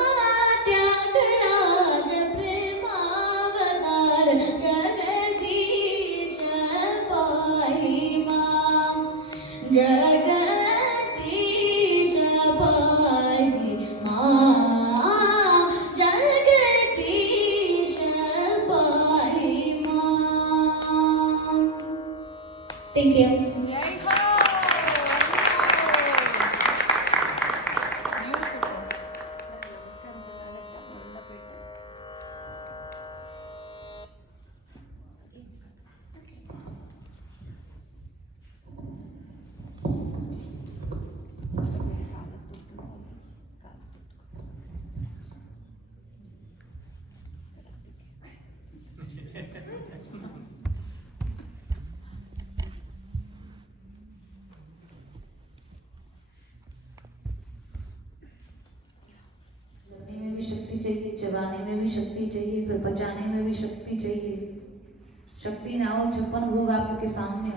त्यागराज प्रेमावतार जगदीश पाहि मां। जगदीश पाहि मां। जगदीश पाहि मां। Thank you. करने में भी शक्ति चाहिए, चबाने में भी शक्ति चाहिए, फिर पचाने में भी शक्ति चाहिए। शक्ति ना हो 56 भोग आपके सामने